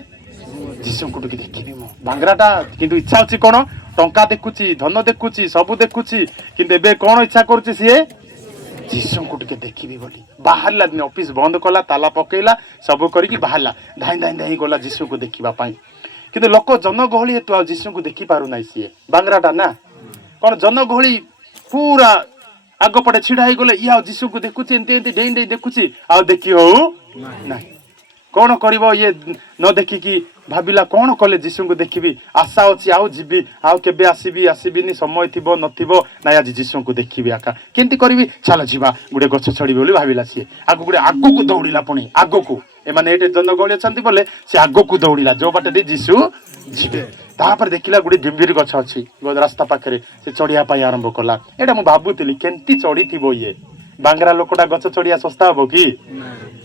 जीसु को देखिबी मो बांगराटा किंतु इच्छा अछि कोन टंका देखुची धन देखुची सब देखुची किंतु एबे कोन इच्छा करछि सिए जीसु को देखिबी बोली बाहरला दिन ऑफिस बंद कला ताला पकेला सब करिकि बाहरला धाई गला जीसु को देखिबा पाई किंतु लोक जनगहली हेतु आ जीसु को देखि पारु नै सिए बांगराटा ना कोन जनगहली पूरा आगो पटे छिडा ही गले या जीसु को देखुची एंते डेई देखुची आ देखि हो नाही कौन करिवो ये न देखि कि भाबिला कौन कले जीसु को देखिबी आशा अछि आउ जिबी आउ केबे आसीबी समय थिबो नथिबो ना आज जीसु को देखिबी आका केंती करबी चलो जीवा गुडे गछ छड़ी बोली भाबिला छी आगो गुडे आगो को दौड़िला पुणी आगो को एमाने एटे जनगहली अछंती बोले से आगो को दौड़िला जो बाटे दे जीसु जिबे तापर देखिला गुडी डिम्बिर गछ अछि रास्ता पाखरे से चढ़िया पाई आरंभ कला एटा मु भाबुतिली केंती चढ़ी थिबो ये बांगरा लोकटा गछ चढ़िया सस्ता हबो की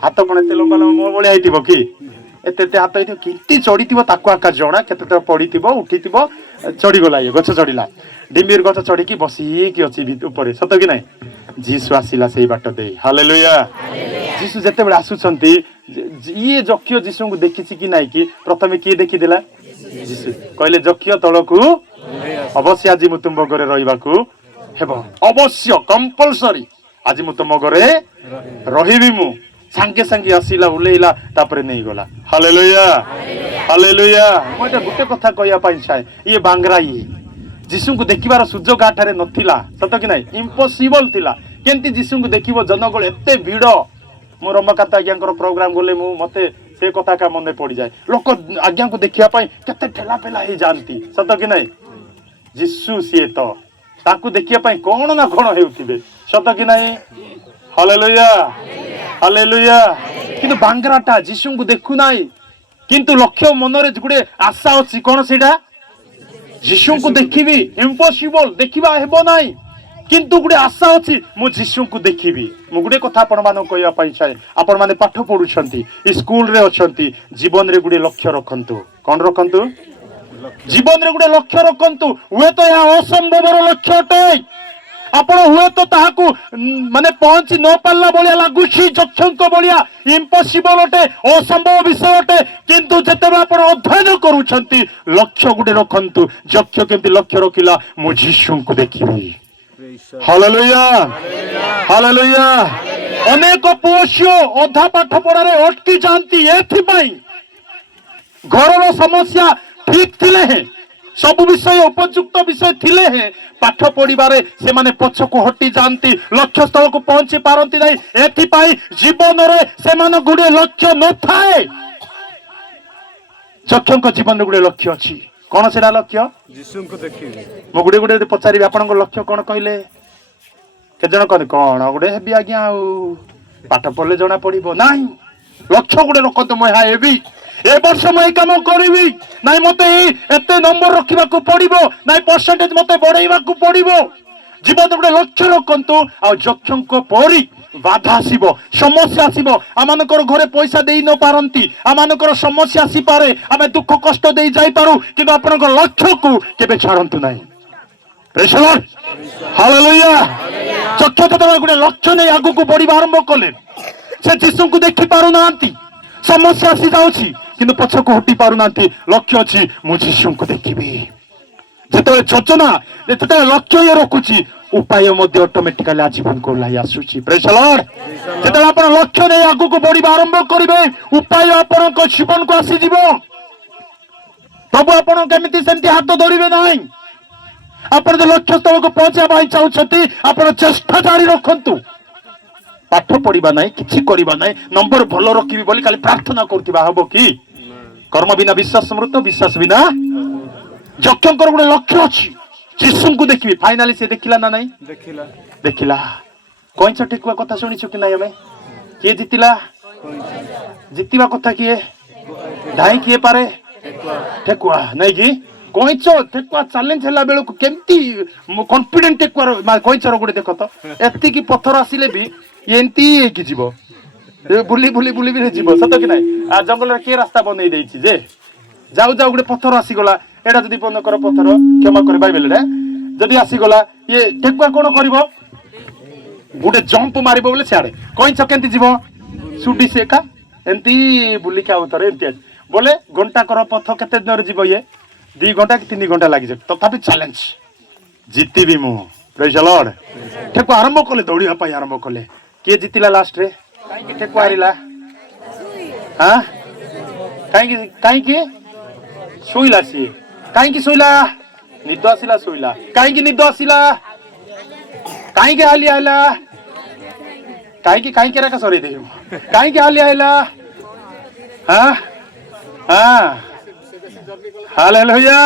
हाथ कोन एते लंबा लंबा मो बळिया हिथिबो की एते एते हाथ हिथिबो केंती चढ़ी थिबो ताको आका जणा केते तो पड़ी थिबो उठी थिबो चढ़ी गला ये गछ चढ़िला डिम्बिर गछ चढ़ी की बसी की अछि ऊपर सत की नै जीसु आसिला सेई बाट दे हालेलुया जीसु जते बेला आसुछंती ये जक्ष्य जीसु को देखिछि कि नै कि प्रथमे की देखि देला जीसु कहले जक्ष्य तळकू अवश्य आज मु तुम घरे रहिबाकू हेबो अवश्य कंपल्सरी आज मु तुम घरे रहिबी मु संगे संगे आसिला उलेइला तापरे नै गला हालेलुया हालेलुया मते गुटे कथा कहया पाई छाय ये बांगरा ये जीसु को देखिबार सुजोग आठारे नथिला सत कि नै इम्पॉसिबल थिला केंती जीसु को देखिबो जनगळ एते भीड़ मो रमकांत आज्ञांकर प्रोग्राम गले मु मते से कथा का मन पड़ जाए लोक आज्ञा को देखिया पाई केते ठेला पेला हे जानती सत कि नै जीसु सी तो ताकू देखिया पाई कोन ना कोन हेउतिबे सत कि नै हालेलुया हालेलुया किंतु बांगराटा जीसु को देखु नाई किंतु लक्ष्य मनरे गुडे आशा अछि कोन सेडा जीसु को देखिबी इम्पॉसिबल देखिबा हेबो नाई किंतु गुडे आशा अछि मु जीसु को देखिबी मु गुडे कथा आपण मान कहया पाई चाहे आपण माने पाठ पढुछंती स्कूल रे अछंती जीवन रे गुडे लक्ष्य रखंतु कोन रखंतु जीवन रे गुडे लक्ष्य रखंतु हुए तो या असंभव लक्ष्य अटे आपण हुए तो ताहाकू माने पहुंची न पाला बलिया लागुछि जक्षंक बलिया इम्पॉसिबल अटे असंभव विषय अटे किंतु जते आपण अध्ययन करूछंती लक्ष्य गुडे रखंतु जक्ष केमति लक्ष्य रखिला मु जीसु को देखिबी हालेलुया हालेलुया अनेक पुओ अधा पाठ पढ़ारे अटकी जाती एथिपाई घर समस्या ठीक थिले हैं सब विषय उपयुक्त विषय थिले हैं पाठ पढ़िबारे से माने पछ को हटी जानती लक्ष्य स्थल को पहुंची पारंती नहीं एथिपाई जीवन रे से माने गुडे लक्ष्य न थाए चक्षुक जीवन रे गुडे लक्ष्य अछि कोन सेडा लक्ष्य जीसु को देखिबे मो गुडे गुडे पचारि आपन लक्ष्य कोन कहले के जण कहले कोन गुडे हेबी आज्ञा पाठ पढ़ले जना पड़िबो नाही लक्ष्य गुडे रखत म हा हेबी ए वर्ष म ए काम करबी नाही मते एते नंबर रखिबा को पड़िबो नाही परसेंटेज मते बढ़ाइबा को पड़िबो जीवन गुडे लक्ष्य रखंतु आ जक्षंक परी बाधा आसीबो समस्या आसीबो आमानकर घरे पैसा देई न पारंती आमानकर समस्या आसी पारे आमे दुख कष्ट देई जाई पारू किंतु आपनकर लक्ष्य को केबे छाड़ंतु नाही प्रेज द लॉर्ड हालेलुया चक्षु तो गुडे लक्ष्य नै आगु को बढ़िबा आरंभ कले से जीसु को देखि पारु नांती समस्या आसी जाउछि किंतु पछ को हटी पारु नांती लक्ष्य अछि मु जीसु को देखिबी जेतले योजना जेतले लक्ष्य ये रखुछि उपाय मध्ये ऑटोमेटिकली आजीवन को लाई आसुछि प्रेज द लॉर्ड जेतले आपण लक्ष्य नै आगु को बढ़िबा आरंभ करिवे उपाय आपण को जीवन को आसी जीवो प्रभु आपण केमिति सेंती हाथ धरिबे नाही आपण जो लक्ष्य स्थल को पहुंचा भाई चाहते आपण चेष्टा जारी रखंतु पाठ पढ़िबा नाही किछि करिबा नाही नंबर भलो रखिबी बोली खाली प्रार्थना करथिबा हबो की कर्म बिना विश्वास मृत विश्वास बिना जक्षंकर गुडे लक्ष्य अछि जीसु को देखिबी फाइनली से देखिला ना नाही देखिला देखिला कोइछ ठेकुआ कथा सुनिछु कि नाही हमें के जितिला जितिबा कथा किए ढाई किए पारे ठेकुआ नहीं की कोइछ ठेकुआ चैलेंज हला बेल को केमती कॉन्फिडेंट ठेकुआ कोइछ रो गुडे देखो तो एत्ती की पत्थर आसिले भी एंती की जीवो बुली बुली बुली भी जीवो सत कि नाही आ जंगल रे के रास्ता बनै देछि जे जाऊ जाऊ गुडे पत्थर आसी गला एडा जदी बंद कर पत्थर क्षमा कर बाइबल रे जदी आसी गला ये ठेकुआ कोन करबो गुडे जंप मारिबो बोले छाड़े कोइछ केंती जीवो सुडी से का एंती बुली का उतर एंती बोले घंटा कर पथ केते दिन रे जीवो ये 2 घंटा कि 3 घंटा लागि जाय तथापि चैलेंज जीतीबी मु प्रेज द लॉर्ड ठेकुआ आरंभ कले दौड़िया पाई आरंभ कले के जीतिला लास्ट रे ठेकुआ हारिला हां काई की सोइला सी काई की सोइला निद आसिला सोइला काई की निद आसिला काई के हाली आइला काई के रका सरी देऊ काई के हाली आइला हां हां हालेलुया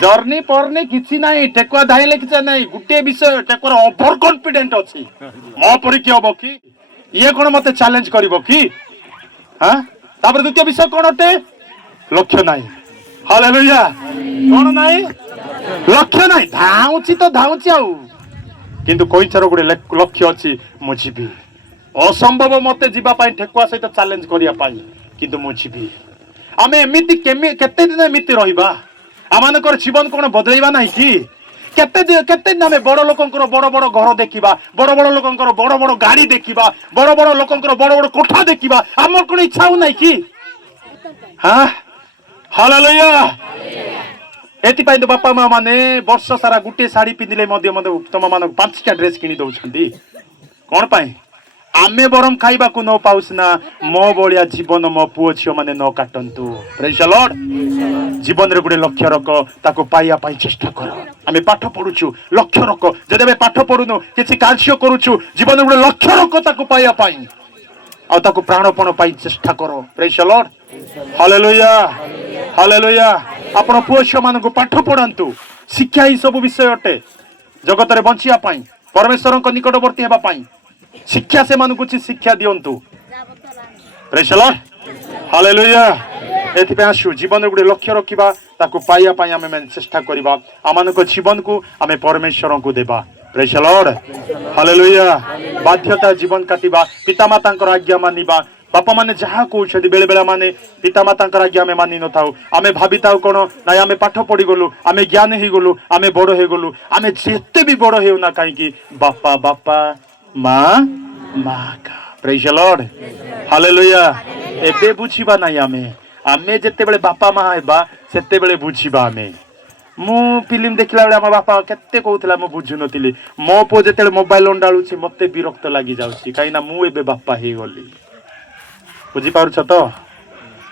जर्नी परनी किछि नाही टेकुआ धाइले किछ नाही गुटे विषय टेकुआ ओवर कॉन्फिडेंट अछि मो परि कि होबो कि ये कोन मते चैलेंज करिवो कि हाँ तापर द्वितीय विषय कौन अटे लक्ष्य नाही हालेलुया कौन नाही लक्ष्य नाही धाउची तो धाउची आउ किंतु कईचार गोटे लक्ष्य अच्छी मु जीवी असंभव मते जीवा पाई ठेकुआ सहित चैलेंज करिया पाई किंतु मु जीवी आमे एमिति केते दिन एमिति रहिबा आमानकर जीवन कोन बदलैबा नाही कि केते दिन आमे बड़ लोकंकर बड़ बड़ घर देखिबा बड़ बड़ लोकंकर बड़ बड़ गाड़ी देखिबा बड़ बड़ लोकंकर बड़ बड़ कोठा देखिबा हमर कोन इच्छा हो नाही कि हां हालेलुया एतिपाई तो बापा माँ माने वर्ष सारा गुटे साड़ी पिंधिले मध्य मध्य तुम मान 5टा ड्रेस किनी दउछंती कोन पाई आमे बरम खाइबा को न पाउस ना मो बलिया जीवन मो पुओ छियो माने न काटंतु प्रेज द लॉर्ड जीवन रे गुटे लक्ष्य रख ताको पाइया पाई चेष्टा कर आमे पाठ पढुछु लक्ष्य रख जदि आमे पाठ पढुनु किछि कार्य करूछु जीवन रे गुटे लक्ष्य रख ताको पाइया पाई आ ताको प्राणपण पाई चेष्टा करो praise the Lord hallelujah hallelujah आपण पुओ छियो मानको पाठ पढंतु शिक्षा ही सब विषय अटे जगत रे बंचिया पाई परमेश्वर को निकटवर्ती हेबा पाई शिक्षा से मानू कुछ शिक्षा दियंतु प्रेज द लॉर्ड हालेलुया एथिपे आसु जीवन रे गुटे लक्ष्य रखिबा ताकू पाइया पाई आमे चेष्टा करिबा आमानको जीवन को आमे परमेश्वर को देबा प्रेज द लॉर्ड हालेलुया बाध्यता जीवन काटिबा पितामातांकर आज्ञा मानिबा बापा माने जहा कहउछथि बेले बेला माने पितामातांकर आज्ञा आमे मानि न थाउ आमे भाबिताउ कोन नाय आमे पाठ पढि गलु आमे ज्ञान हे गलु आमे बड़ हे गलु आमे जेते भी बड़ हेउ ना काहे कि बापा बापा माँ माँ का प्रेज द लॉर्ड हालेलुया एबे बुझिबा नाही आमे जेते बेले बापा माँ हेबा सेते बेले बुझिबा आमे मु फिल्म देखला बेले हमर बापा केते कहउतला मु बुझु नथिली मो पो जेते मोबाइल डालुछि मते विरक्त लागि जाउछि काईना मु एबे बापा हे गली बुझी पारुछ तो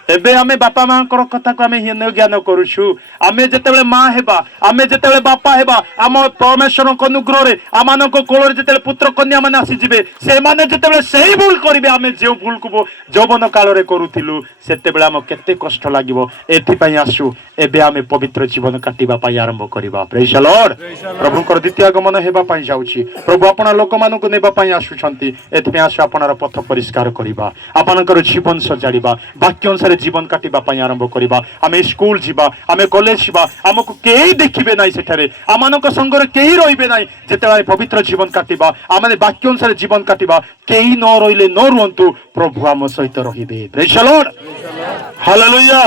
एबे आमे बापा माँ कर कथा को आमे हीन ज्ञान करूछु आमे जेतेबेले माँ हेबा आमे जेतेबेले बापा हेबा आम परमेश्वर को अनुग्रह रे आमानको कोलरे जेतेबेले पुत्र कन्या माने आसी जिवे से माने जेतेबेले सही भूल करिवे आमे जे भूल को जौवन काल रे करूथिलु सेतेबेले आम केते कष्ट लागिवो एथि पई आसु एबे आमे पवित्र जीवन काटिबा पई आरंभ करिबा प्रेज द लॉर्ड प्रभुकर द्वितीय आगमन हेबा पई जाउछि प्रभु आपना लोक मानको नेबा पई आसुछंती एथि पई आसु आपनार पथ परिष्कार करिबा आपनकर जीवन सजाड़िबा वाक्य अनुसार जीवन काटिबा पई आरंभ करिबा आमे स्कूल जिबा आमे कॉलेज जिबा हमकु केही देखिबे नाही सेठारे आमानक संगरे केही रहिबे नाही जेतेबेले पवित्र जीवन काटिबा आमे वाक्य अनुसार जीवन काटिबा केही न रहिले न रुहंतु प्रभु आम सहित रहिबे प्रेज द लॉर्ड हालेलुया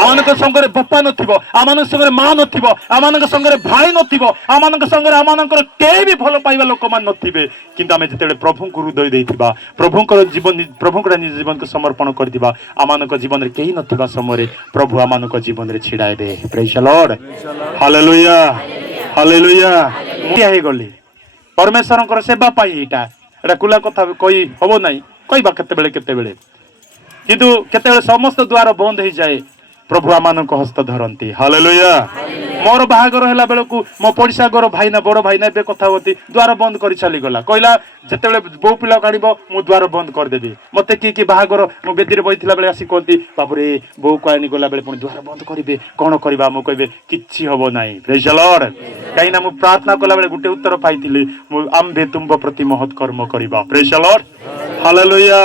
आमानक संगरे बापा नथिबो आमानक संगरे मां नथिबो आमानक संगरे भाई नथिबो आमानक संगरे आमानकर केही भी भलो पाइबा लोक मान नथिबे किंतु आमे जेतेबेले प्रभु को हृदय देइथिबा प्रभुकर जीवन प्रभुकर निज जीवन को समर्पण करदिबा आमानक जीवन रे केही नथिबा समय प्रभु आमानक जीवन रे छिडाइबे praise the Lord hallelujah hallelujah हे गली परमेश्वरकर सेवा पाई एटा कुला कथा कई हबो नाही कइबा केते बेले किंतु केते समस्त द्वार बंद हो जाए प्रभु आमानक हस्त धरती हालेलुया मोर बाहागर हैला बेलकु मो पड़िसा घर भाई ना बड़ भाई ना एबे कथा होती द्वार बंद कर चली गला कहला जेतेबेले बो पिला काढिबो मु द्वार बंद कर देबी मते की बाहागर मु बेदीर बइथिला बेले आसी कहती बाबूरे बो कानी गला बेले पुनी द्वार बंद करिवे कोन करबा मु कहबे किछि हबो नाही प्रेज द लॉर्ड काईना मु प्रार्थना कला बेले गुटे उत्तर पाइथिली मु आम्भे तुंब प्रति महत् कर्म करबा praise the Lord hallelujah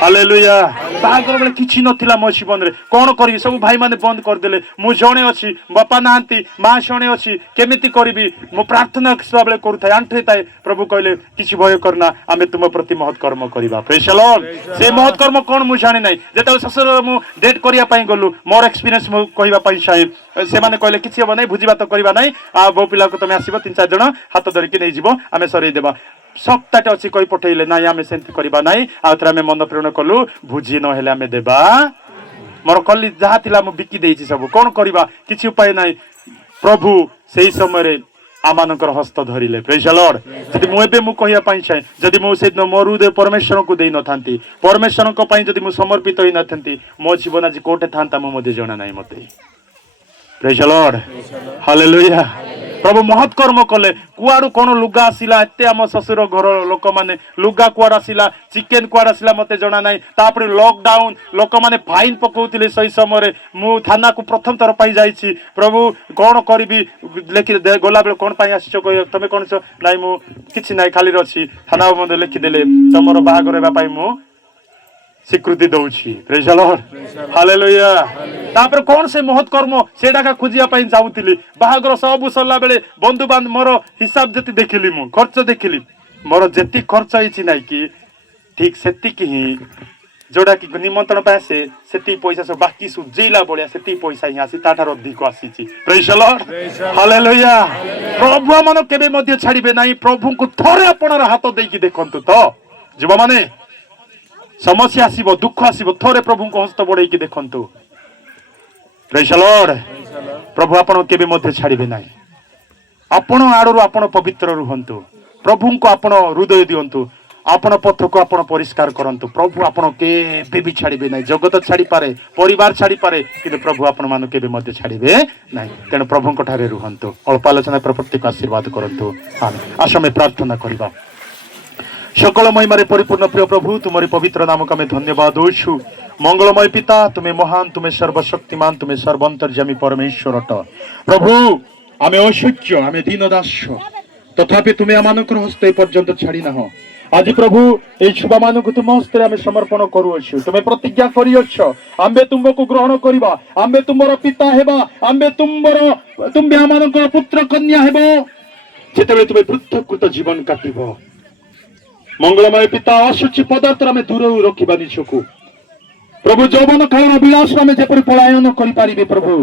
hallelujah बाहागर बेले किछि नथिला मो जीवन रे कोन करिवि सब भाई माने बंद कर देले मु जणे अछि बापा नांती मां जणे अछि केमिति करिवि मो प्रार्थना सब बेले करूथाय आंठे ताय प्रभु कहले किछि भय करना आमे तुम प्रति महत् कर्म करिबा प्रेज द लॉर्ड से महत् कर्म कोन मु जानि नै जेतले ससुर मु डेट करिया पई गलु मोर एक्सपीरियंस मु कहिबा पई चाहे से माने कहले किछि हो नै बुझिबा तो करिबा नै आ बो पिला को तमे आसीबो 3-4 जण हाथ धरि कि नै जिवो आमे सरै देबा सप्ताहटे अच्छी कही पठेले ना आम सेमती करवा ना आउे आम मन प्रेरण कलु भुजी ना आम देवा मोर कली जहाँ थी बिकी देछि सब कौन करवा किसी उपाय ना प्रभु से समय आमानकर हस्त धरिले प्रेज द लॉर्ड जदि मुझे मु कहया पाई चाहे जदि मु से मो हृदय परमेश्वर को देई न थांती परमेश्वर को पाई जदि मु समर्पित होई न थांती मो जीवन आज कोठे थांता मु मते जणा नाही मते प्रेज द लॉर्ड हालेलुया प्रभु महत् कर्म कले कुआड़ू कौन लुगा आसला एत आम शशुर घर लोक मैंने लुगा कुआड़ आसला चिकेन कुआड़ आसला मत जना ना तापर लॉकडाउन लोक मैंने फाइन पकाउले सही समय मु थाना को प्रथम थर पाई जाइछि प्रभु कौन करी लिखि गला बेले कौन पाई आस तुम कौन ना कि ना खाली अच्छी थाना मत लिखिदेले तुम बाहागर मु ସ୍ୱୀକୃତି ଦଉଛି ପ୍ରେଜ୍ ଦ ଲର୍ଡ ହାଲେଲୁୟା। ତାପରେ କଣ ସେ ମହତ୍ କର୍ମ ସେଇଟାକା ଖୋଜିବା ପାଇଁ ଯାଉଥିଲି। ବାହାଘର ସବୁ ସରିଲା ବେଳେ ବନ୍ଧୁବାନ୍ଧବ ମୋର ହିସାବ ଯେତେ ଦେଖିଲି, ମୁଁ ଖର୍ଚ୍ଚ ଦେଖିଲି, ମୋର ଯେତିକି ଖର୍ଚ୍ଚ ହେଇଛି ନାଇଁ କି ଠିକ ସେତିକି ହିଁ ଯୋଉଟା କି ନିମନ୍ତ୍ରଣ ପାଇଁ ଆସେ ସେତିକି ପଇସା ସବୁ ବାକି ସୁଝେଇଲା ଭଳିଆ ସେତିକି ପଇସା ହିଁ ଆସି ତାଠାରୁ ଅଧିକ ଆସିଛି। ପ୍ରେଜ୍ ଦ ଲର୍ଡ ହାଲେଲୁୟା। ପ୍ରଭୁ ଆମମାନଙ୍କୁ କେବେ ମଧ୍ୟ ଛାଡିବେ ନାହିଁ। ପ୍ରଭୁଙ୍କୁ ଥରେ ଆପଣର ହାତ ଦେଇକି ଦେଖନ୍ତୁ ତ ଯୁବମାନେ, ସମସ୍ୟା ଆସିବ, ଦୁଃଖ ଆସିବ, ଥରେ ପ୍ରଭୁଙ୍କୁ ହସ୍ତ ବଢେଇକି ଦେଖନ୍ତୁ। ପ୍ରେଜ୍ ଦ ଲର୍ଡ। ପ୍ରଭୁ ଆପଣଙ୍କୁ କେବେ ମଧ୍ୟ ଛାଡିବେ ନାହିଁ। ଆପଣ ଆଡରୁ ଆପଣ ପବିତ୍ର ରୁହନ୍ତୁ। ପ୍ରଭୁଙ୍କୁ ଆପଣ ହୃଦୟ ଦିଅନ୍ତୁ। ଆପଣ ପଥକୁ ଆପଣ ପରିଷ୍କାର କରନ୍ତୁ। ପ୍ରଭୁ ଆପଣ କେବେ ବି ଛାଡିବେ ନାହିଁ। ଜଗତ ଛାଡିପାରେ, ପରିବାର ଛାଡିପାରେ, କିନ୍ତୁ ପ୍ରଭୁ ଆପଣ ମାନଙ୍କୁ କେବେ ମଧ୍ୟ ଛାଡିବେ ନାହିଁ। ତେଣୁ ପ୍ରଭୁଙ୍କ ଠାରେ ରୁହନ୍ତୁ। ଅଳ୍ପ ଆଲୋଚନା ପ୍ରତ୍ୟେକ ଆଶୀର୍ବାଦ କରନ୍ତୁ। ଆସ ଆମେ ପ୍ରାର୍ଥନା କରିବା। সকল মহিমারে পরিপূর্ণ প্রিয় প্রভু, তোমার পবিত্র নামকে আমি ধন্যবাদ দৌছু। মঙ্গলময় পিতা, তুমি মহান, তুমি সর্বশক্তিমান, তুমি সর্বন্তর্যামী পরমেশ্বর অট। প্রভু আমি অসহ্য, আমি দীন দাস্য, তথাপি তুমি আমানଙ୍କର হস্ত এ পর্যন্ত ছাড়ি নাহ। আজ প্রভু এই ছুবা মানুষ তুম হস্তে আমি সমর্পণ করুଅଛୁ। তুমি প্রতিজ্ঞা করিଅছ আম্বে তুমକୁ গ্রহণ করিবা, আম্বে তুমର পিতা হেবা, আম্বে তুমি আমানଙ୍କର পুত্র কন্যা ହେବ যেତେବେଳେ তুমি বৃদ্ধকৃত জীবন কাটিব। মঙ্গলময় পিতা, অসুচি পদার্থ আমি দূরରୁ ରଖିବା ନିଜକୁ। প্রভু যৌবন কাଳର ବିଳାସ ଆମେ ଯେପରି ପଳାୟନ କରିପାରିବେ ପ୍ରଭୁ,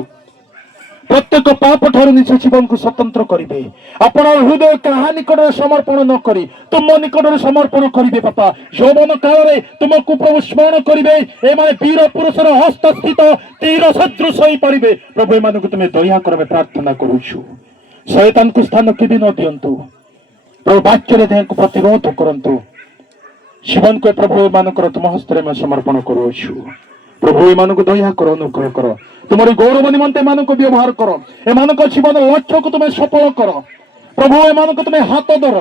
প্রত্যেক পাপ ঠাରୁ নিজ জীবনକୁ স্বতন্ত্র କରିବେ। ଆପଣ ହୃଦୟ କାହା ନିକଟରେ ସମର୍ପଣ ନ କରି ତୁମ ନିକଟରେ ସମର୍ପଣ କରିବେ ବାପା। ଯୌବନ କାଳରେ ତୁମକୁ ପ୍ରଭୁ ସ୍ମରଣ କରିବେ। ଏମାନେ ବୀର ପୁରୁଷର ହସ୍ତସ୍ଥିତ ତୀର ସଦୃଶ ହେଇପାରିବେ। ପ୍ରଭୁ ଏମାନଙ୍କୁ ତୁମେ ଦୟା କରିବେ ପ୍ରାର୍ଥନା କରୁଛୁ। ଶୟତାନକୁ ସ୍ଥାନ କେବେ ନ ଦିଅନ୍ତୁ ପ୍ରଭୁ। ବାକ୍ୟରେ ଦେହକୁ ପ୍ରତିରୋଧ କରନ୍ତୁ। ଜୀବନକୁ ପ୍ରଭୁ ଏମାନଙ୍କର ତୁମ ହସ୍ତରେ ଆମେ ସମର୍ପଣ କରୁଅଛୁ। ପ୍ରଭୁ ଏମାନଙ୍କୁ ଦୟା କର, ଅନୁଗ୍ରହ କର। ତୁମର ଗୌରବ ନିମନ୍ତେ ଏମାନଙ୍କୁ ବ୍ୟବହାର କର। ଏମାନଙ୍କ ଜୀବନ ଲକ୍ଷ୍ୟକୁ ତୁମେ ସଫଳ କର ପ୍ରଭୁ। ଏମାନଙ୍କୁ ତୁମେ ହାତ ଧର।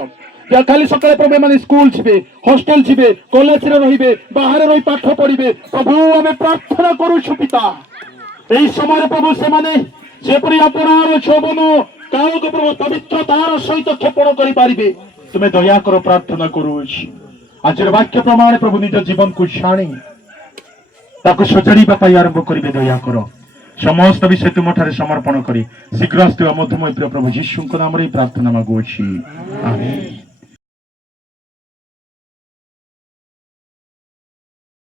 କାଲି ସକାଳେ ପ୍ରଭୁ ଏମାନେ ସ୍କୁଲ ଯିବେ, ହଷ୍ଟେଲ ଯିବେ, କଲେଜରେ ରହିବେ, ବାହାରେ ରହି ପାଠ ପଢିବେ। ପ୍ରଭୁ ଆମେ ପ୍ରାର୍ଥନା କରୁଛୁ ପିତା, এই ସମୟରେ ପ୍ରଭୁ ସେମାନେ ଯେପରି ଆପଣଙ୍କର ଯୌବନ କାଳକୁ ପ୍ରଭୁ ପବିତ୍ରତାର ସହିତ କ୍ଷେପଣ କରିପାରିବେ ତୁମେ ଦୟା କର, ପ୍ରାର୍ଥନା କରୁଅଛି। ଆଜିର ବାକ୍ୟ ପ୍ରମାଣ ପ୍ରଭୁ ନିଜ ଜୀବନକୁ ଛାଣି ତାକୁ ସଜାଡ଼ିବା ପାଇଁ ଆରମ୍ଭ କରିବେ। ଦୟା କର। ସମସ୍ତ ବିଷୟ ତୁମଠାରେ ସମର୍ପଣ କରି ଶୀଘ୍ର ଆସୁଥିବା ମଧୁମୟ ପ୍ରିୟ ପ୍ରଭୁ ଯୀଶୁଙ୍କ ନାମରେ ପ୍ରାର୍ଥନା ମାଗୁଅଛି। ଆମେନ୍।